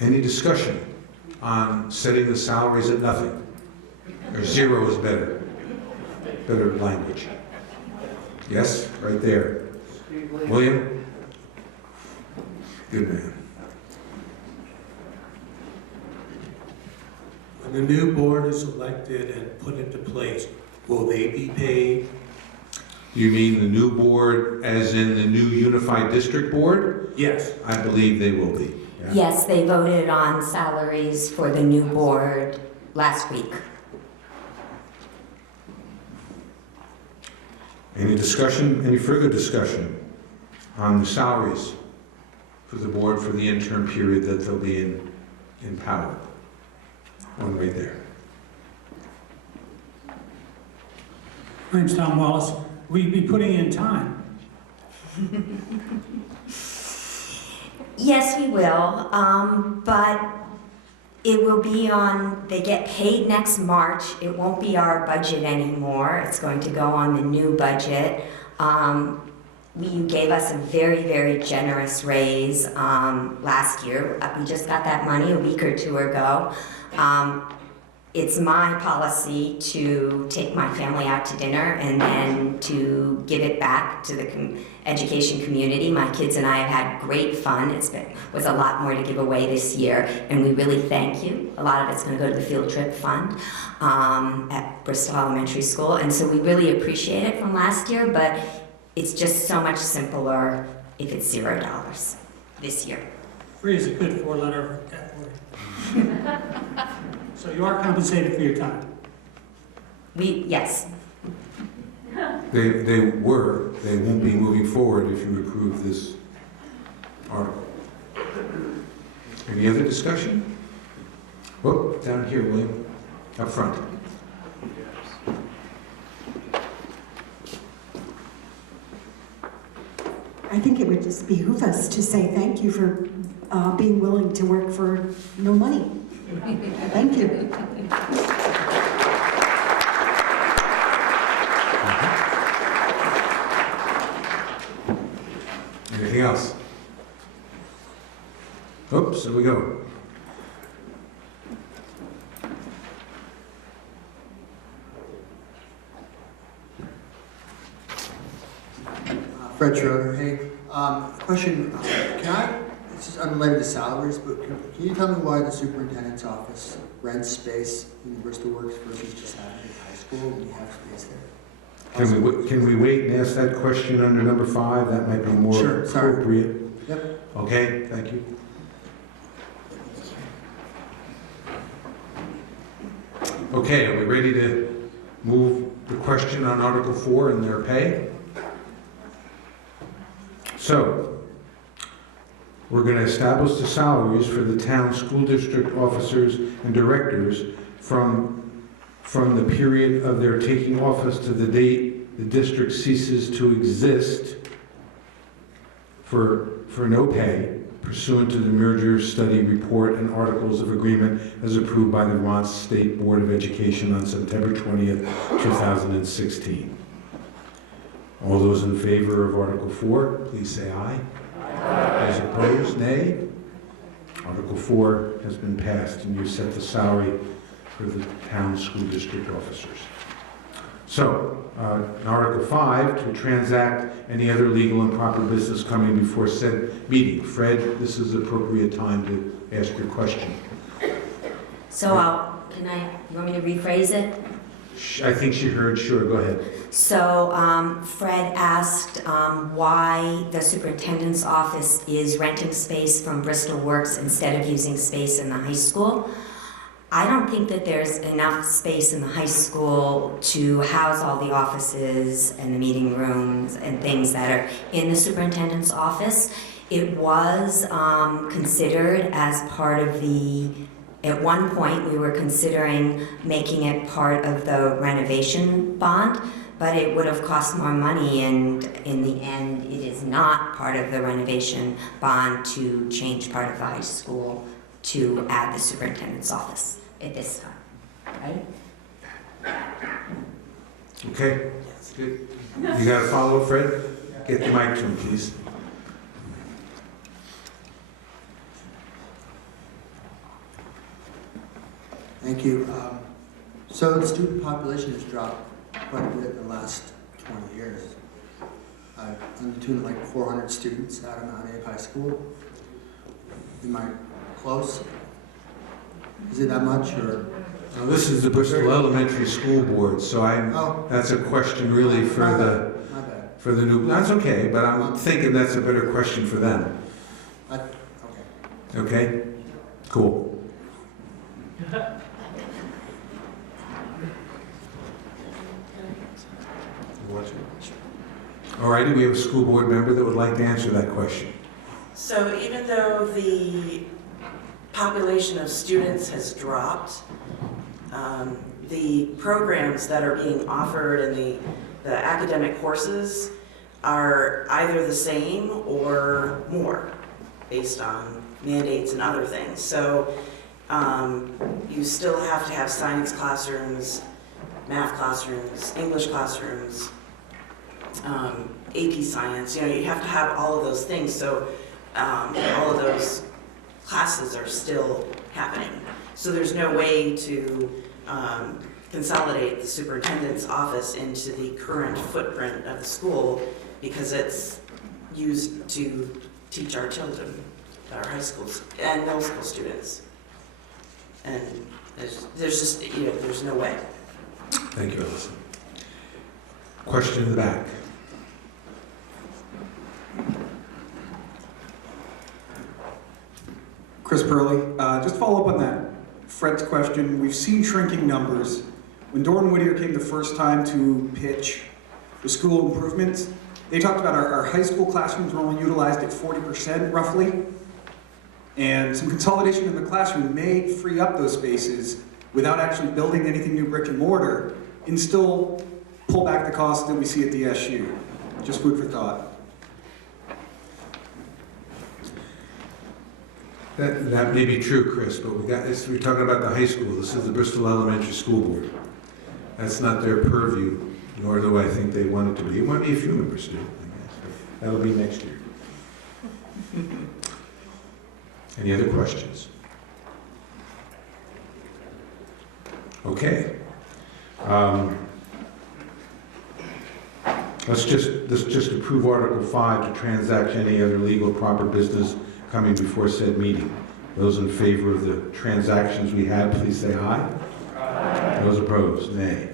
any discussion on setting the salaries at nothing? Or 0 is better? Better language. Yes, right there. William? Good man. When the new board is elected and put into place, will they be paid? You mean the new board as in the new unified district board? Yes. I believe they will be. Yeah. Yes, they voted on salaries for the new board last week. Any discussion, any further discussion on the salaries for the board for the interim period that they'll be in power? One right there. My name's Tom Wallace. Will you be putting in time? Yes, we will, but it will be on, they get paid next March. It won't be our budget anymore. It's going to go on the new budget. You gave us a very, very generous raise last year. We just got that money a week or 2 ago. It's my policy to take my family out to dinner and then to give it back to the education community. My kids and I have had great fun. Was a lot more to give away this year, and we really thank you. A lot of it's going to go to the field trip fund at Bristol Elementary School, and so we really appreciate it from last year, but it's just so much simpler if it's $0 this year. Free is a good 4-letter word. So you are compensated for your time? Yes. They won't be moving forward if you approve this article. Any other discussion? Whoop, down here, William, up front. I think it would just behoove us to say thank you for being willing to work for no money. Thank you. Anything else? Oops, there we go. Fred Schroeder, hey. Question, this is unrelated to salaries, but can you tell me why the superintendent's office rents space in the Bristol Works versus just having it at high school when you have space there? Can we wait and ask that question under number 5? That might be more appropriate. Yep. Okay, thank you. Okay, are we ready to move the question on Article 4 and their pay? So, we're going to establish the salaries for the town school district officers and directors from the period of their taking office to the date the district ceases to exist for no pay pursuant to the merger study report and articles of agreement as approved by the Vermont State Board of Education on September 20th, 2016. All those in favor of Article 4, please say aye. Aye. Those opposed, nay. Article 4 has been passed, and you set the salary for the town school district officers. So, in Article 5, to transact any other legal and proper business coming before said meeting. Fred, this is the appropriate time to ask your question. So, you want me to rephrase it? I think she heard, sure, go ahead. So, Fred asked why the superintendent's office is renting space from Bristol Works instead of using space in the high school. I don't think that there's enough space in the high school to house all the offices and the meeting rooms and things that are in the superintendent's office. It was considered as part of at one point we were considering making it part of the renovation bond, but it would have cost more money, and in the end it is not part of the renovation bond to change part of the high school to add the superintendent's office at this time, right? Okay, good. You got a follow-up, Fred? Get the mic to him, please. Thank you. So the student population has dropped quite a bit in the last 20 years. On the tune of like 400 students out of Mount Abe High School. Am I close? Is it that much, or? Now, this is the Bristol Elementary School Board, so that's a question really for the new. That's okay, but I'm thinking that's a better question for them. Okay. Okay? Cool. All righty, we have a school board member that would like to answer that question. So even though the population of students has dropped, the programs that are being offered and the academic courses are either the same or more based on mandates and other things. So you still have to have science classrooms, math classrooms, English classrooms, AP science, you have to have all of those things. So all of those classes are still happening. So there's no way to consolidate the superintendent's office into the current footprint of the school because it's used to teach our children, our high schools and middle school students. And there's just, there's no way. Thank you, Allison. Question in the back. Chris Purley, just follow up on that Fred's question. We've seen shrinking numbers. When Doran Whittier came the first time to pitch the school improvements, they talked about our high school classrooms were only utilized at 40% roughly, and some consolidation in the classroom may free up those spaces without actually building anything new brick and mortar and still pull back the costs that we see at the SU. Just food for thought. That may be true, Chris, but we're talking about the high school. This is the Bristol Elementary School Board. That's not their purview, nor do I think they want it to be. It might be a few members do, I guess. That'll be next year. Any other questions? Okay. Let's just approve Article 5 to transact any other legal proper business coming before said meeting. Those in favor of the transactions we had, please say aye. Aye. Those opposed, nay.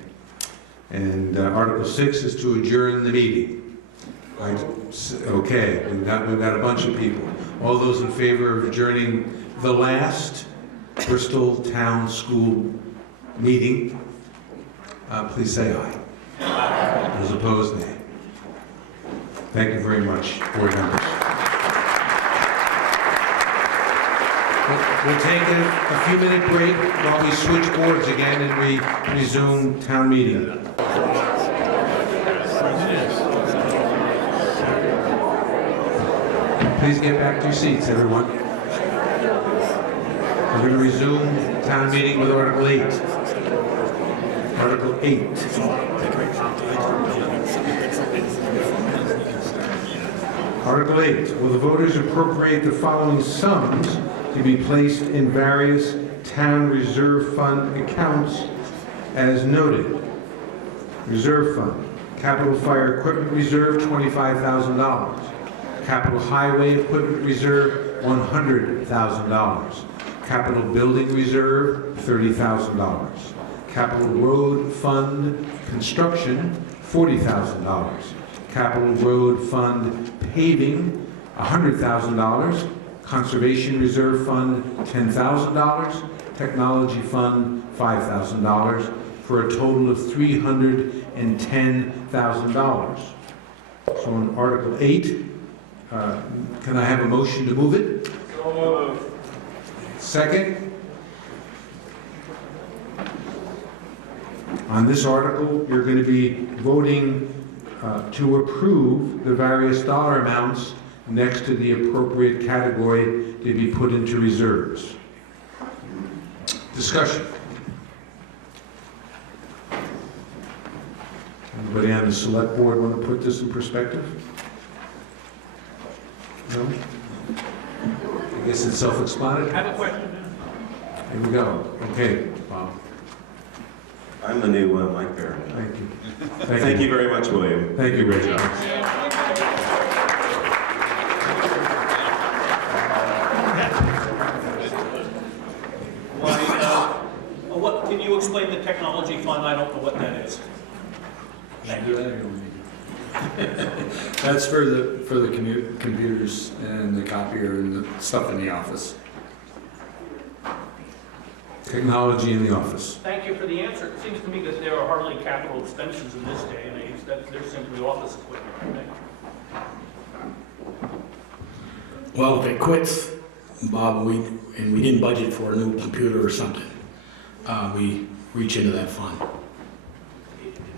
And Article 6 is to adjourn the meeting. Okay, we've got a bunch of people. All those in favor of adjourning the last Bristol Town School meeting, please say aye. Aye. Those opposed, nay. Thank you very much, board members. We'll take a few-minute break while we switch boards again and we resume town meeting. Please get back to your seats, everyone. We're going to resume town meeting with Article 8. Article 8. Article 8. Will the voters appropriate the following sums to be placed in various town reserve fund accounts as noted? Reserve fund. Capital Fire Equipment Reserve, $25,000. Capital Highway Equipment Reserve, $100,000. Capital Building Reserve, $30,000. Capital Road Fund Construction, $40,000. Capital Road Fund Paving, $100,000. Conservation Reserve Fund, $10,000. Technology Fund, $5,000, for a total of $310,000. So on Article 8, can I have a motion to move it? So moved. Second? On this article, you're going to be voting to approve the various dollar amounts next to the appropriate category to be put into reserves. Discussion. Anybody on the select board want to put this in perspective? No? I guess it's self-explanatory. I have a question. Here we go. Okay, Bob. I'm the new mic bearer. Thank you. Thank you very much, William. Thank you, Rich. What, can you explain the technology fund? I don't know what that is. Thank you. That's for the computers and the copier and the stuff in the office. Technology in the office. Thank you for the answer. It seems to me that there are hardly capital expenses in this day and age, that they're simply office equipment, aren't they? Well, if it quits, Bob, and we didn't budget for a new computer or something, we reach into that fund.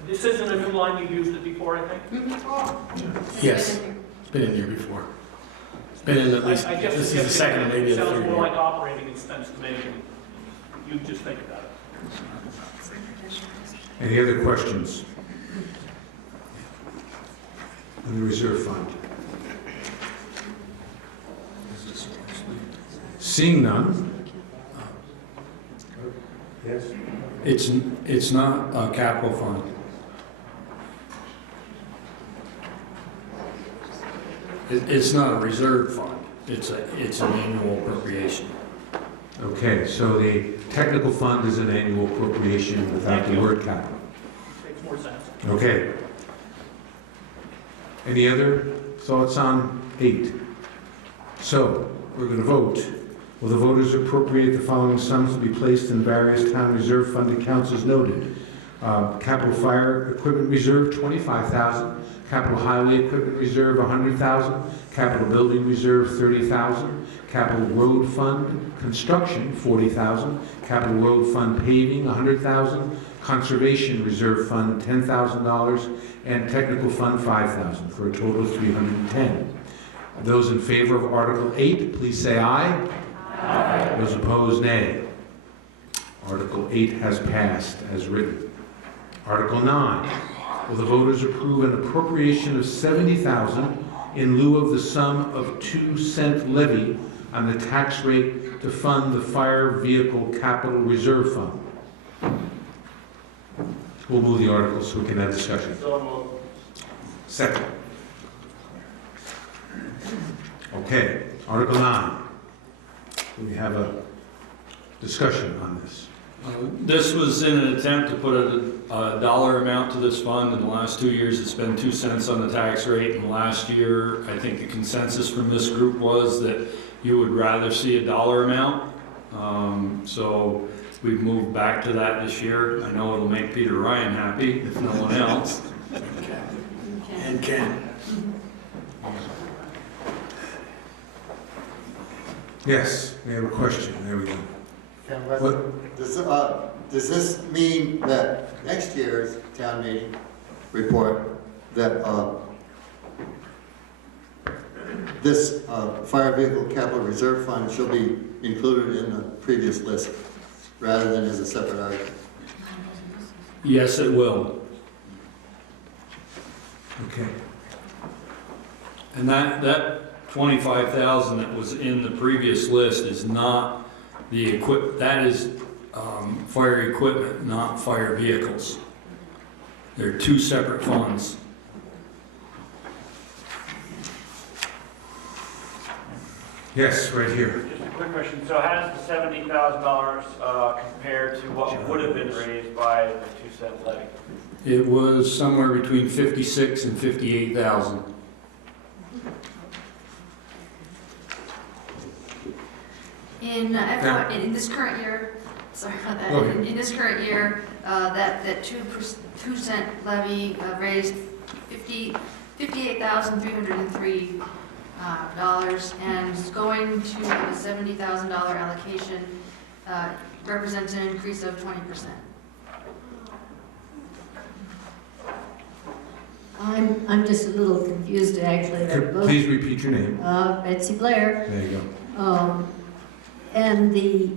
This isn't a new line, you've used it before, I think? Yes, it's been in here before. It's been in at least, this is the second, maybe the third It sounds more year. like operating expense to me. You just think about it. Any other questions? On the reserve fund? Seeing none? Yes? It's not a capital fund. It's not a reserve fund. It's an annual appropriation. Okay, so the technical fund is an annual appropriation without the word capital. Makes more sense. Okay. Any other thoughts on 8? So, we're going to vote. Will the voters appropriate the following sums to be placed in various town reserve fund accounts as noted? Capital Fire Equipment Reserve, $25,000. Capital Highway Equipment Reserve, $100,000. Capital Building Reserve, $30,000. Capital Road Fund Construction, $40,000. Capital Road Fund Paving, $100,000. Conservation Reserve Fund, $10,000. And Technical Fund, $5,000, for a total of $310,000. Those in favor of Article 8, please say aye. Aye. Those opposed, nay. Article 8 has passed as written. Article 9. Will the voters approve an appropriation of $70,000 in lieu of the sum of 2-cent levy on the tax rate to fund the Fire Vehicle Capital Reserve Fund? We'll move the article so we can have discussion. So moved. Second. Okay, Article 9. We have a discussion on this. This was in an attempt to put a dollar amount to this fund. In the last 2 years, it's been 2 cents on the tax rate. And last year, I think the consensus from this group was that you would rather see a dollar amount. So We've moved back to that this year. I know it'll make Peter Ryan happy, if no one else. And Ken. Yes, we have a question. There we go. What? Does this mean that next year's town meeting report, that this fire vehicle capital reserve fund shall be included in the previous list rather than as a separate item? Yes, it will. Okay. And that 25,000 that was in the previous list is not the that is fire equipment, not fire vehicles. They're two separate funds. Yes, right here. Just a quick question. So how does the $70,000 compare to what would have been raised by the 2-cent levy? It was somewhere between 56 and 58,000. In this current year, sorry about that, in this current year, that 2% levy raised $58,303, and going to the $70,000 allocation represents an increase of 20%. I'm just a little confused, actually. Please repeat your name. Betsy Blair. There you go. And the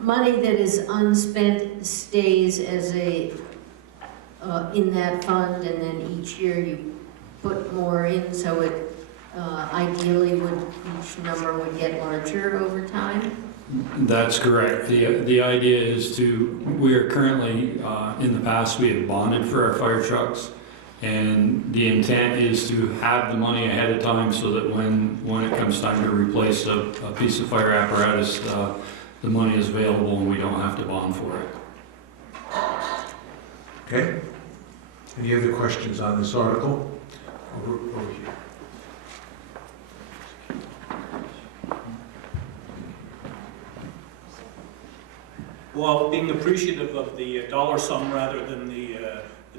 money that is unspent stays as a in that fund, and then each year you put more in, so it ideally each number would get larger over time. That's correct. The idea is we are currently, in the past, we have bonded for our fire trucks. And the intent is to have the money ahead of time so that when it comes time to replace a piece of fire apparatus, the money is available and we don't have to bond for it. Okay. Any other questions on this article? Over here. Well, being appreciative of the dollar sum rather than the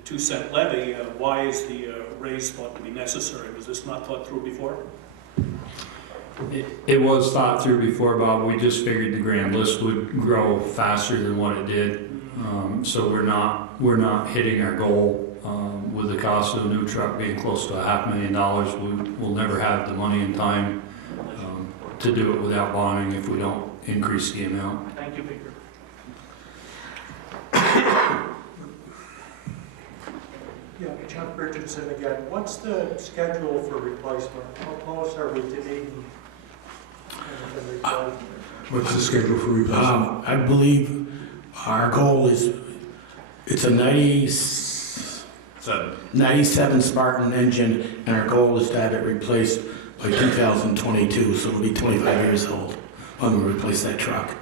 2-cent levy, why is the raise thought to be necessary? Was this not thought through before? It was thought through before, Bob. We just figured the grand list would grow faster than what it did. So we're not hitting our goal with the cost of a new truck being close to $500,000. We'll never have the money and time to do it without bonding if we don't increase the amount. Thank you, Peter. Yeah, Chuck Richardson again. What's the schedule for replacement? How close are we to needing anything replaced? What's the schedule for replacement? I believe our goal is, it's a 97 Spartan engine, and our goal is to have it replaced by 2022, so it'll be 25 years old when we replace that truck.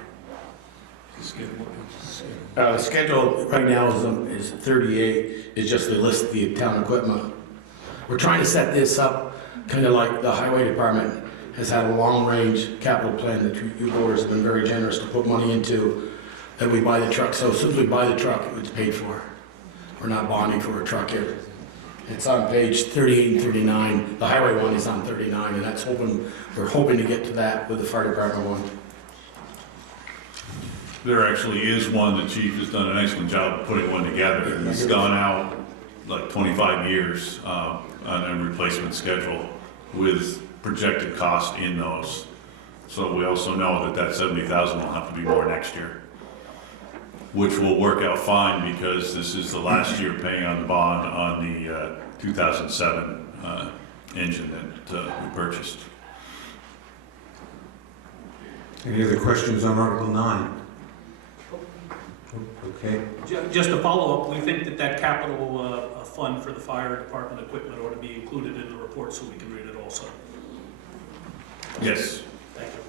The schedule right now is 38, is just to list the town equipment. We're trying to set this up kind of like the highway department has had a long-range capital plan that you boards have been very generous to put money into, that we buy the truck. So as soon as we buy the truck, it's paid for. We're not bonding for a truck here. It's on page 38 and 39. The highway one is on 39, and we're hoping to get to that with the fire department one. There actually is one. The chief has done an excellent job of putting one together. It's gone out like 25 years on a replacement schedule with projected cost in those. So we also know that 70,000 will have to be more next year, which will work out fine because this is the last year paying on the bond on the 2007 engine that we purchased. Any other questions on Article 9? Okay. Just a follow-up, we think that capital fund for the fire department equipment ought to be included in the report so we can read it also. Yes. Thank you.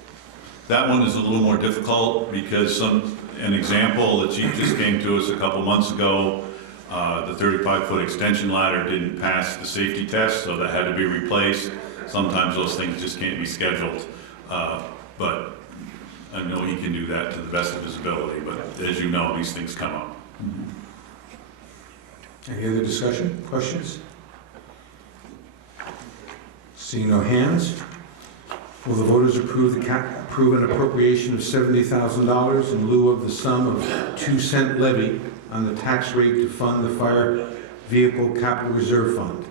That one is a little more difficult because an example, the chief just came to us a couple months ago. The 35-foot extension ladder didn't pass the safety test, so that had to be replaced. Sometimes those things just can't be scheduled. But I know he can do that to the best of his ability, but as you know, these things come up. Any other discussion, questions? Seeing no hands, will the voters approve an appropriation of $70,000 in lieu of the sum of 2-cent levy on the tax rate to fund the Fire Vehicle Capital Reserve Fund?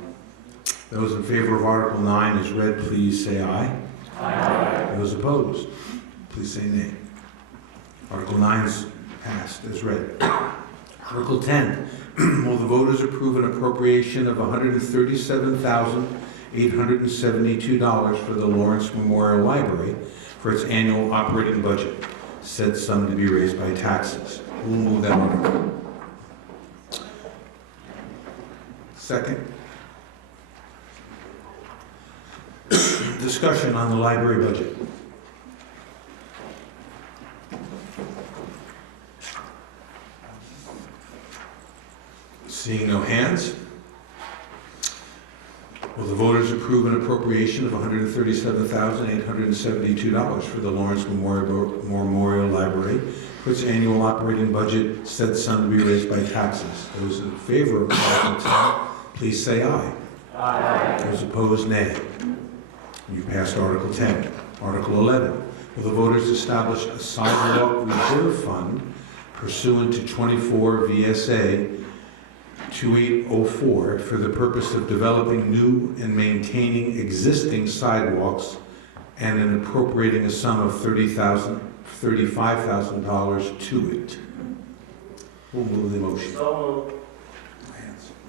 Those in favor of Article 9 as read, please say aye. Aye. Those opposed, please say nay. Article 9 is passed as read. Article 10, will the voters approve an appropriation of $137,872 for the Lawrence Memorial Library for its annual operating budget, said sum to be raised by taxes? Who will move that article? Second. Discussion on the library budget. Seeing no hands, will the voters approve an appropriation of $137,872 for the Lawrence Memorial Library for its annual operating budget, said sum to be raised by taxes? Those in favor of Article 10, please say aye. Aye. Those opposed, nay. You passed Article 10. Article 11, will the voters establish a sidewalk reserve fund pursuant to 24 VSA 2804 for the purpose of developing new and maintaining existing sidewalks and in appropriating a sum of $35,000 to it? Who will move the motion? So moved.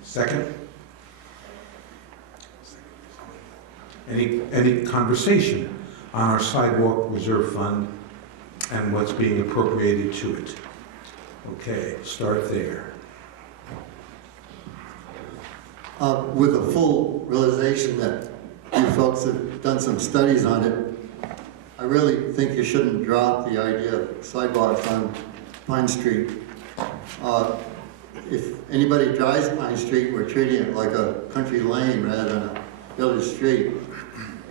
Second? Any conversation on our sidewalk reserve fund and what's being appropriated to it? Okay, start there. With the full realization that you folks have done some studies on it, I really think you shouldn't drop the idea of sidewalks on Pine Street. If anybody drives Pine Street, we're treating it like a country lane rather than a village street.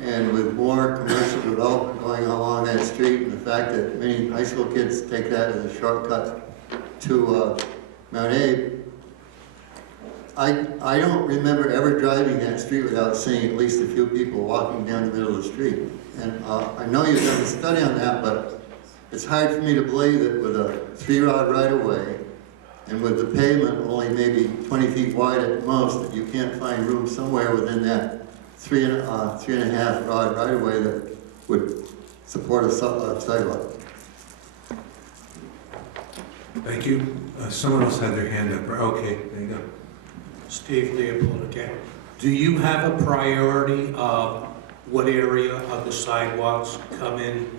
And with more commercial development going along that street, and the fact that many high school kids take that as a shortcut to Mount Abe, I don't remember ever driving that street without seeing at least a few people walking down the middle of the street. And I know you've done a study on that, but it's hard for me to believe that with a 3-rod right-of-way and with the pavement only maybe 20 feet wide at most, that you can't find room somewhere within that 3.5-rod right-of-way that would support a sidewalk. Thank you. Someone else had their hand up. Okay, there you go. Steve Leopold again. Do you have a priority of what area of the sidewalks come in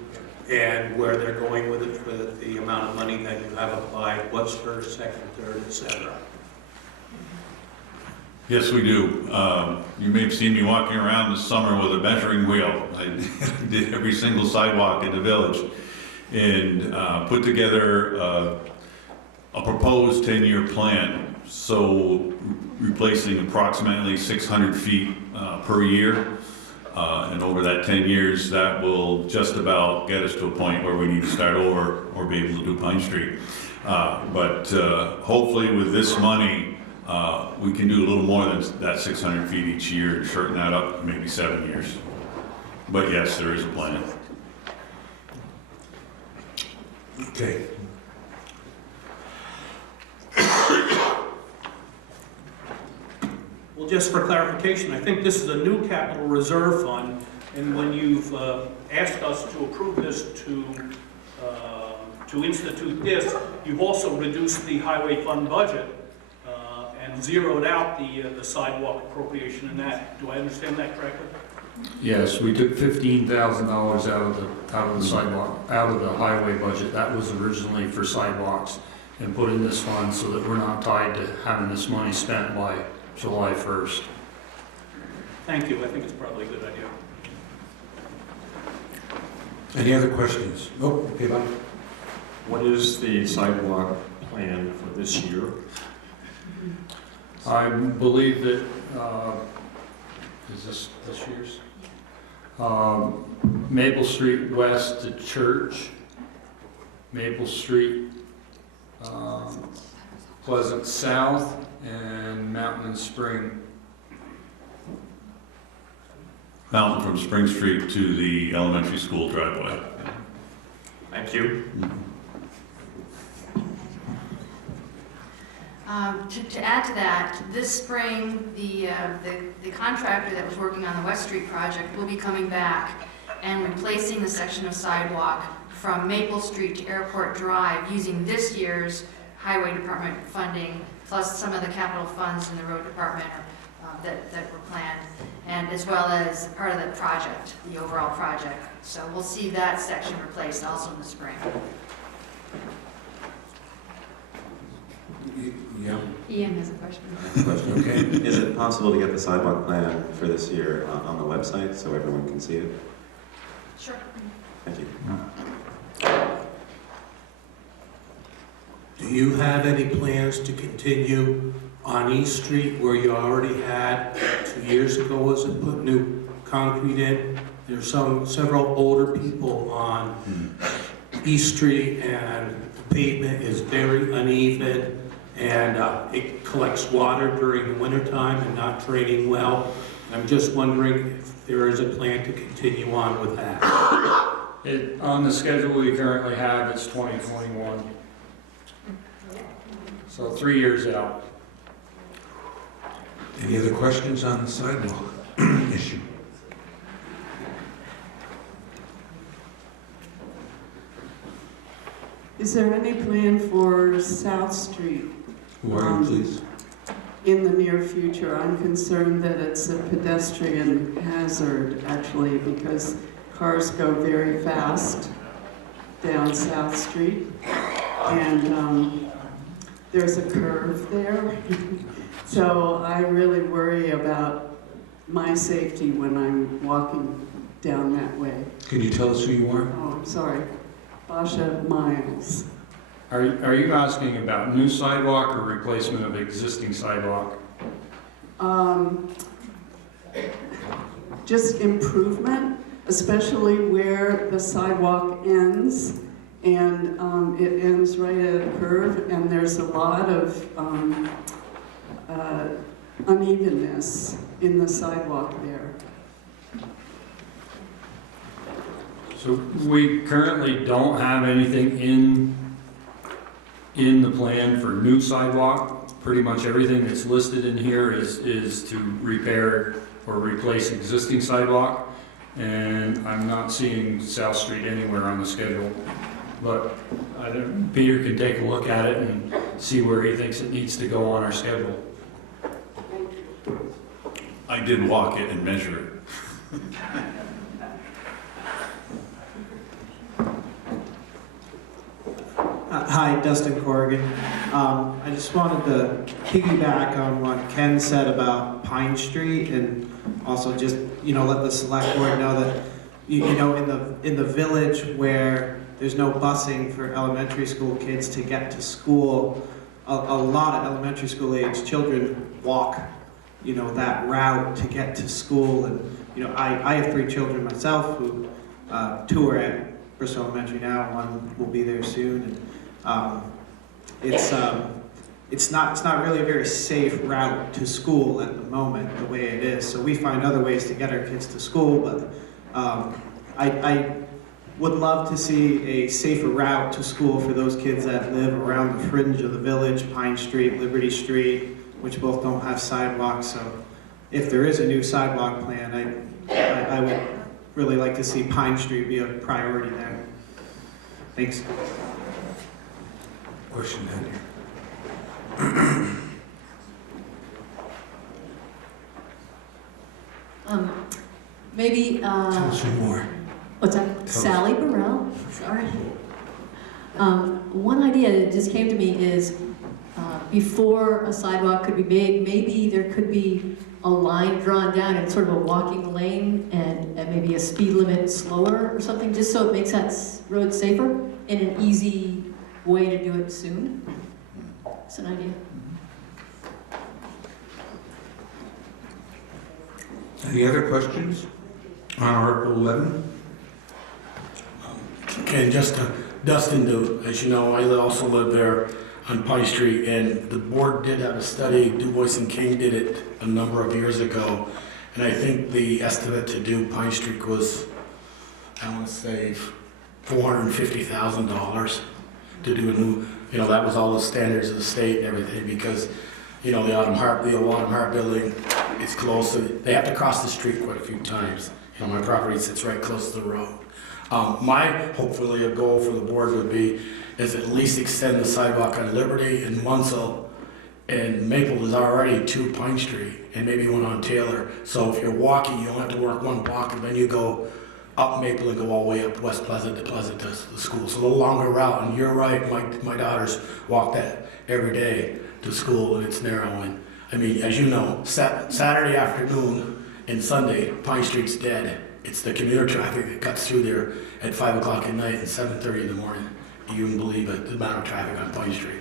and where they're going with it, with the amount of money that you have applied, what's first, second, third, etc.? Yes, we do. You may have seen me walking around this summer with a measuring wheel. I did every single sidewalk in the village and put together a proposed 10-year plan. So replacing approximately 600 feet per year. And over that 10 years, that will just about get us to a point where we need to start over or be able to do Pine Street. But hopefully with this money, we can do a little more than that 600 feet each year and shorten that up to maybe 7 years. But yes, there is a plan. Okay. Well, just for clarification, I think this is a new capital reserve fund, and when you've asked us to approve this to institute this, you've also reduced the highway fund budget and zeroed out the sidewalk appropriation in that. Do I understand that correctly? Yes, we took $15,000 out of the sidewalk, out of the highway budget. That was originally for sidewalks, and put in this fund so that we're not tied to having this money spent by July 1st. Thank you. I think it's probably a good idea. Any other questions? Oh, okay, Bob. What is the sidewalk plan for this year? I believe that, is this year's? Maple Street west to Church Maple Street, Pleasant South, and Mountain and Spring. Mountain from Spring Street to the elementary school driveway. Thank you. To add to that, this spring, the contractor that was working on the West Street project will be coming back and replacing the section of sidewalk from Maple Street to Airport Drive using this year's highway department funding, plus some of the capital funds in the road department that were planned, and as well as part of the project, the overall project. So we'll see that section replaced also in the spring. Yeah. Ian has a question. Okay. Is it possible to get the sidewalk plan for this year on the website so everyone can see it? Sure. Thank you. Do you have any plans to continue on East Street where you already had 2 years ago, was it, put new concrete in? There's several older people on East Street and the pavement is very uneven and it collects water during the wintertime and not draining well. I'm just wondering if there is a plan to continue on with that. On the schedule we currently have, it's 2021. So 3 years out. Any other questions on the sidewalk issue? Is there any plan for South Street? Who are you, please? In the near future, I'm concerned that it's a pedestrian hazard, actually, because cars go very fast down South Street, and there's a curve there. So I really worry about my safety when I'm walking down that way. Can you tell us who you are? Oh, I'm sorry. Basha Miles. Are you asking about new sidewalk or replacement of existing sidewalk? Just improvement, especially where the sidewalk ends, and it ends right at a curve, and there's a lot of unevenness in the sidewalk there. So we currently don't have anything in the plan for new sidewalk. Pretty much everything that's listed in here is to repair or replace existing sidewalk. And I'm not seeing South Street anywhere on the schedule. But Peter can take a look at it and see where he thinks it needs to go on our schedule. I did walk it and measure it. Hi, Dustin Corrigan. I just wanted to piggyback on what Ken said about Pine Street, and also just let the select board know that in the village where there's no busing for elementary school kids to get to school, a lot of elementary school age children walk that route to get to school. And I have 3 children myself who 2 are at Bristol Elementary now, 1 will be there soon. And it's not really a very safe route to school at the moment, the way it is. So we find other ways to get our kids to school, but I would love to see a safer route to school for those kids that live around the fringe of the village, Pine Street, Liberty Street, which both don't have sidewalks. So if there is a new sidewalk plan, I would really like to see Pine Street be a priority there. Thanks. Question down here. Maybe, Tell us some more. what's that? Sally Burrell, sorry. One idea that just came to me is before a sidewalk could be made, maybe there could be a line drawn down in sort of a walking lane and maybe a speed limit slower or something, just so it makes that road safer and an easy way to do it soon. It's an idea. Any other questions on Article 11? Okay, just to Dustin do. As you know, I also live there on Pine Street, and the board did have a study. Du Bois and King did it a number of years ago, and I think the estimate to do Pine Street was, I want to say, $450,000 to do a new, that was all the standards of the state and everything, because, the old Autumn Hart building is close. So they have to cross the street quite a few times. My property sits right close to the road. Hopefully a goal for the board would be is at least extend the sidewalk on Liberty and Munsell, and Maple is already to Pine Street, and maybe one on Taylor. So if you're walking, you don't have to work one block, and then you go up Maple and go all the way up West Pleasant to the school. So a little longer route, and you're right, my daughters walk that every day to school, and it's narrow. And I mean, as you know, Saturday afternoon and Sunday, Pine Street's dead. It's the commuter traffic that cuts through there at 5 o'clock at night and 7:30 in the morning. You wouldn't believe it, the amount of traffic on Pine Street.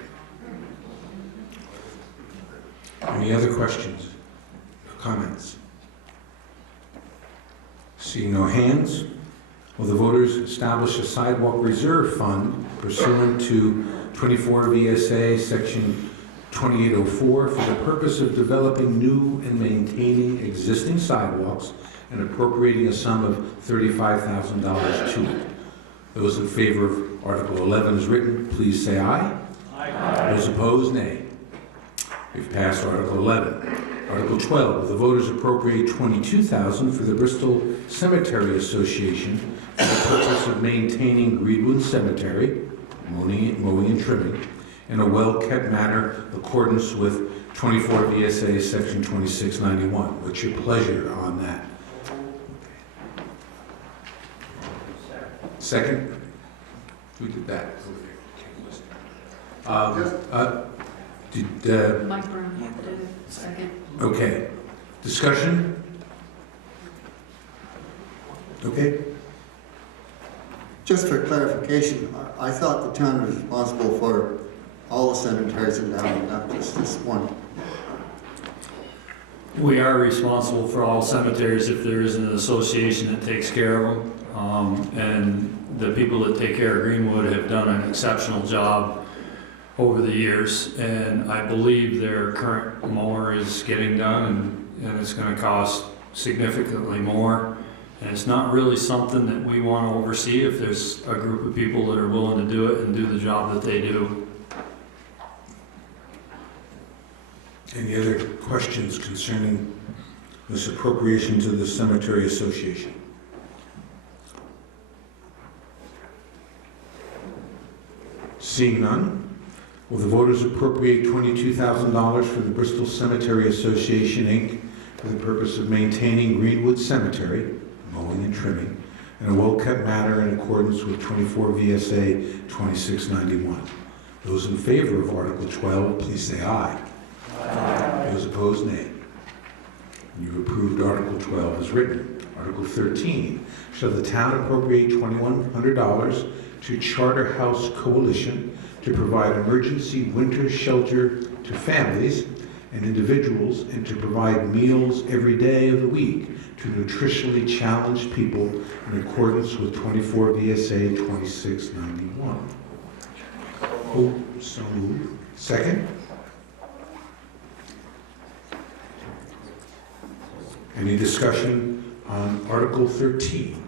Any other questions or comments? Seeing no hands, will the voters establish a sidewalk reserve fund pursuant to 24 VSA section 2804 for the purpose of developing new and maintaining existing sidewalks and appropriating a sum of $35,000 to it? Those in favor of Article 11 as written, please say aye. Aye. Those opposed, nay. We've passed Article 11. Article 12, will the voters appropriate $22,000 for the Bristol Cemetery Association for the purpose of maintaining Greenwood Cemetery, mowing and trimming, in a well-kept manner, accordance with 24 VSA Section 2691. What's your pleasure on that? Second? Who did that? Mike Brown did it, second. Okay. Discussion? Okay. Just for clarification, I thought the town was responsible for all the cemeteries in town, not just this one. We are responsible for all cemeteries if there is an association that takes care of them. And the people that take care of Greenwood have done an exceptional job over the years. And I believe their current mower is getting done, and it's going to cost significantly more. And it's not really something that we want to oversee if there's a group of people that are willing to do it and do the job that they do. Any other questions concerning this appropriation to the Cemetery Association? Seeing none, will the voters appropriate $22,000 for the Bristol Cemetery Association, Inc. for the purpose of maintaining Greenwood Cemetery, mowing and trimming, in a well-kept manner in accordance with 24 VSA 2691? Those in favor of Article 12, please say aye. Aye. Those opposed, nay. You've approved Article 12 as written. Article 13, shall the town appropriate $2,100 to Charter House Coalition to provide emergency winter shelter to families and individuals, and to provide meals every day of the week to nutritionally challenged people in accordance with 24 VSA 2691. Oh, so moved. Second? Any discussion on Article 13?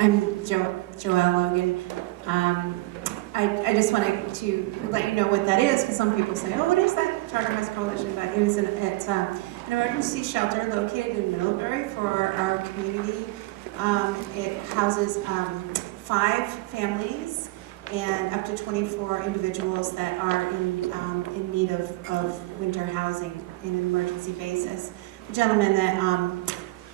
I'm Joelle Logan. I just wanted to let you know what that is, because some people say, oh, what is that Charter House Coalition? But it's an emergency shelter located in Middlebury for our community. It houses 5 families and up to 24 individuals that are in need of winter housing in an emergency basis. The gentleman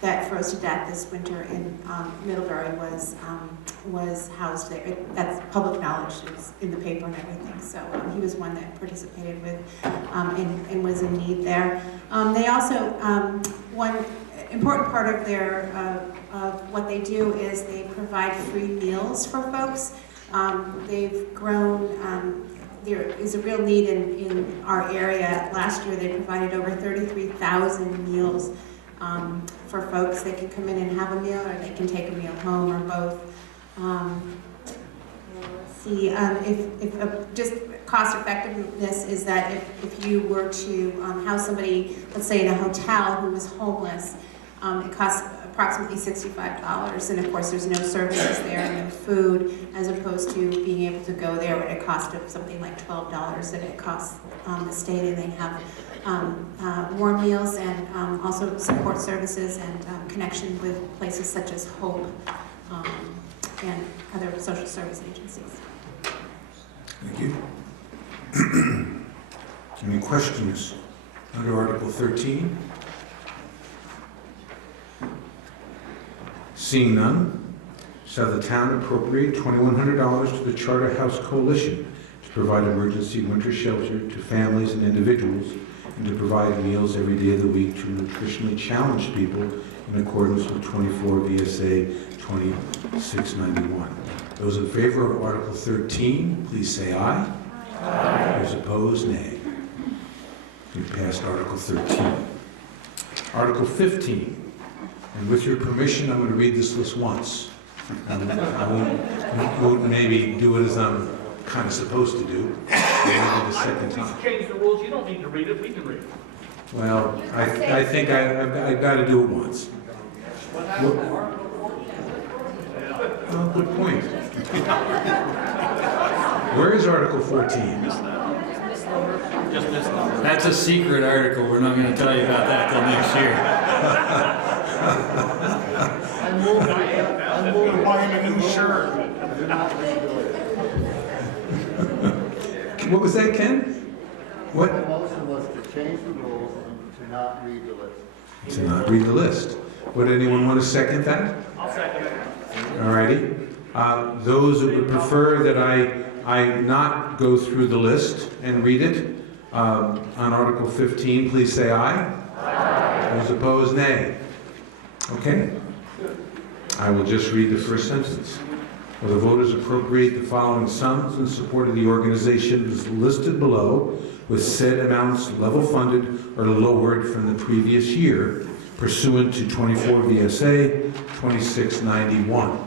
that froze to death this winter in Middlebury was housed there. That's public knowledge. It's in the paper and everything. So he was one that participated with and was in need there. They also, one important part of their of what they do is they provide free meals for folks. They've grown. There is a real need in our area. Last year they provided over 33,000 meals for folks. They can come in and have a meal, or they can take a meal home, or both. Let's see, if just cost effectiveness is that if you were to house somebody, let's say in a hotel who was homeless, it costs approximately $65, and of course there's no services there, no food, as opposed to being able to go there at a cost of something like $12 that it costs the state, and they have warm meals and also support services and connection with places such as Hope and other social service agencies. Thank you. Any questions under Article 13? Seeing none, shall the town appropriate $2,100 to the Charter House Coalition to provide emergency winter shelter to families and individuals, and to provide meals every day of the week to nutritionally challenged people in accordance with 24 VSA 2691. Those in favor of Article 13, please say aye. Aye. Those opposed, nay. We've passed Article 13. Article 15. And with your permission, I'm going to read this list once. I won't maybe do it as I'm kind of supposed to do. Maybe the second time. We change the rules. You don't need to read it. We can read it. Well, I think I've got to do it once. Oh, good point. Where is Article 14? That's a secret article. We're not going to tell you about that till next year. I'm moving to buy him a new shirt. What was that, Ken? What? The motion was to change the rules and to not read the list. To not read the list. Would anyone want to second that? I'll second it. All righty. Those that would prefer that I not go through the list and read it on Article 15, please say aye. Aye. Those opposed, nay. Okay. I will just read the first sentence. Will the voters appropriate the following sums in support of the organizations listed below, with said amounts level funded or lowered from the previous year, pursuant to 24 VSA 2691.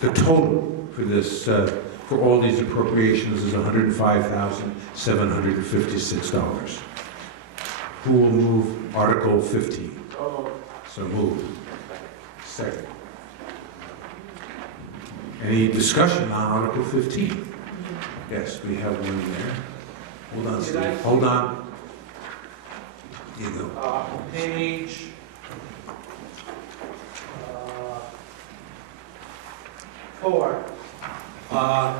The total for this, for all these appropriations is $105,756. Who will move Article 15? So moved. Second. Any discussion on Article 15? Yes, we have one there. Hold on, Steve. Hold on. Here you go. Page 4.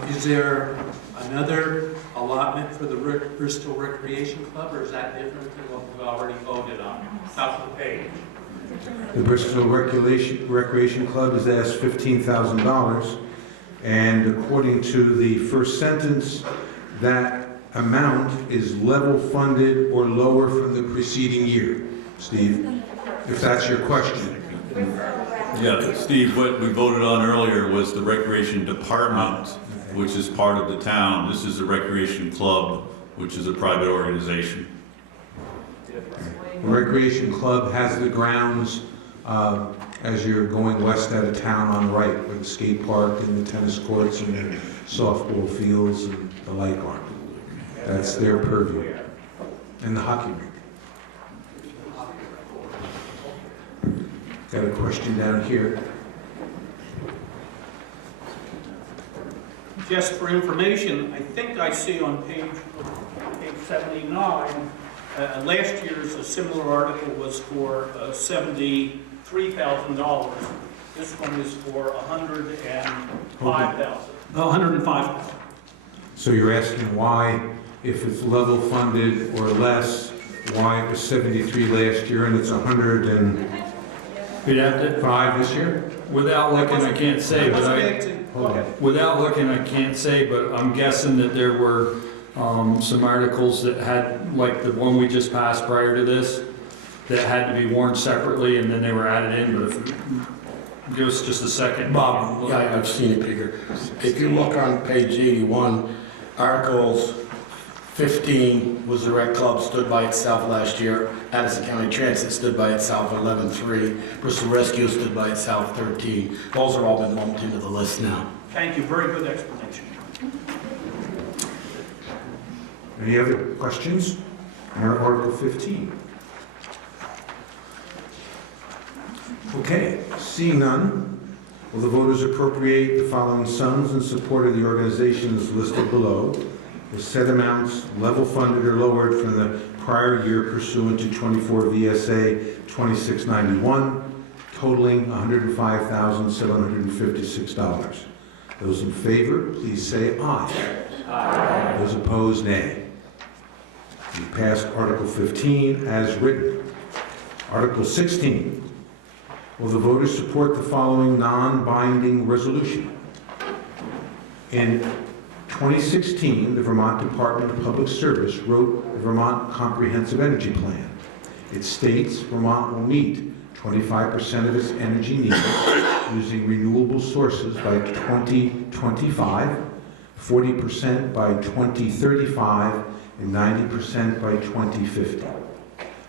Is there another allotment for the Bristol Recreation Club, or is that different than what we already voted on? Top of the page. The Bristol Recreation Club has asked $15,000, and according to the first sentence, that amount is level funded or lower from the preceding year. Steve, if that's your question. Yeah, Steve, what we voted on earlier was the Recreation Department, which is part of the town. This is the Recreation Club, which is a private organization. The Recreation Club has the grounds as you're going west out of town on the right, where the skate park and the tennis courts and the softball fields and the like are. That's their purview. And the hockey rink. Got a question down here. Just for information, I think I see on page 79, last year's a similar article was for $73,000. This one is for $105,000. Oh, $105,000. So you're asking why, if it's level funded or less, why it was 73 last year and it's 105 this year? Without looking, I can't say, but I'm guessing that there were some articles that had, like the one we just passed prior to this, that had to be warned separately, and then they were added in. But if give us just a second, Bob. Yeah, I've seen it bigger. If you look on page 81, Articles 15 was the Rec Club, stood by itself last year. Addison County Transit stood by itself at 11.3. Bristol Rescue stood by itself 13. Those are all been lumped into the list now. Thank you, very good explanation. Any other questions on Article 15? Okay, seeing none, will the voters appropriate the following sums in support of the organizations listed below, with said amounts level funded or lowered from the prior year pursuant to 24 VSA 2691, totaling $105,756. Those in favor, please say aye. Aye. Those opposed, nay. We passed Article 15 as written. Article 16. Will the voters support the following non-binding resolution? In 2016, the Vermont Department of Public Service wrote the Vermont Comprehensive Energy Plan. It states Vermont will meet 25% of its energy needs using renewable sources by 2025, 40% by 2035, and 90% by 2050.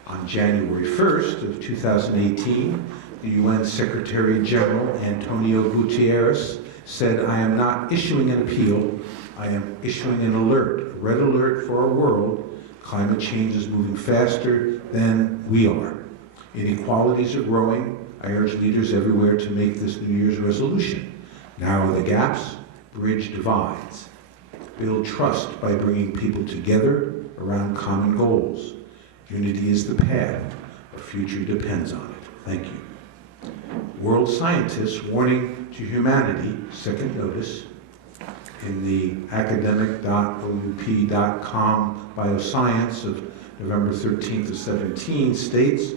On January 1st of 2018, the UN Secretary General Antonio Guterres said, "I am not issuing an appeal, I am issuing an alert, a red alert for our world. Climate change is moving faster than we are. Inequalities are growing. I urge leaders everywhere to make this New Year's resolution. Narrow the gaps, bridge divides. Build trust by bringing people together around common goals. Unity is the path. Our future depends on it." Thank you. World scientists warning to humanity, second notice, in the academic.oup.com Bioscience of November 13th of 17 states,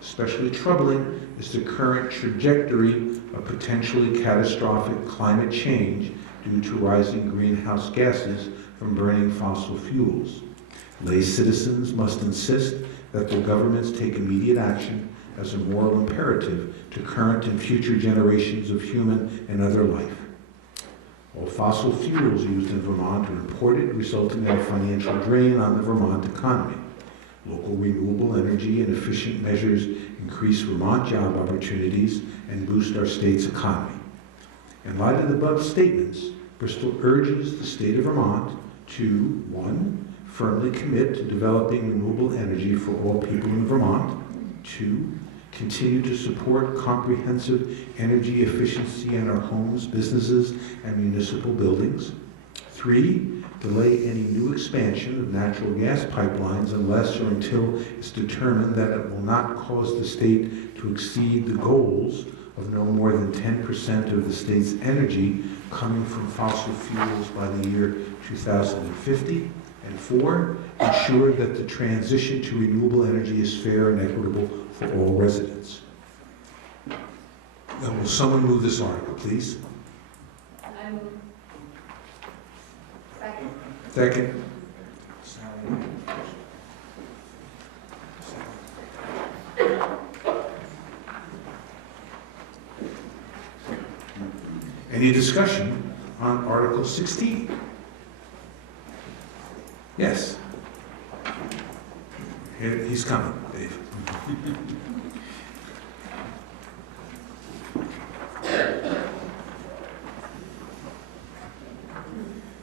especially troubling is the current trajectory of potentially catastrophic climate change due to rising greenhouse gases from burning fossil fuels. Lay citizens must insist that their governments take immediate action as a moral imperative to current and future generations of human and other life. All fossil fuels used in Vermont are imported, resulting in a financial drain on the Vermont economy. Local renewable energy and efficient measures increase Vermont job opportunities and boost our state's economy. In light of the above statements, Bristol urges the state of Vermont to, 1, firmly commit to developing renewable energy for all people in Vermont. 2, continue to support comprehensive energy efficiency in our homes, businesses, and municipal buildings. 3, delay any new expansion of natural gas pipelines unless or until it's determined that it will not cause the state to exceed the goals of no more than 10% of the state's energy coming from fossil fuels by the year 2050. And 4, ensure that the transition to renewable energy is fair and equitable for all residents. Now, will someone move this article, please? I move. Second. Second. Any discussion on Article 16? Yes. Here, he's coming, Dave.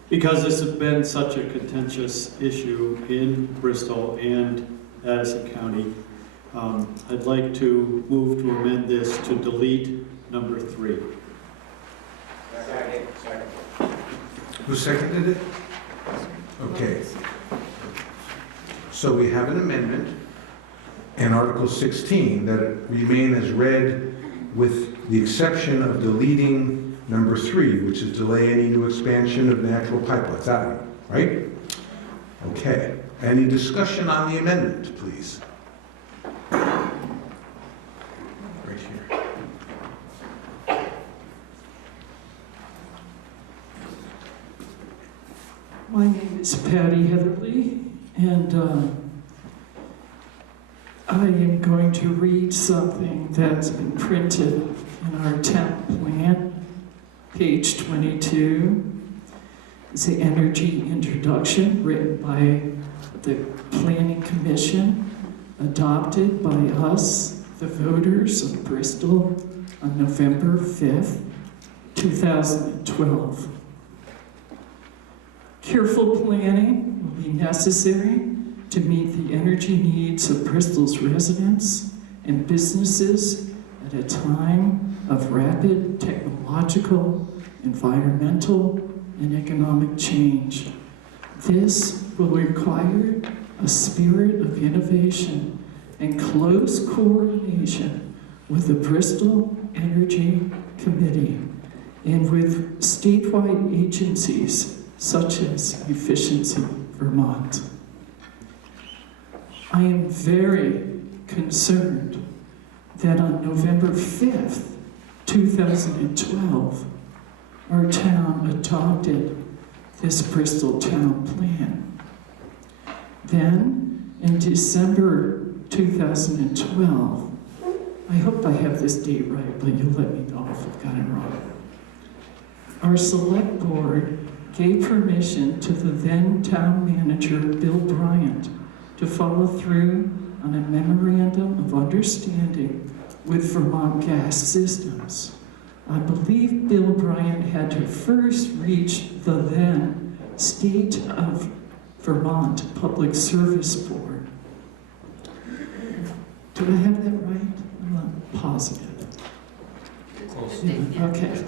Because this has been such a contentious issue in Bristol and Addison County, I'd like to move to amend this to delete number 3. Who seconded it? Okay. So we have an amendment in Article 16 that remain as read with the exception of deleting number 3, which is delay any new expansion of natural pipelines. That one, right? Okay. Any discussion on the amendment, please? Right here. My name is Patty Heatherly, and I am going to read something that's been printed in our town plan, page 22. is the Energy Introduction, written by the Planning Commission, adopted by us, the voters of Bristol, on November 5th, 2012. Careful planning will be necessary to meet the energy needs of Bristol's residents and businesses at a time of rapid technological, environmental, and economic change. This will require a spirit of innovation and close coordination with the Bristol Energy Committee and with statewide agencies such as Efficiency Vermont. I am very concerned that on November 5th, 2012, our town adopted this Bristol Town Plan. Then, in December 2012, I hope I have this date right, but you'll let me know if I've got it wrong. Our select board gave permission to the then town manager, Bill Bryant, to follow through on a memorandum of understanding with Vermont Gas Systems. I believe Bill Bryant had to first reach the then State of Vermont Public Service Board. Do I have that right? I'm not positive. Okay.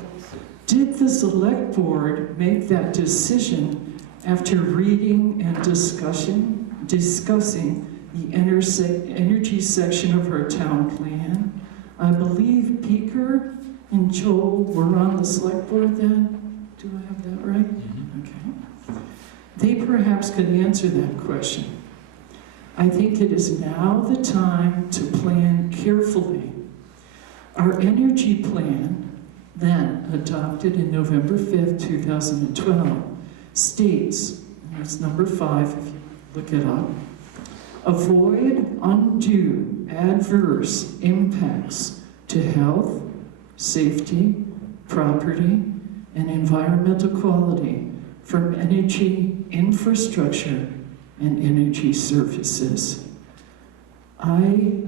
Did the select board make that decision after reading and discussing the energy section of our town plan? I believe Peeker and Joel were on the select board then. Do I have that right? Okay. They perhaps could answer that question. I think it is now the time to plan carefully. Our energy plan, then adopted in November 5th, 2012, states, and it's number 5, if you look it up, avoid undue adverse impacts to health, safety, property, and environmental quality from energy infrastructure and energy services. I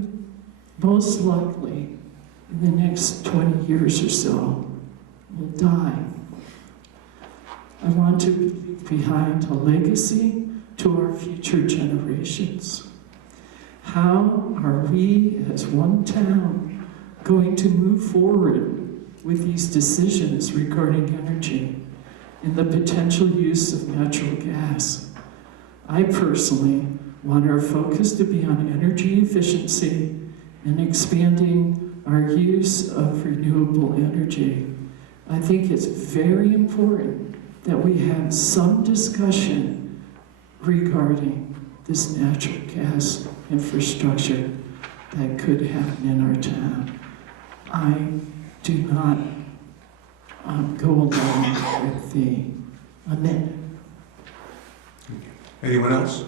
most likely, in the next 20 years or so, will die. I want to leave behind a legacy to our future generations. How are we as one town going to move forward with these decisions regarding energy and the potential use of natural gas? I personally want our focus to be on energy efficiency and expanding our use of renewable energy. I think it's very important that we have some discussion regarding this natural gas infrastructure that could happen in our town. I do not go along with the amendment. Anyone else?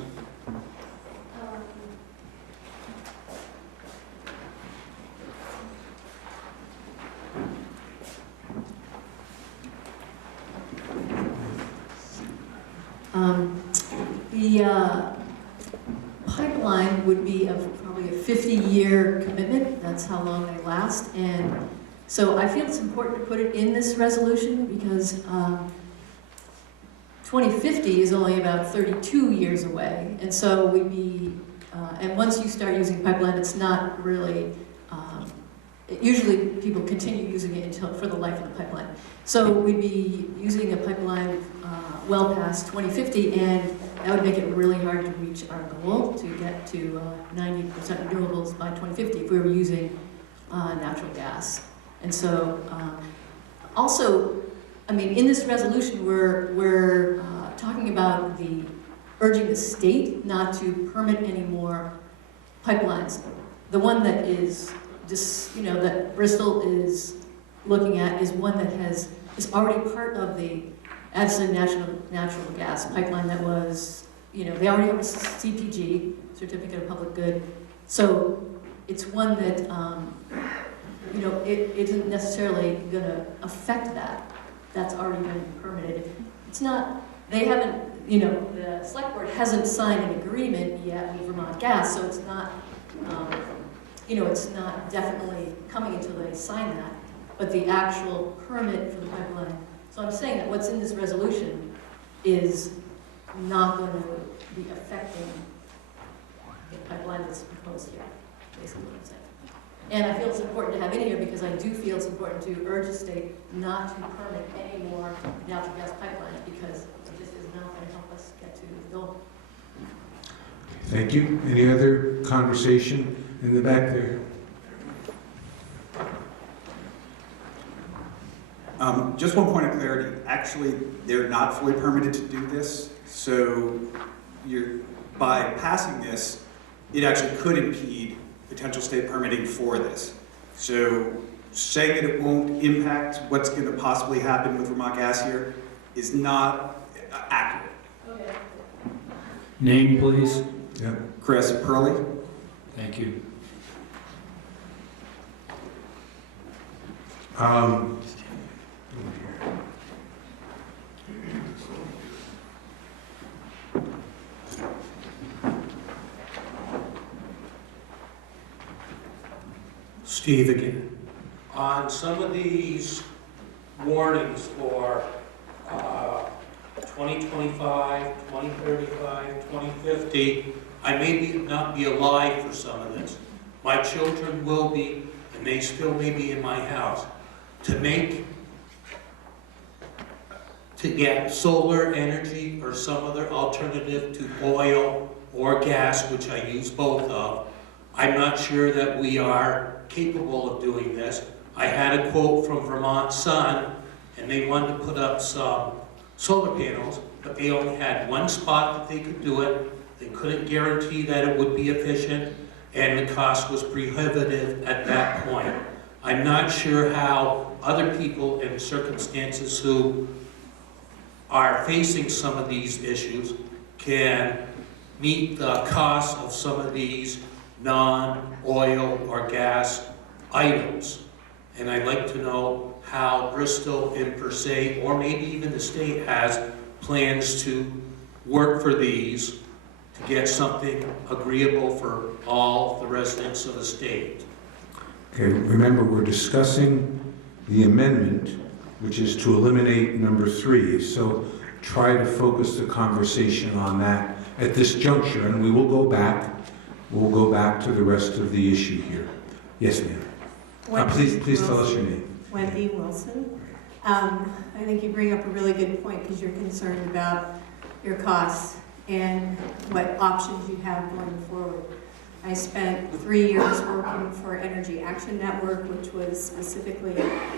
The pipeline would be probably a 50-year commitment. That's how long they last. And so I feel it's important to put it in this resolution because 2050 is only about 32 years away. And so we'd be, and once you start using pipeline, it's not really, usually people continue using it for the life of the pipeline. So we'd be using a pipeline well past 2050, and that would make it really hard to reach our goal to get to 90% renewables by 2050 if we were using natural gas. And so, also, I mean, in this resolution, we're talking about urging the state not to permit any more pipelines. The one that is just, that Bristol is looking at is one that is already part of the Addison natural gas pipeline that was, they already have a CPG, Certificate of Public Good. So it's one that, it isn't necessarily going to affect that. That's already been permitted. It's not they haven't, you know, the select board hasn't signed an agreement yet with Vermont Gas, so it's not, you know, it's not definitely coming until they sign that, but the actual permit for the pipeline. So I'm saying that what's in this resolution is not going to be affecting the pipeline that's proposed here, basically what I'm saying. And I feel it's important to have in here because I do feel it's important to urge the state not to permit any more natural gas pipelines because it just is not going to help us get to the goal. Thank you. Any other conversation in the back there? Just one point of clarity. Actually, they're not fully permitted to do this. So by passing this, it actually could impede potential state permitting for this. So saying that it won't impact what's going to possibly happen with Vermont Gas here is not accurate. Okay. Name, please. Yeah. Chris Pearly. Thank you. Steve again. On some of these warnings for 2025, 2035, 2050, I may not be alive for some of this. My children will be, and they still may be in my house. To get solar energy or some other alternative to oil or gas, which I use both of, I'm not sure that we are capable of doing this. I had a quote from Vermont Sun, and they wanted to put up some solar panels, but they only had one spot that they could do it. They couldn't guarantee that it would be efficient, and the cost was prohibitive at that point. I'm not sure how other people in circumstances who are facing some of these issues can meet the cost of some of these non-oil or gas items. And I'd like to know how Bristol and per se, or maybe even the state, has plans to work for these to get something agreeable for all the residents of the state. Okay, remember we're discussing the amendment, which is to eliminate number 3. So try to focus the conversation on that at this juncture, and we will go back. We'll go back to the rest of the issue here. Yes, ma'am. Please tell us your name. Wendy Wilson. I think you bring up a really good point because you're concerned about your costs and what options you have going forward. I spent 3 years working for Energy Action Network, which was specifically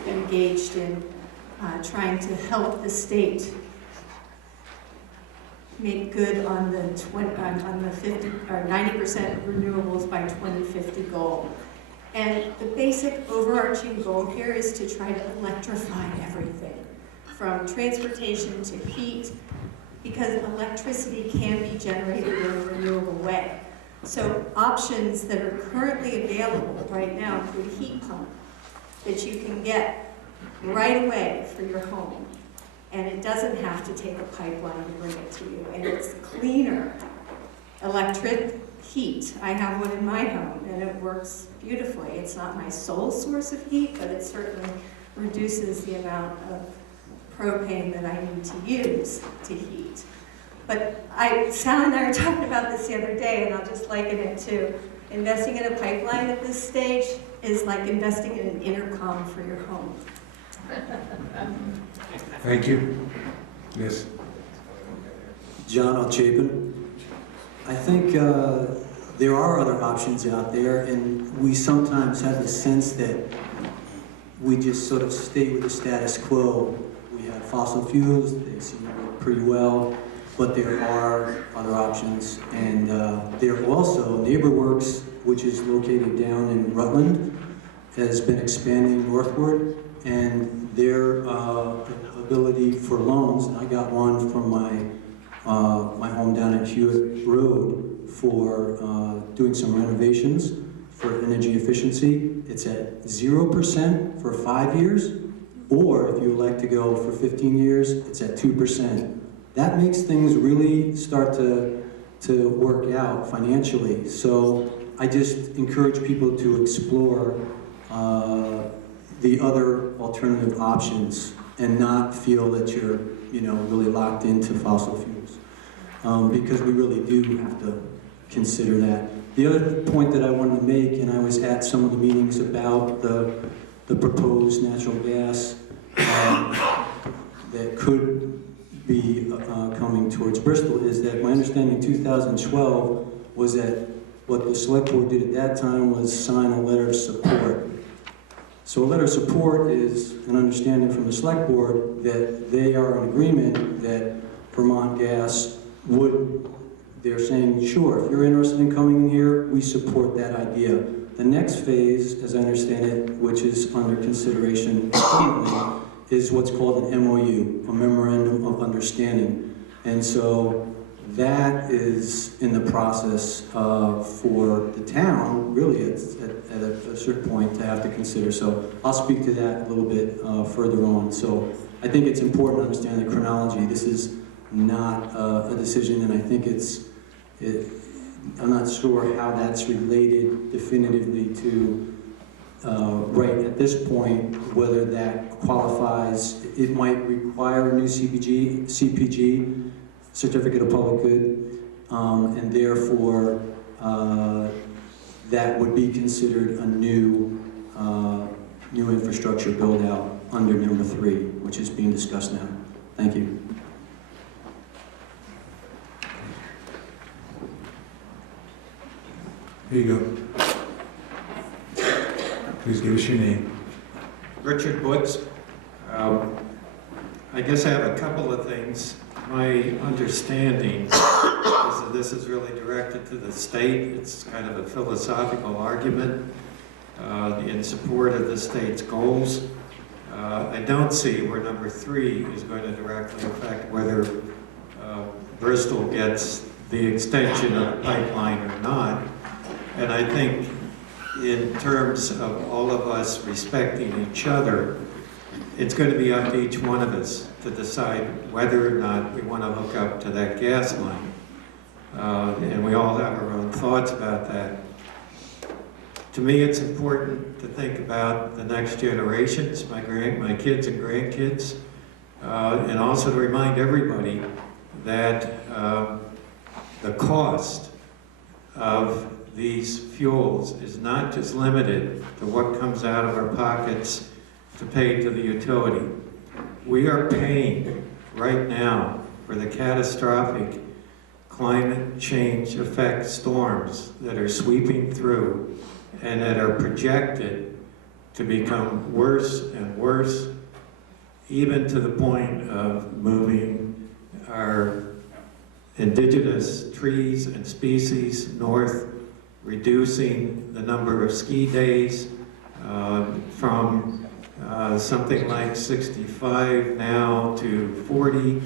engaged in trying to help the state make good on the 50 or 90% renewables by 2050 goal. And the basic overarching goal here is to try to electrify everything, from transportation to heat, because electricity can be generated in a renewable way. So options that are currently available right now include heat pump that you can get right away for your home. And it doesn't have to take a pipeline to bring it to you. And it's cleaner electric heat. I have one in my home and it works beautifully. It's not my sole source of heat, but it certainly reduces the amount of propane that I need to use to heat. But Sal and I were talking about this the other day, and I'll just liken it to investing in a pipeline at this stage is like investing in an intercom for your home. Thank you. Yes. John O'Chapin. I think there are other options out there, and we sometimes have the sense that we just sort of stay with the status quo. We have fossil fuels, they seem to work pretty well, but there are other options. And there are also NeighborWorks, which is located down in Rutland, has been expanding northward, and their ability for loans, and I got one from my home down at Hewitt Road for doing some renovations for energy efficiency. It's at 0% for 5 years, or if you elect to go for 15 years, it's at 2% that makes things really start to work out financially. So I just encourage people to explore the other alternative options and not feel that you're, really locked into fossil fuels. Because we really do have to consider that. The other point that I wanted to make, and I was at some of the meetings about the proposed natural gas that could be coming towards Bristol, is that my understanding in 2012 was that what the select board did at that time was sign a letter of support. So a letter of support is an understanding from the select board that they are in agreement that Vermont Gas they're saying, sure, if you're interested in coming in here, we support that idea. The next phase, as I understand it, which is under consideration currently, is what's called an MOU, a Memorandum of Understanding. And so that is in the process for the town, really, at a certain point to have to consider. So I'll speak to that a little bit further on. So I think it's important to understand the chronology. This is not a decision, and I think I'm not sure how that's related definitively to right at this point, whether that qualifies. It might require a new CPG, Certificate of Public Good, and therefore that would be considered a new infrastructure build out under number 3, which is being discussed now. Thank you. Here you go. Please give us your name. Richard Woods. I guess I have a couple of things. My understanding is that this is really directed to the state. It's kind of a philosophical argument in support of the state's goals. I don't see where number 3 is going to directly affect whether Bristol gets the extension of the pipeline or not. And I think in terms of all of us respecting each other, it's going to be up to each one of us to decide whether or not we want to hook up to that gas line. And we all have our own thoughts about that. To me, it's important to think about the next generations, my kids and grandkids, and also to remind everybody that the cost of these fuels is not just limited to what comes out of our pockets to pay to the utility. We are paying right now for the catastrophic climate change effect storms that are sweeping through and that are projected to become worse and worse, even to the point of moving our indigenous trees and species north, reducing the number of ski days from something like 65 now to 40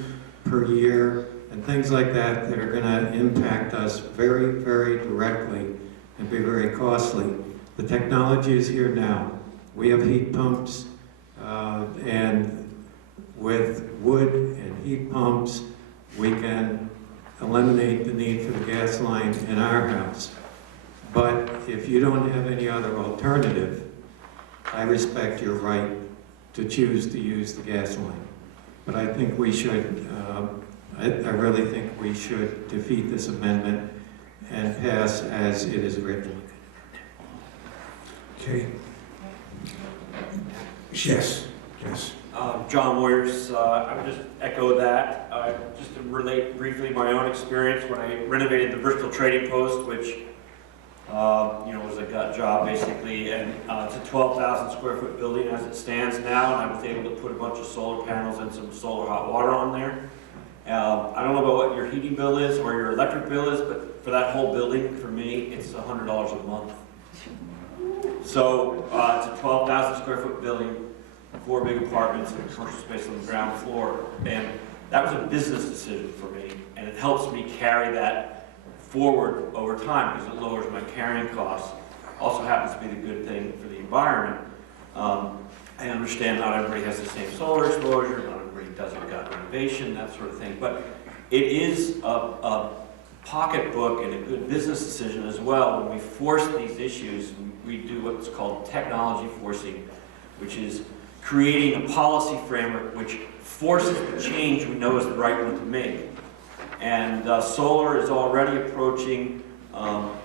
per year, and things like that that are going to impact us very, very directly and be very costly. The technology is here now. We have heat pumps, and with wood and heat pumps, we can eliminate the need for the gas line in our house. But if you don't have any other alternative, I respect your right to choose to use the gas line. But I think we should, I really think we should defeat this amendment and pass as it is written. Okay. Yes. Yes. John Moyers, I would just echo that. Just to relate briefly my own experience when I renovated the Bristol Trading Post, which was a gut job basically, and it's a 12,000 square foot building as it stands now, and I was able to put a bunch of solar panels and some solar hot water on there. I don't know about what your heating bill is or your electric bill is, but for that whole building, for me, it's $100 a month. So it's a 12,000 square foot building, 4 big apartments and commercial space on the ground floor, and that was a business decision for me, and it helps me carry that forward over time because it lowers my carrying costs. Also happens to be the good thing for the environment. I understand not everybody has the same solar exposure, not everybody does a gut renovation, that sort of thing, but it is a pocketbook and a good business decision as well when we force these issues. We do what's called technology forcing, which is creating a policy framework which forces the change we know is the right one to make. And solar is already approaching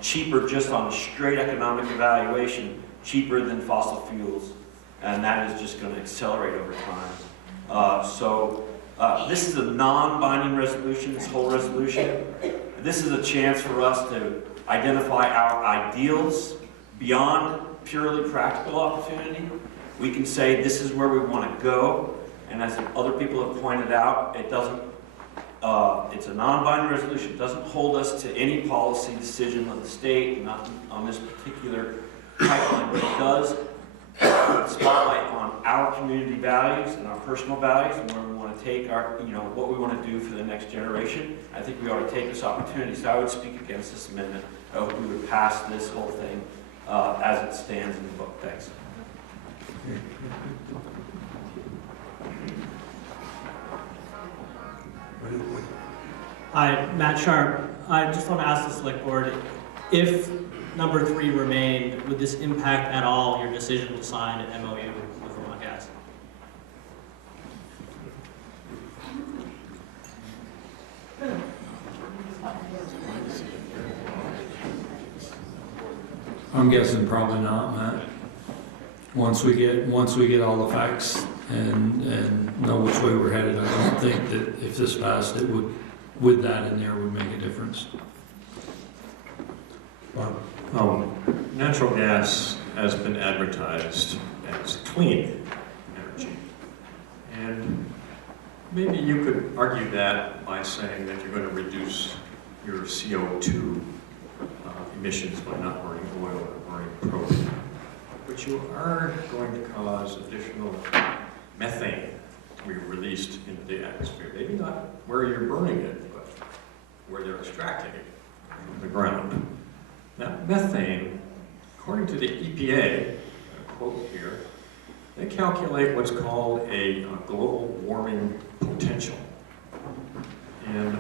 cheaper just on a straight economic evaluation, cheaper than fossil fuels. And that is just going to accelerate over time. This is a non-binding resolution, this whole resolution. This is a chance for us to identify our ideals beyond purely practical opportunity. We can say this is where we want to go, and as other people have pointed out, it doesn't. It's a non-binding resolution. It doesn't hold us to any policy decision of the state, not on this particular pipeline, but it does spotlight on our community values and our personal values and where we want to take our, what we want to do for the next generation. I think we ought to take this opportunity. So I would speak against this amendment. I hope we would pass this whole thing as it stands in the book. Thanks. Hi, Matt Sharp. I just want to ask the select board, if number 3 remained, would this impact at all your decision to sign an MOU with Vermont Gas? I'm guessing probably not, Matt. Once we get all the facts and know which way we're headed, I don't think that if this passed, it would, with that in there, would make a difference. Natural gas has been advertised as clean energy. And maybe you could argue that by saying that you're going to reduce your CO2 emissions by not burning oil or burning propane. But you are going to cause additional methane to be released into the atmosphere. Maybe not where you're burning it, but where they're extracting it from the ground. Now, methane, according to the EPA, a quote here, they calculate what's called a global warming potential. And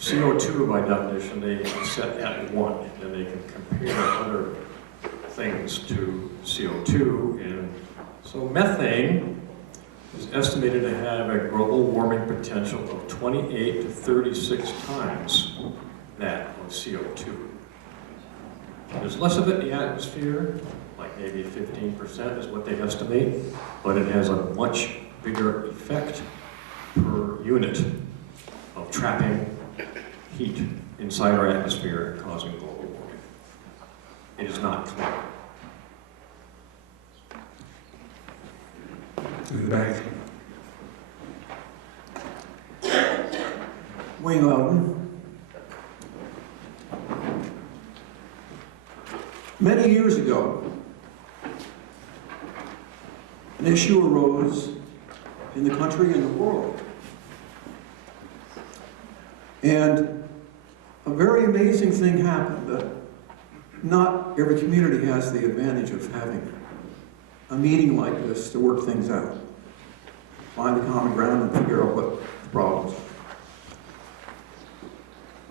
CO2, by definition, they set at 1, and they can compare other things to CO2. And so methane is estimated to have a global warming potential of 28 to 36 times that of CO2. There's less of it in the atmosphere, like maybe 15% is what they estimate, but it has a much bigger effect per unit of trapping heat inside our atmosphere and causing global warming. It is not clean. To the back. Wayne Loudon. Many years ago, an issue arose in the country and the world. And a very amazing thing happened that not every community has the advantage of having a meeting like this to work things out, find the common ground and figure out what the problems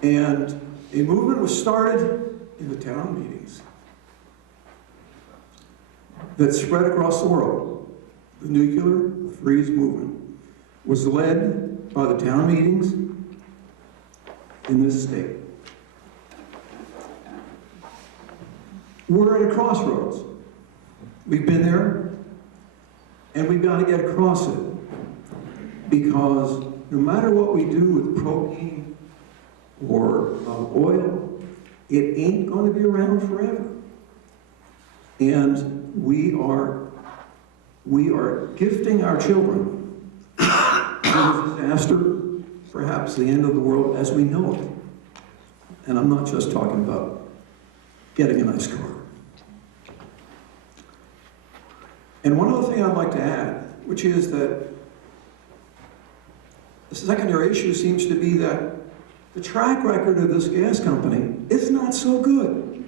are. And a movement was started in the town meetings that spread across the world. The nuclear freeze movement was led by the town meetings in this state. We're at a crossroads. We've been there, and we've got to get across it, because no matter what we do with propane or oil, it ain't going to be around forever. And we are gifting our children with a disaster, perhaps the end of the world as we know it. And I'm not just talking about getting a nice car. And one other thing I'd like to add, which is that the secondary issue seems to be that the track record of this gas company is not so good.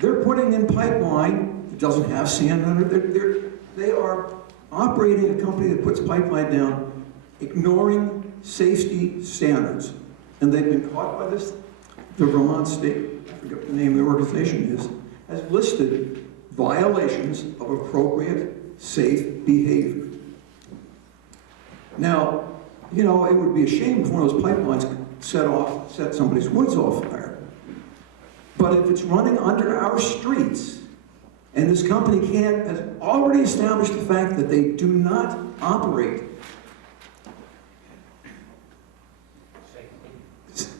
They're putting in pipeline that doesn't have sand under it. They are operating a company that puts pipeline down, ignoring safety standards. And they've been caught by this. The Vermont state, I forget what the name of the organization is, has listed violations of appropriate, safe behavior. Now, you know, it would be a shame if one of those pipelines set somebody's woods off fire. But if it's running under our streets, and this company has already established the fact that they do not operate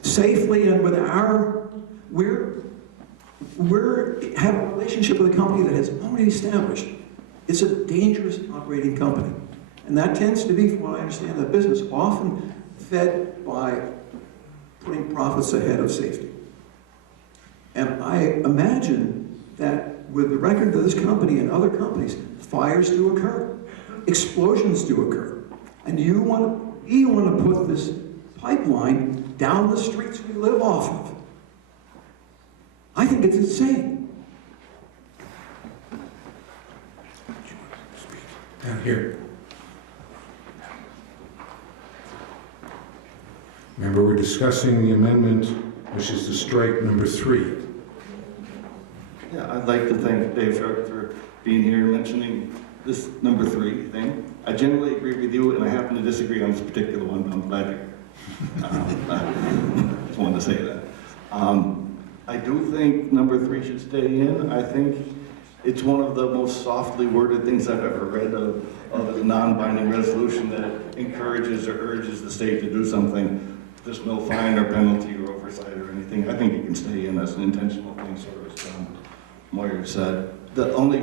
safely and with we have a relationship with a company that has already established it's a dangerous operating company. And that tends to be, from what I understand, the business often fed by putting profits ahead of safety. And I imagine that with the record of this company and other companies, fires do occur, explosions do occur. And you want to put this pipeline down the streets we live off of. I think it's insane. Down here. Remember, we're discussing the amendment, which is to strike number 3. Yeah, I'd like to thank Dave Sharp for being here and mentioning this number 3 thing. I generally agree with you, and I happen to disagree on this particular one. I'm glad you're I just wanted to say that. I do think number 3 should stay in. I think it's one of the most softly worded things I've ever read of a non-binding resolution that encourages or urges the state to do something. There's no fine or penalty or oversight or anything. I think it can stay in as an intentional thing, sort of as John Moyer said. The only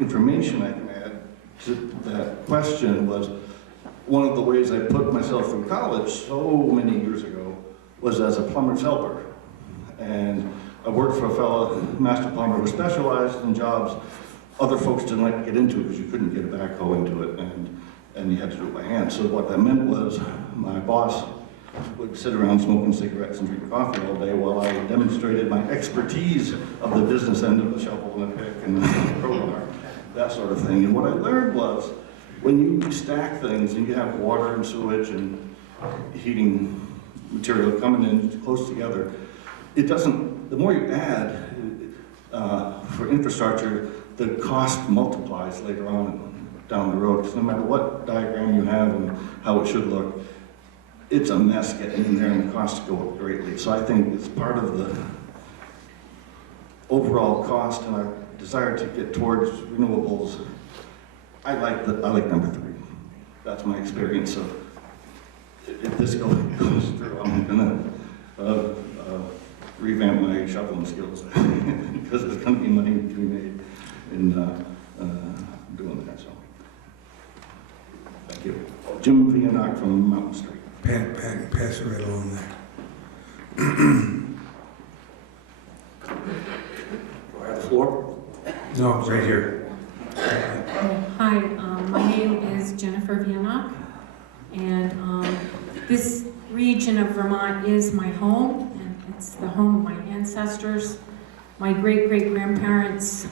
information I can add to that question was one of the ways I put myself through college so many years ago was as a plumber's helper. And I worked for a fellow master plumber who specialized in jobs other folks didn't like to get into because you couldn't get a backhoe into it and you had to do it by hand. So what that meant was my boss would sit around smoking cigarettes and drink coffee all day while I demonstrated my expertise of the business end of the shovel and the pick and the crowbar, that sort of thing. And what I learned was when you stack things and you have water and sewage and heating material coming in close together, it doesn't, the more you add for infrastructure, the cost multiplies later on down the road. Because no matter what diagram you have and how it should look, it's a mess getting in there and the costs go up greatly. So I think it's part of the overall cost and our desire to get towards renewables. I like number 3. That's my experience. So if this goes through, I'm gonna revamp my shoveling skills because there's going to be money to be made in doing that. So, thank you. Jim Vianock from Mountain Street. Pass it right along there. Do I have the floor? No, right here. Hi, my name is Jennifer Vianock, and this region of Vermont is my home, and it's the home of my ancestors. My great-great-grandparents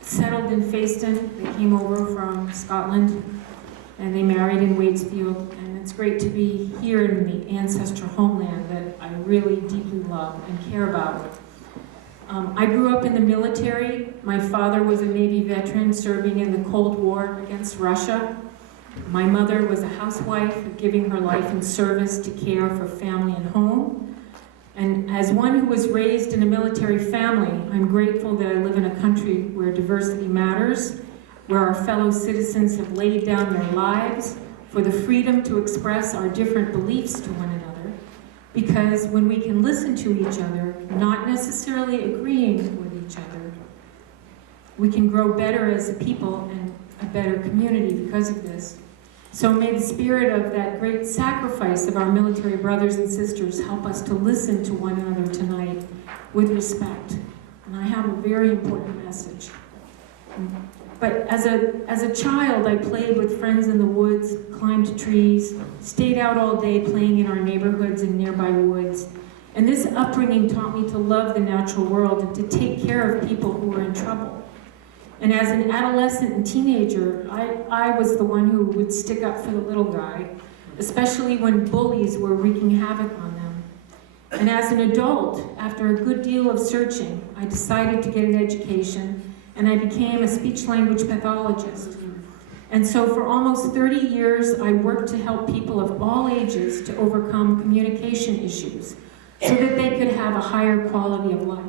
settled in Fayston. They came over from Scotland, and they married in Waitsfield, and it's great to be here in the ancestral homeland that I really deeply love and care about. I grew up in the military. My father was a Navy veteran serving in the Cold War against Russia. My mother was a housewife, giving her life in service to care for family and home. And as one who was raised in a military family, I'm grateful that I live in a country where diversity matters, where our fellow citizens have laid down their lives for the freedom to express our different beliefs to one another. Because when we can listen to each other, not necessarily agreeing with each other, we can grow better as a people and a better community because of this. So may the spirit of that great sacrifice of our military brothers and sisters help us to listen to one another tonight with respect. And I have a very important message. But as a child, I played with friends in the woods, climbed trees, stayed out all day playing in our neighborhoods and nearby woods. And this upbringing taught me to love the natural world and to take care of people who were in trouble. And as an adolescent and teenager, I was the one who would stick up for the little guy, especially when bullies were wreaking havoc on them. And as an adult, after a good deal of searching, I decided to get an education, and I became a speech-language pathologist. And so for almost 30 years, I worked to help people of all ages to overcome communication issues so that they could have a higher quality of life.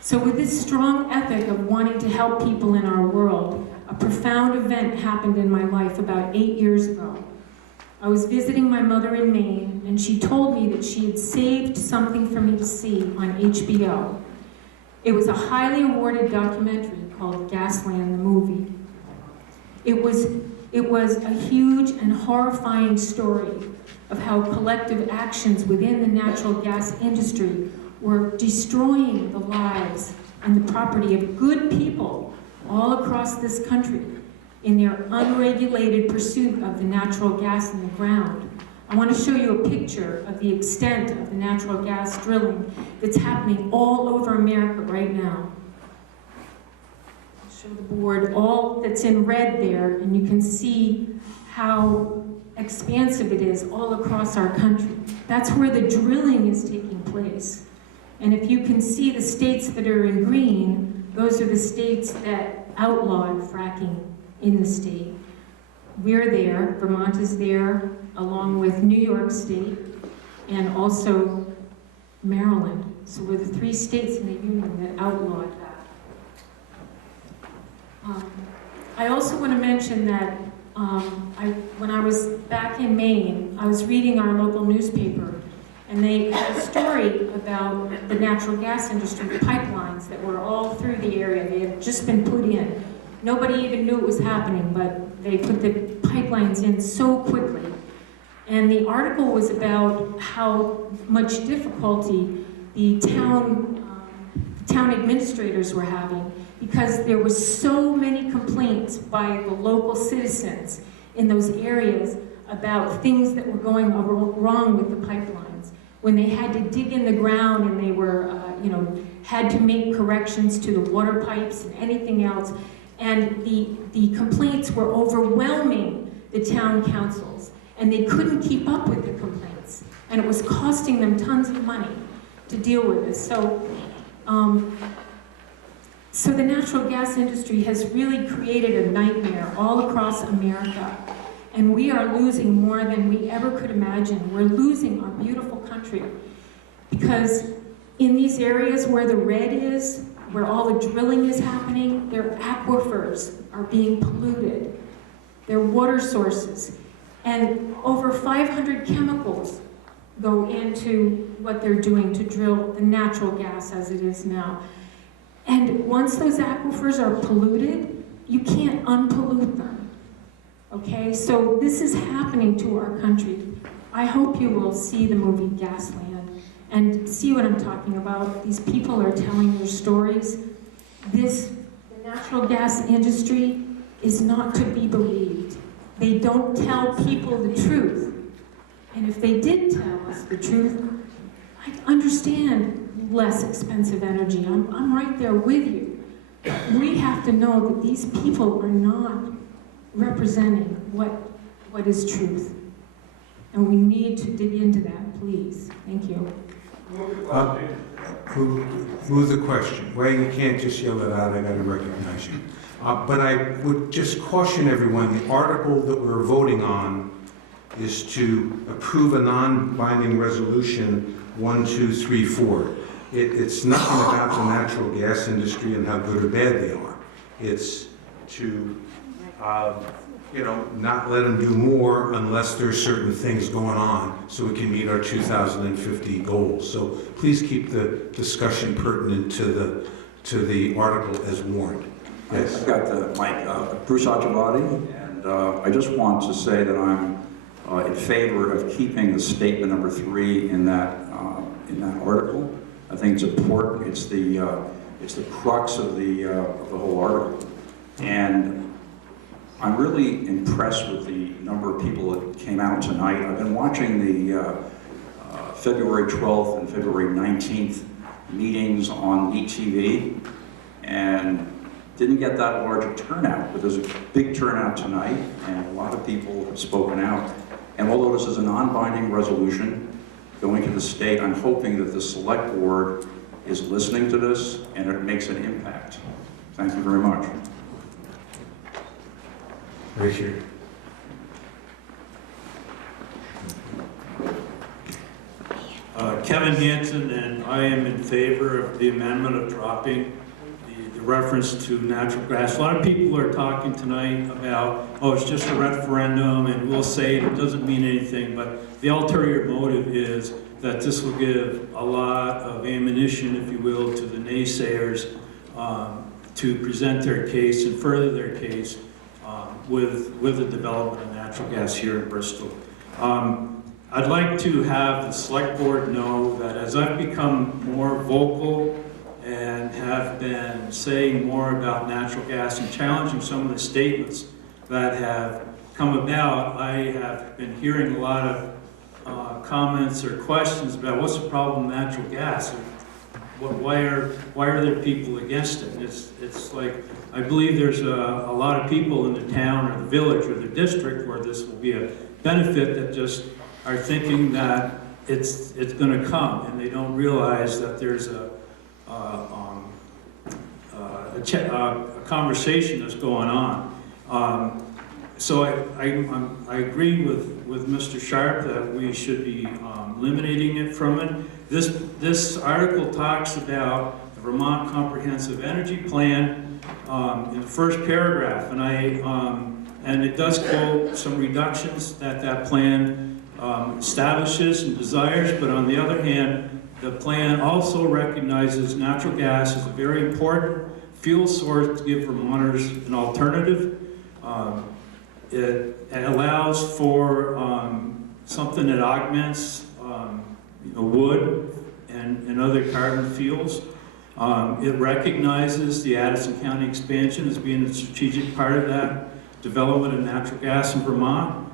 So with this strong ethic of wanting to help people in our world, a profound event happened in my life about 8 years ago. I was visiting my mother in Maine, and she told me that she had saved something for me to see on HBO. It was a highly awarded documentary called Gasland, the movie. It was a huge and horrifying story of how collective actions within the natural gas industry were destroying the lives and the property of good people all across this country in their unregulated pursuit of the natural gas in the ground. I want to show you a picture of the extent of the natural gas drilling that's happening all over America right now. I'll show the board all that's in red there, and you can see how expansive it is all across our country. That's where the drilling is taking place. And if you can see the states that are in green, those are the states that outlawed fracking in the state. We're there, Vermont is there, along with New York State and also Maryland. So we're the 3 states in the union that outlawed that. I also want to mention that when I was back in Maine, I was reading our local newspaper, and they had a story about the natural gas industry, the pipelines that were all through the area. They had just been put in. Nobody even knew it was happening, but they put the pipelines in so quickly. And the article was about how much difficulty the town administrators were having, because there were so many complaints by the local citizens in those areas about things that were going wrong with the pipelines. When they had to dig in the ground and they were, had to make corrections to the water pipes and anything else. And the complaints were overwhelming the town councils, and they couldn't keep up with the complaints. And it was costing them tons of money to deal with this. So the natural gas industry has really created a nightmare all across America. And we are losing more than we ever could imagine. We're losing our beautiful country. Because in these areas where the red is, where all the drilling is happening, their aquifers are being polluted, their water sources. And over 500 chemicals go into what they're doing to drill the natural gas as it is now. And once those aquifers are polluted, you can't unpollute them. Okay, so this is happening to our country. I hope you will see the movie Gasland and see what I'm talking about. These people are telling their stories. The natural gas industry is not to be believed. They don't tell people the truth. And if they did tell us the truth, I'd understand less expensive energy. I'm right there with you. We have to know that these people are not representing what is truth. And we need to dig into that, please. Thank you. Move the question. Well, you can't just yell it out, I gotta recognize you. But I would just caution everyone, the article that we're voting on is to approve a non-binding resolution 1234. It's nothing about the natural gas industry and how good or bad they are. It's to not let them do more unless there's certain things going on so we can meet our 2050 goals. So please keep the discussion pertinent to the article as warned. Yes. I've got the mic. Bruce Achabadi, and I just want to say that I'm in favor of keeping the statement number 3 in that article. I think it's important. It's the crux of the whole article, and I'm really impressed with the number of people that came out tonight. I've been watching the February 12th and February 19th meetings on ETV, and didn't get that large a turnout, but there's a big turnout tonight, and a lot of people have spoken out. And although this is a non-binding resolution going to the state, I'm hoping that the select board is listening to this and it makes an impact. Thank you very much. Richard. Kevin Hanson, and I am in favor of the amendment of dropping the reference to natural gas. A lot of people are talking tonight about, oh, it's just a referendum and we'll say it doesn't mean anything, but the ulterior motive is that this will give a lot of ammunition, if you will, to the naysayers to present their case and further their case with the development of natural gas here in Bristol. I'd like to have the select board know that as I've become more vocal and have been saying more about natural gas and challenging some of the statements that have come about, I have been hearing a lot of comments or questions about what's the problem with natural gas? Why are there people against it? And it's like, I believe there's a lot of people in the town or the village or the district where this will be a benefit that just are thinking that it's going to come, and they don't realize that there's a conversation that's going on. So I agree with Mr. Sharp that we should be eliminating it from it. This article talks about the Vermont Comprehensive Energy Plan in the first paragraph, and it does quote some reductions that that plan establishes and desires, but on the other hand, the plan also recognizes natural gas as a very important fuel source to give Vermonters an alternative. It allows for something that augments wood and other carbon fuels. It recognizes the Addison County expansion as being a strategic part of that development of natural gas in Vermont.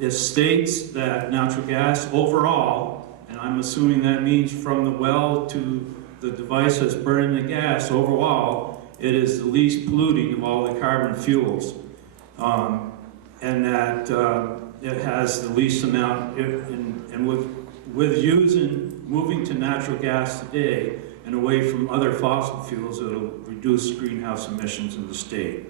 It states that natural gas overall, and I'm assuming that means from the well to the device that's burning the gas, overall, it is the least polluting of all the carbon fuels. And that it has the least amount, and with moving to natural gas today and away from other fossil fuels, it'll reduce greenhouse emissions in the state.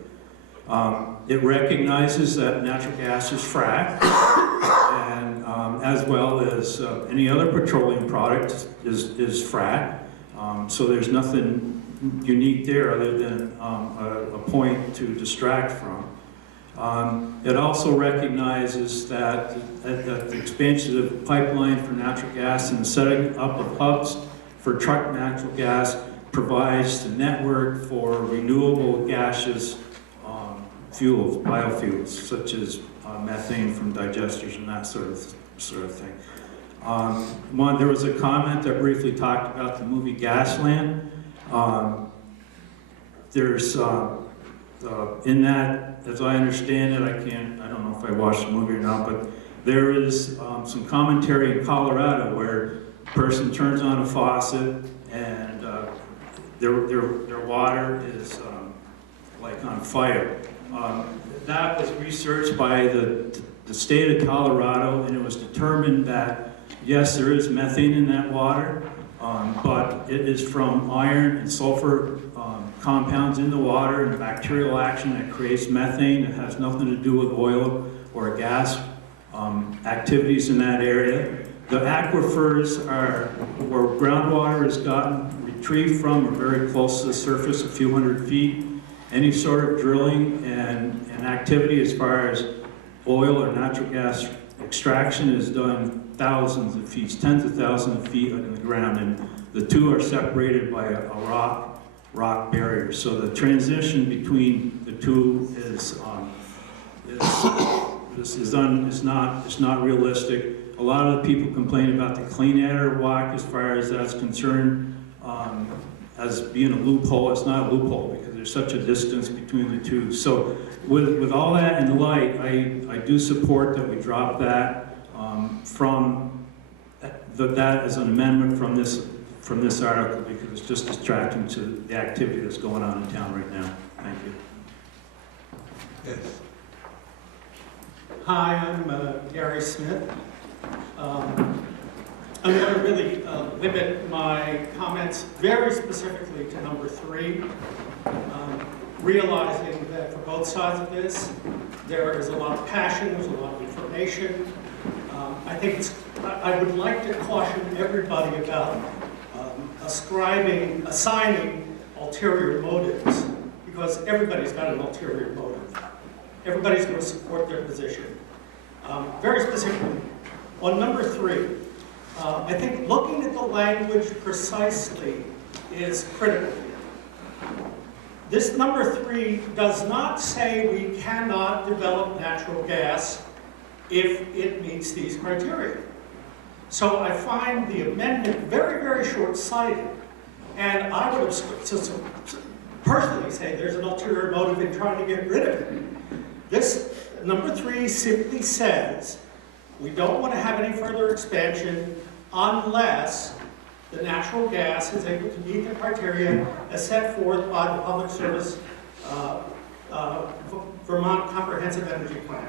It recognizes that natural gas is fracked, and as well as any other petroleum product is fracked. So there's nothing unique there other than a point to distract from. It also recognizes that the expansion of the pipeline for natural gas and the setting up of hubs for truck natural gas provides the network for renewable gaseous fuels, biofuels, such as methane from digesters and that sort of thing. There was a comment that briefly talked about the movie Gasland. There's in that, as I understand it, I don't know if I watched the movie or not, but there is some commentary in Colorado where a person turns on a faucet and their water is like on fire. That was researched by the state of Colorado, and it was determined that yes, there is methane in that water, but it is from iron and sulfur compounds in the water and bacterial action that creates methane. It has nothing to do with oil or gas activities in that area. The aquifers are where groundwater is retrieved from, are very close to the surface, a few hundred feet. Any sort of drilling and activity as far as oil or natural gas extraction is done thousands of feet, tens of thousands of feet in the ground, and the two are separated by a rock barrier. So the transition between the two is not realistic. A lot of the people complain about the clean air walk as far as that's concerned, as being a loophole. It's not a loophole because there's such a distance between the two. So with all that in light, I do support that we drop that from that as an amendment from from this article because it's just distracting to the activity that's going on in town right now. Thank you. Yes. Hi, I'm Gary Smith. I'm going to really limit my comments very specifically to number 3, realizing that for both sides of this, there is a lot of passion, there's a lot of information. I would like to caution everybody about assigning ulterior motives, because everybody's got an ulterior motive. Everybody's going to support their position. Very specifically, on number 3, I think looking at the language precisely is critical here. This number 3 does not say we cannot develop natural gas if it meets these criteria. So I find the amendment very, very short-sighted, and I would personally say there's an ulterior motive in trying to get rid of it. This number 3 simply says we don't want to have any further expansion unless the natural gas is able to meet the criteria as set forth by the Public Service Vermont Comprehensive Energy Plan.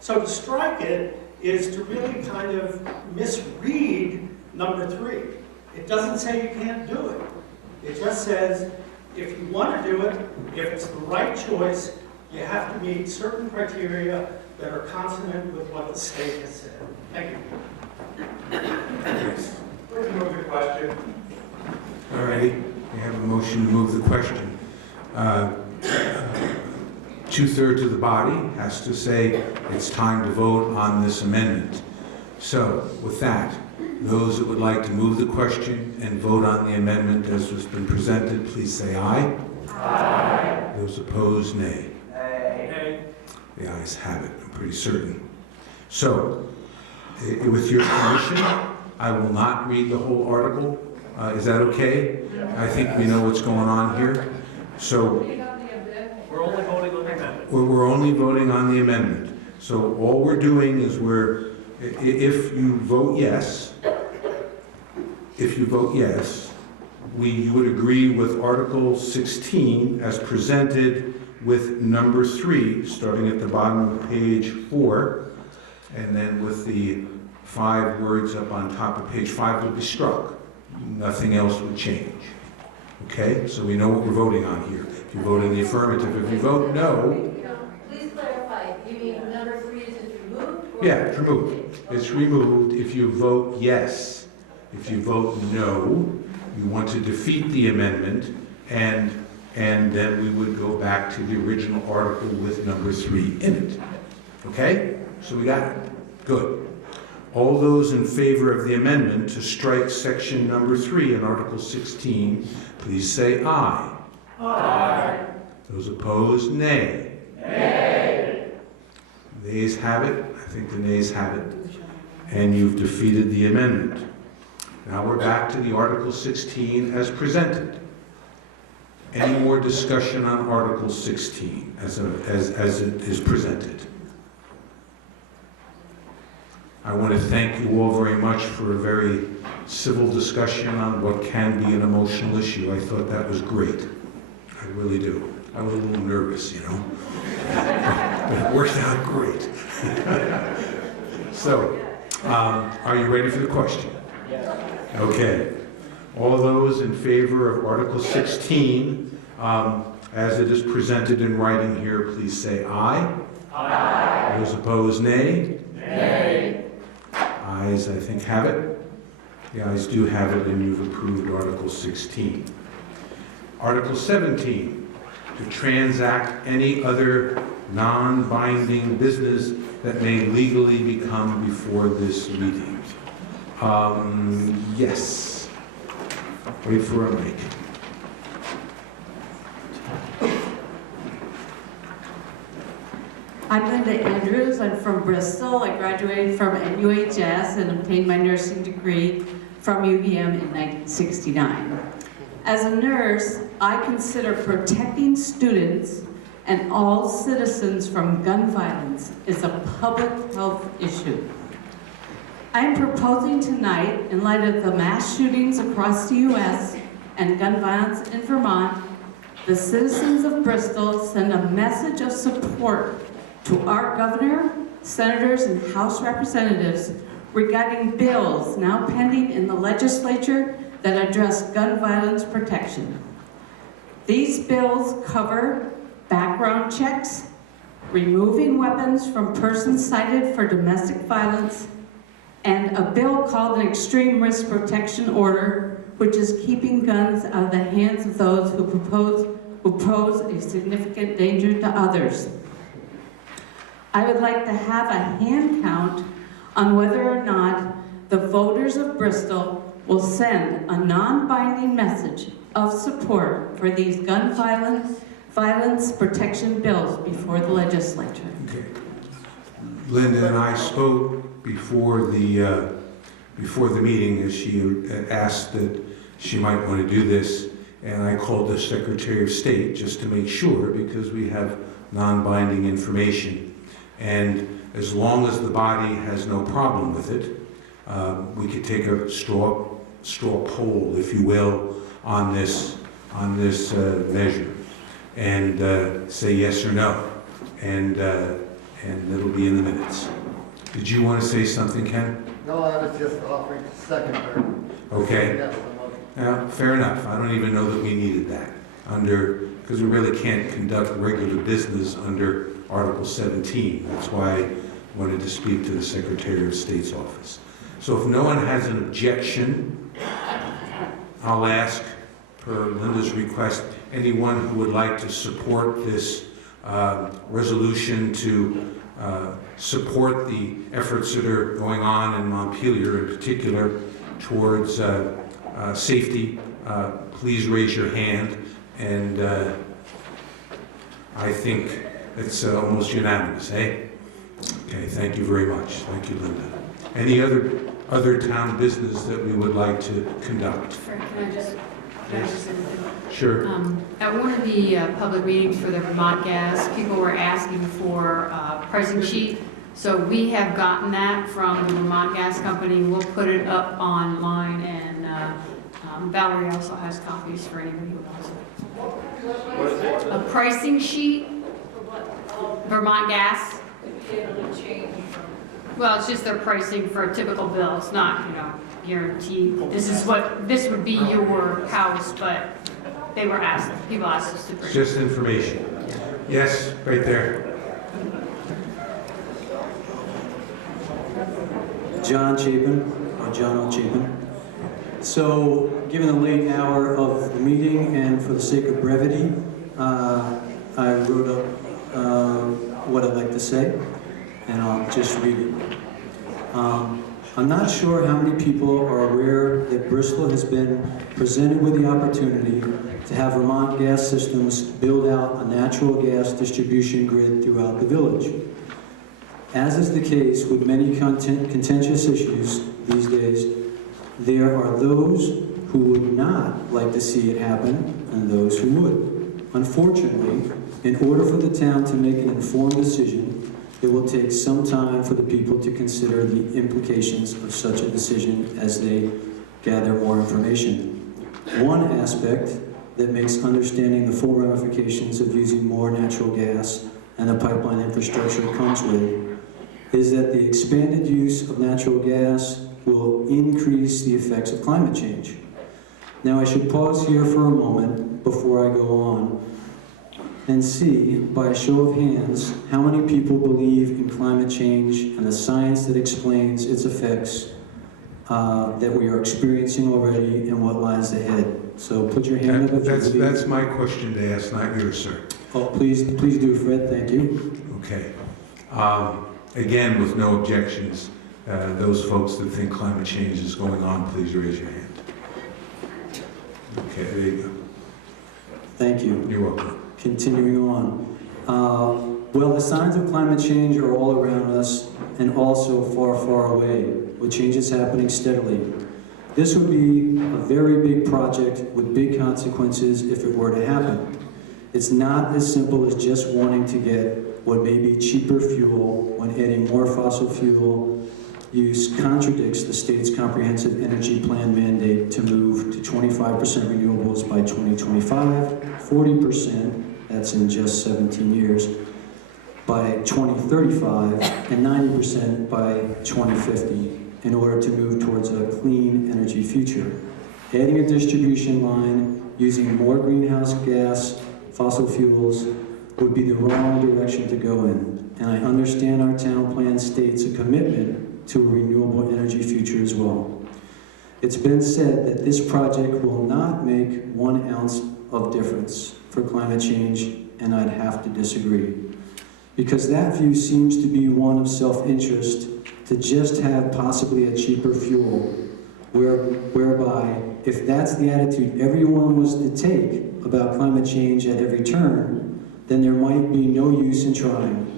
So to strike it is to really kind of misread number 3. It doesn't say you can't do it. It just says if you want to do it, if it's the right choice, you have to meet certain criteria that are consonant with what the state has said. Thank you. Let's move the question. All righty. We have a motion to move the question. 2/3 of the body has to say it's time to vote on this amendment. So with that, those that would like to move the question and vote on the amendment as has been presented, please say aye. Aye. Those opposed, nay. Nay. The ayes have it, I'm pretty certain. So, with your permission, I will not read the whole article. Is that okay? I think we know what's going on here. So, We're only voting on the amendment. we're only voting on the amendment. So all we're doing is if you vote yes, you would agree with Article 16 as presented with number 3, starting at the bottom of page 4, and then with the 5 words up on top of page 5 would be struck. Nothing else would change. Okay, so we know what we're voting on here. If you vote in the affirmative, if you vote no... Please clarify, you mean number 3 is removed? Yeah, it's removed. It's removed if you vote yes. If you vote no, you want to defeat the amendment, and then we would go back to the original article with number 3 in it. Okay? So we got it. Good. All those in favor of the amendment to strike section number 3 in Article 16, please say aye. Aye. Those opposed, nay. Nay. The ayes have it. I think the nays have it. And you've defeated the amendment. Now we're back to the Article 16 as presented. Any more discussion on Article 16 as it is presented? I want to thank you all very much for a very civil discussion on what can be an emotional issue. I thought that was great. I really do. I was a little nervous, you know. But it worked out great. So, are you ready for the question? Okay. All those in favor of Article 16, as it is presented in writing here, please say aye. Aye. Those opposed, nay. Nay. Ayes, I think, have it. The ayes do have it, and you've approved Article 16. Article 17, to transact any other non-binding business that may legally become before this meeting. Yes. Wait for a mic. I'm Linda Andrews. I'm from Bristol. I graduated from UHS and obtained my nursing degree from UVM in 1969. As a nurse, I consider protecting students and all citizens from gun violence is a public health issue. I am proposing tonight, in light of the mass shootings across the U.S. and gun violence in Vermont, the citizens of Bristol send a message of support to our governor, senators, and House representatives regarding bills now pending in the legislature that address gun violence protection. These bills cover background checks, removing weapons from persons cited for domestic violence, and a bill called an Extreme Risk Protection Order, which is keeping guns out of the hands of those who pose a significant danger to others. I would like to have a hand count on whether or not the voters of Bristol will send a non-binding message of support for these gun violence protection bills before the legislature. Okay. Linda and I spoke before the meeting, as she asked that she might want to do this, and I called the Secretary of State just to make sure, because we have non-binding information. And as long as the body has no problem with it, we could take a straw poll, if you will, on this measure, and say yes or no, and it'll be in the minutes. Did you want to say something, Ken? No, I was just offering to second her. Okay. Yeah, fair enough. I don't even know that we needed that because we really can't conduct regular business under Article 17. That's why I wanted to speak to the Secretary of State's office. So if no one has an objection, I'll ask, per Linda's request, anyone who would like to support this resolution to support the efforts that are going on in Montpelier in particular towards safety, please raise your hand. And I think it's almost unanimous, eh? Okay, thank you very much. Thank you, Linda. Any other town business that we would like to conduct? Can I just say something? Sure. At one of the public meetings for the Vermont gas, people were asking for a pricing sheet. So we have gotten that from the Vermont Gas Company. We'll put it up online, and Valerie also has copies for anybody who wants it. What is it? A pricing sheet, Vermont Gas. Well, it's just their pricing for a typical bill. It's not, guaranteed. This would be your house, but people asked us to bring. Just information. Yes, right there. John L. Chapin. So, given the late hour of the meeting and for the sake of brevity, I wrote up what I'd like to say, and I'll just read it. I'm not sure how many people are aware that Bristol has been presented with the opportunity to have Vermont Gas Systems build out a natural gas distribution grid throughout the village. As is the case with many contentious issues these days, there are those who would not like to see it happen and those who would. Unfortunately, in order for the town to make an informed decision, it will take some time for the people to consider the implications of such a decision as they gather more information. One aspect that makes understanding the full ramifications of using more natural gas and the pipeline infrastructure comes with is that the expanded use of natural gas will increase the effects of climate change. Now I should pause here for a moment before I go on and see, by a show of hands, how many people believe in climate change and the science that explains its effects that we are experiencing already and what lies ahead. So put your hand up if you believe. That's my question to ask, not yours, sir. Oh, please do, Fred, thank you. Okay. Again, with no objections, those folks that think climate change is going on, please raise your hand. Okay, there you go. Thank you. You're welcome. Continuing on. Well, the signs of climate change are all around us and also far, far away, with changes happening steadily. This would be a very big project with big consequences if it were to happen. It's not as simple as just wanting to get what may be cheaper fuel when adding more fossil fuel use contradicts the state's comprehensive energy plan mandate to move to 25% renewables by 2025, 40%, that's in just 17 years, by 2035, and 90% by 2050 in order to move towards a clean energy future. Adding a distribution line using more greenhouse gas, fossil fuels, would be the wrong direction to go in. And I understand our town plan states a commitment to a renewable energy future as well. It's been said that this project will not make 1 ounce of difference for climate change, and I'd have to disagree. Because that view seems to be one of self-interest to just have possibly a cheaper fuel, whereby if that's the attitude everyone was to take about climate change at every turn, then there might be no use in trying.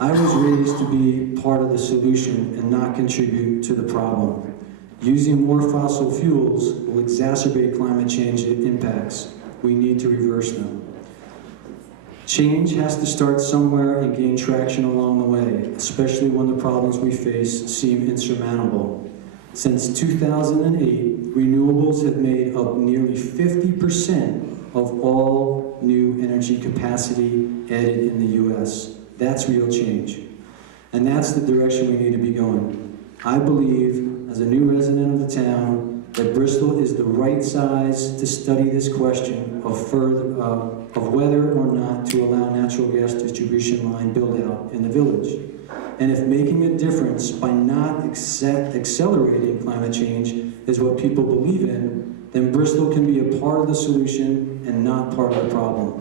I was raised to be part of the solution and not contribute to the problem. Using more fossil fuels will exacerbate climate change impacts. We need to reverse them. Change has to start somewhere and gain traction along the way, especially when the problems we face seem insurmountable. Since 2008, renewables have made up nearly 50% of all new energy capacity added in the U.S. That's real change. And that's the direction we need to be going. I believe, as a new resident of the town, that Bristol is the right size to study this question of whether or not to allow natural gas distribution line build out in the village. And if making a difference by not accelerating climate change is what people believe in, then Bristol can be a part of the solution and not part of the problem.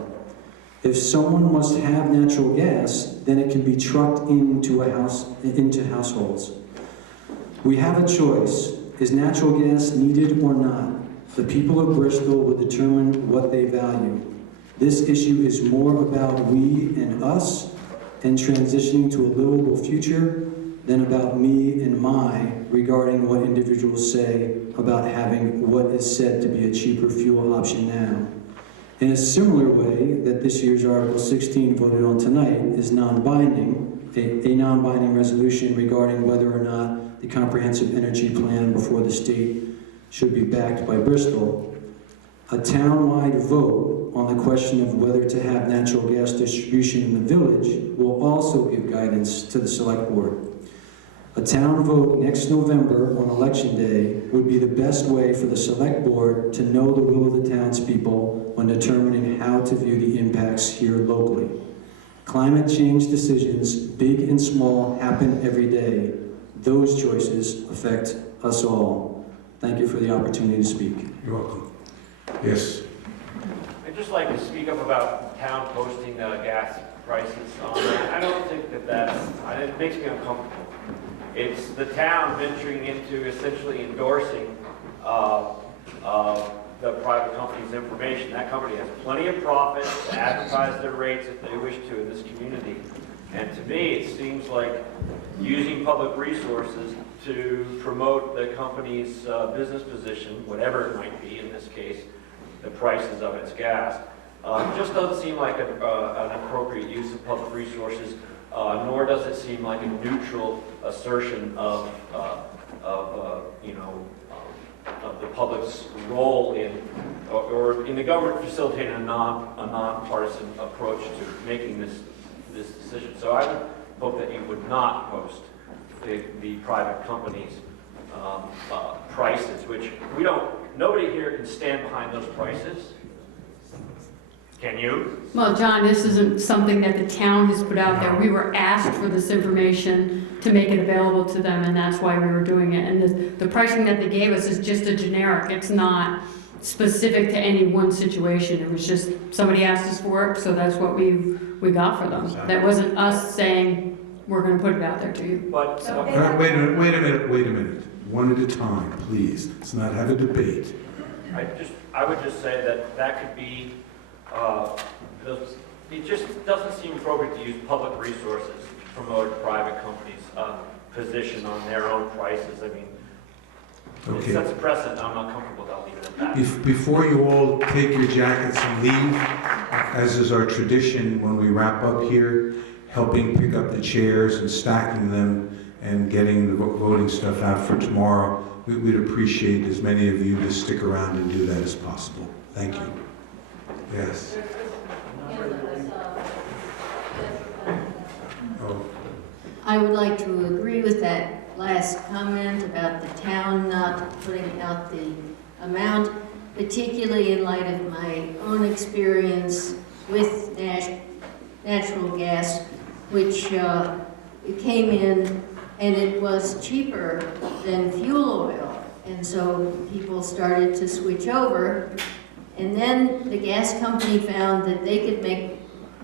If someone must have natural gas, then it can be trucked into households. We have a choice. Is natural gas needed or not? The people of Bristol will determine what they value. This issue is more about we and us and transitioning to a livable future than about me and my regarding what individuals say about having what is said to be a cheaper fuel option now. In a similar way that this year's Article 16 voted on tonight is non-binding, a non-binding resolution regarding whether or not the comprehensive energy plan before the state should be backed by Bristol, a town-wide vote on the question of whether to have natural gas distribution in the village will also give guidance to the select board. A town vote next November on election day would be the best way for the select board to know the will of the townspeople when determining how to view the impacts here locally. Climate change decisions, big and small, happen every day. Those choices affect us all. Thank you for the opportunity to speak. You're welcome. Yes. I'd just like to speak up about town posting gas prices on that. I don't think it makes me uncomfortable. It's the town venturing into essentially endorsing the private company's information. That company has plenty of profit to advertise their rates if they wish to in this community. And to me, it seems like using public resources to promote the company's business position, whatever it might be, in this case, the prices of its gas, just doesn't seem like an appropriate use of public resources, nor does it seem like a neutral assertion of the public's role in, or in the government facilitating a nonpartisan approach to making this decision. So I would hope that you would not post the private company's prices, which nobody here can stand behind those prices. Can you? Well, John, this isn't something that the town has put out there. We were asked for this information to make it available to them, and that's why we were doing it. And the pricing that they gave us is just a generic. It's not specific to any one situation. It was just somebody asked us for it, so that's what we got for them. That wasn't us saying we're going to put it out there to you. But Wait a minute. One at a time, please. Let's not have a debate. I would just say that could be. It just doesn't seem appropriate to use public resources to promote private companies' position on their own prices. I mean, Okay. it sets a precedent. I'm not comfortable with. I'll leave it at that. Before you all take your jackets and leave, as is our tradition when we wrap up here, helping pick up the chairs and stacking them and getting the voting stuff out for tomorrow. We'd appreciate as many of you to stick around and do that as possible. Thank you. Yes. Oh. I would like to agree with that last comment about the town not putting out the amount, particularly in light of my own experience with natural gas, which it came in and it was cheaper than fuel oil. And so people started to switch over. And then the gas company found that they could make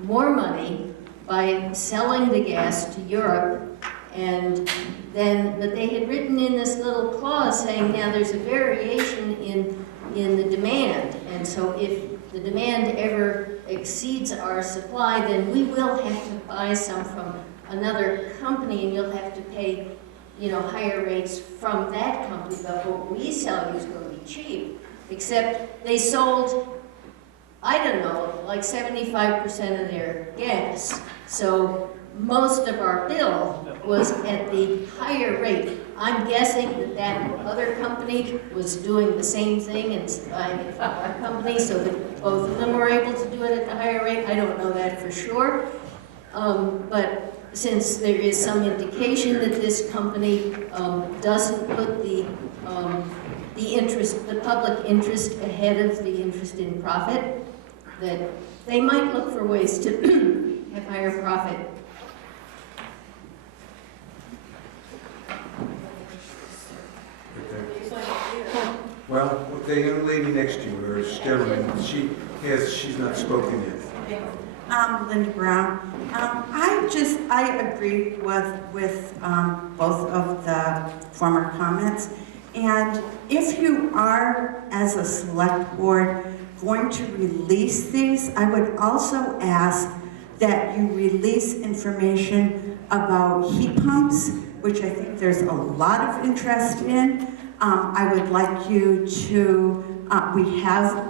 more money by selling the gas to Europe. And then, but they had written in this little clause saying, now there's a variation in the demand. And so if the demand ever exceeds our supply, then we will have to buy some from another company, and you'll have to pay, you know, higher rates from that company, but what we sell you is going to be cheap. Except they sold, I don't know, like 75% of their gas. So most of our bill was at the higher rate. I'm guessing that that other company was doing the same thing and buying it from our company, so that both of them were able to do it at the higher rate. I don't know that for sure. But since there is some indication that this company doesn't put the public interest ahead of the interest in profit, that they might look for ways to have higher profit. Well, the young lady next to you, or gentleman, she's not spoken yet. Linda Brown. I agree with both of the former comments. And if you are, as a select board, going to release these, I would also ask that you release information about heat pumps, which I think there's a lot of interest in. I would like you to, we have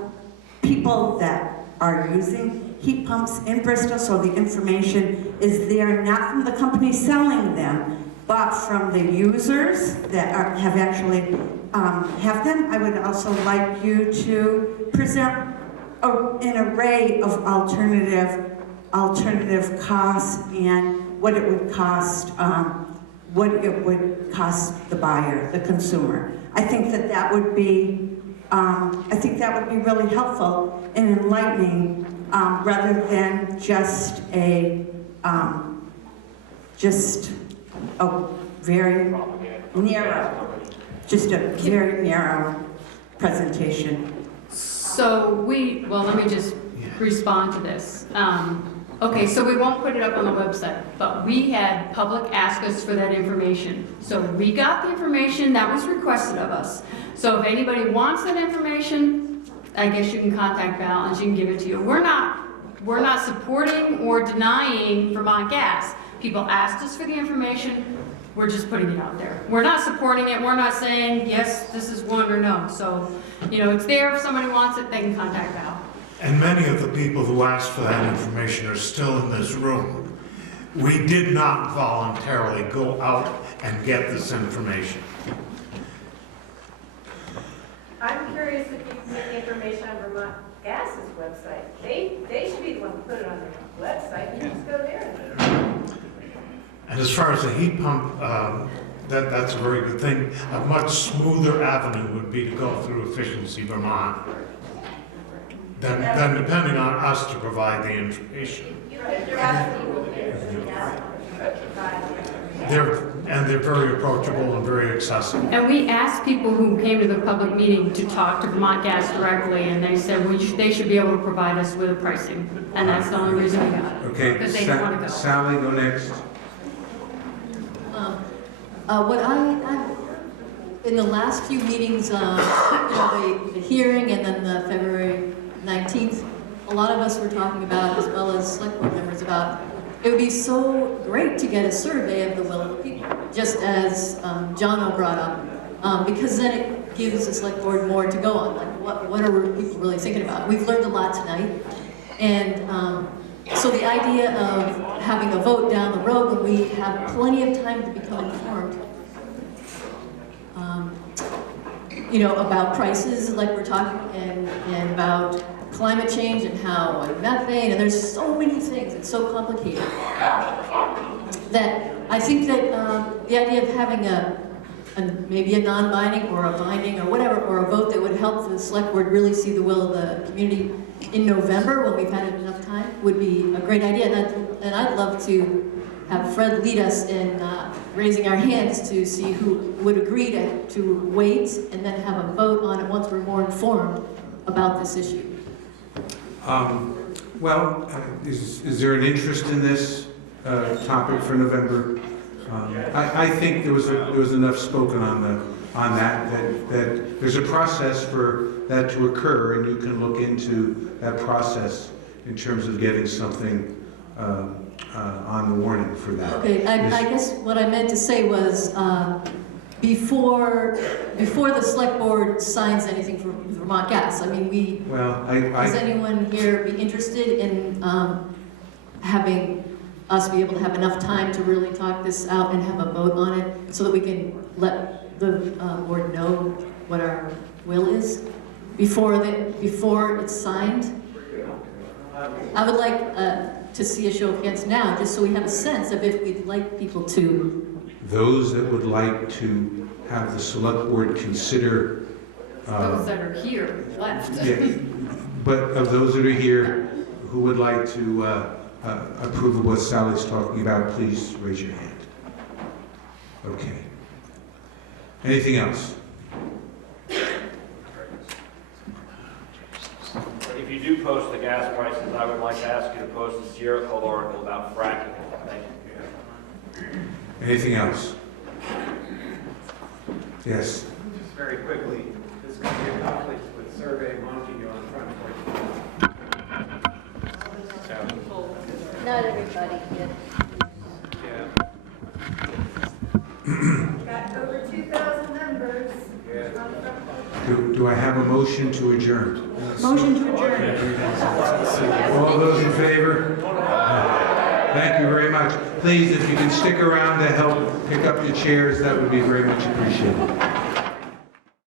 people that are using heat pumps in Bristol, so the information is there, not from the company selling them, but from the users that have actually have them. I would also like you to present an array of alternative costs and what it would cost the buyer, the consumer. I think that would be really helpful and enlightening, rather than just a very narrow presentation. So well, let me just respond to this. Okay, so we won't put it up on the website, but we had public ask us for that information. So we got the information that was requested of us. So if anybody wants that information, I guess you can contact Val and she can give it to you. We're not supporting or denying Vermont Gas. People asked us for the information, we're just putting it out there. We're not supporting it, we're not saying, yes, this is one or no. So, you know, it's there, if somebody wants it, they can contact Val. And many of the people who asked for that information are still in this room. We did not voluntarily go out and get this information. I'm curious if you can get the information on Vermont Gas's website. They should be the one who put it on their website. You just go there. And as far as the heat pump, that's a very good thing. A much smoother avenue would be to go through Efficiency Vermont. Then depending on us to provide the information. They're very approachable and very accessible. And we asked people who came to the public meeting to talk to Vermont Gas directly, and they said they should be able to provide us with pricing. And that's the only reason we got it. Okay, Because they didn't want to go. Sally, go next. In the last few meetings, the hearing and then the February 19th, a lot of us were talking about, as well as select board members, about it would be so great to get a survey of the will of the people, just as Jono brought up, because then it gives the select board more to go on, like what are people really thinking about. We've learned a lot tonight, and So the idea of having a vote down the road when we have plenty of time to become informed, you know, about prices like we're talking, and about climate change and how methane, and there's so many things, it's so complicated, that I think that the idea of having maybe a non-binding or a binding or whatever, or a vote that would help the select board really see the will of the community in November when we've had enough time would be a great idea. And I'd love to have Fred lead us in raising our hands to see who would agree to wait and then have a vote on it once we're more informed about this issue. Well, is there an interest in this topic for November? I think there was enough spoken on that there's a process for that to occur, and you can look into that process in terms of getting something on the warning for that. Okay, I guess what I meant to say was before the select board signs anything for Vermont Gas. I mean, does anyone here be interested in having us be able to have enough time to really talk this out and have a vote on it so that we can let the board know what our will is before it's signed? I would like to see a show of hands now, just so we have a sense of if we'd like people to. Those that would like to have the select board consider. Those that are here left. Yeah, but of those that are here who would like to approve of what Sally's talking about, please raise your hand. Okay. Anything else? If you do post the gas prices, I would like to ask you to post a Sierra Club article about fracking. Thank you. Anything else? Yes. Just very quickly, this could be a conflict with survey mounting you on front porch. Not everybody did. Got over 2,000 members. Do I have a motion to adjourn? Motion to adjourn. All those in favor? Thank you very much. Please, if you can stick around to help pick up your chairs, that would be very much appreciated.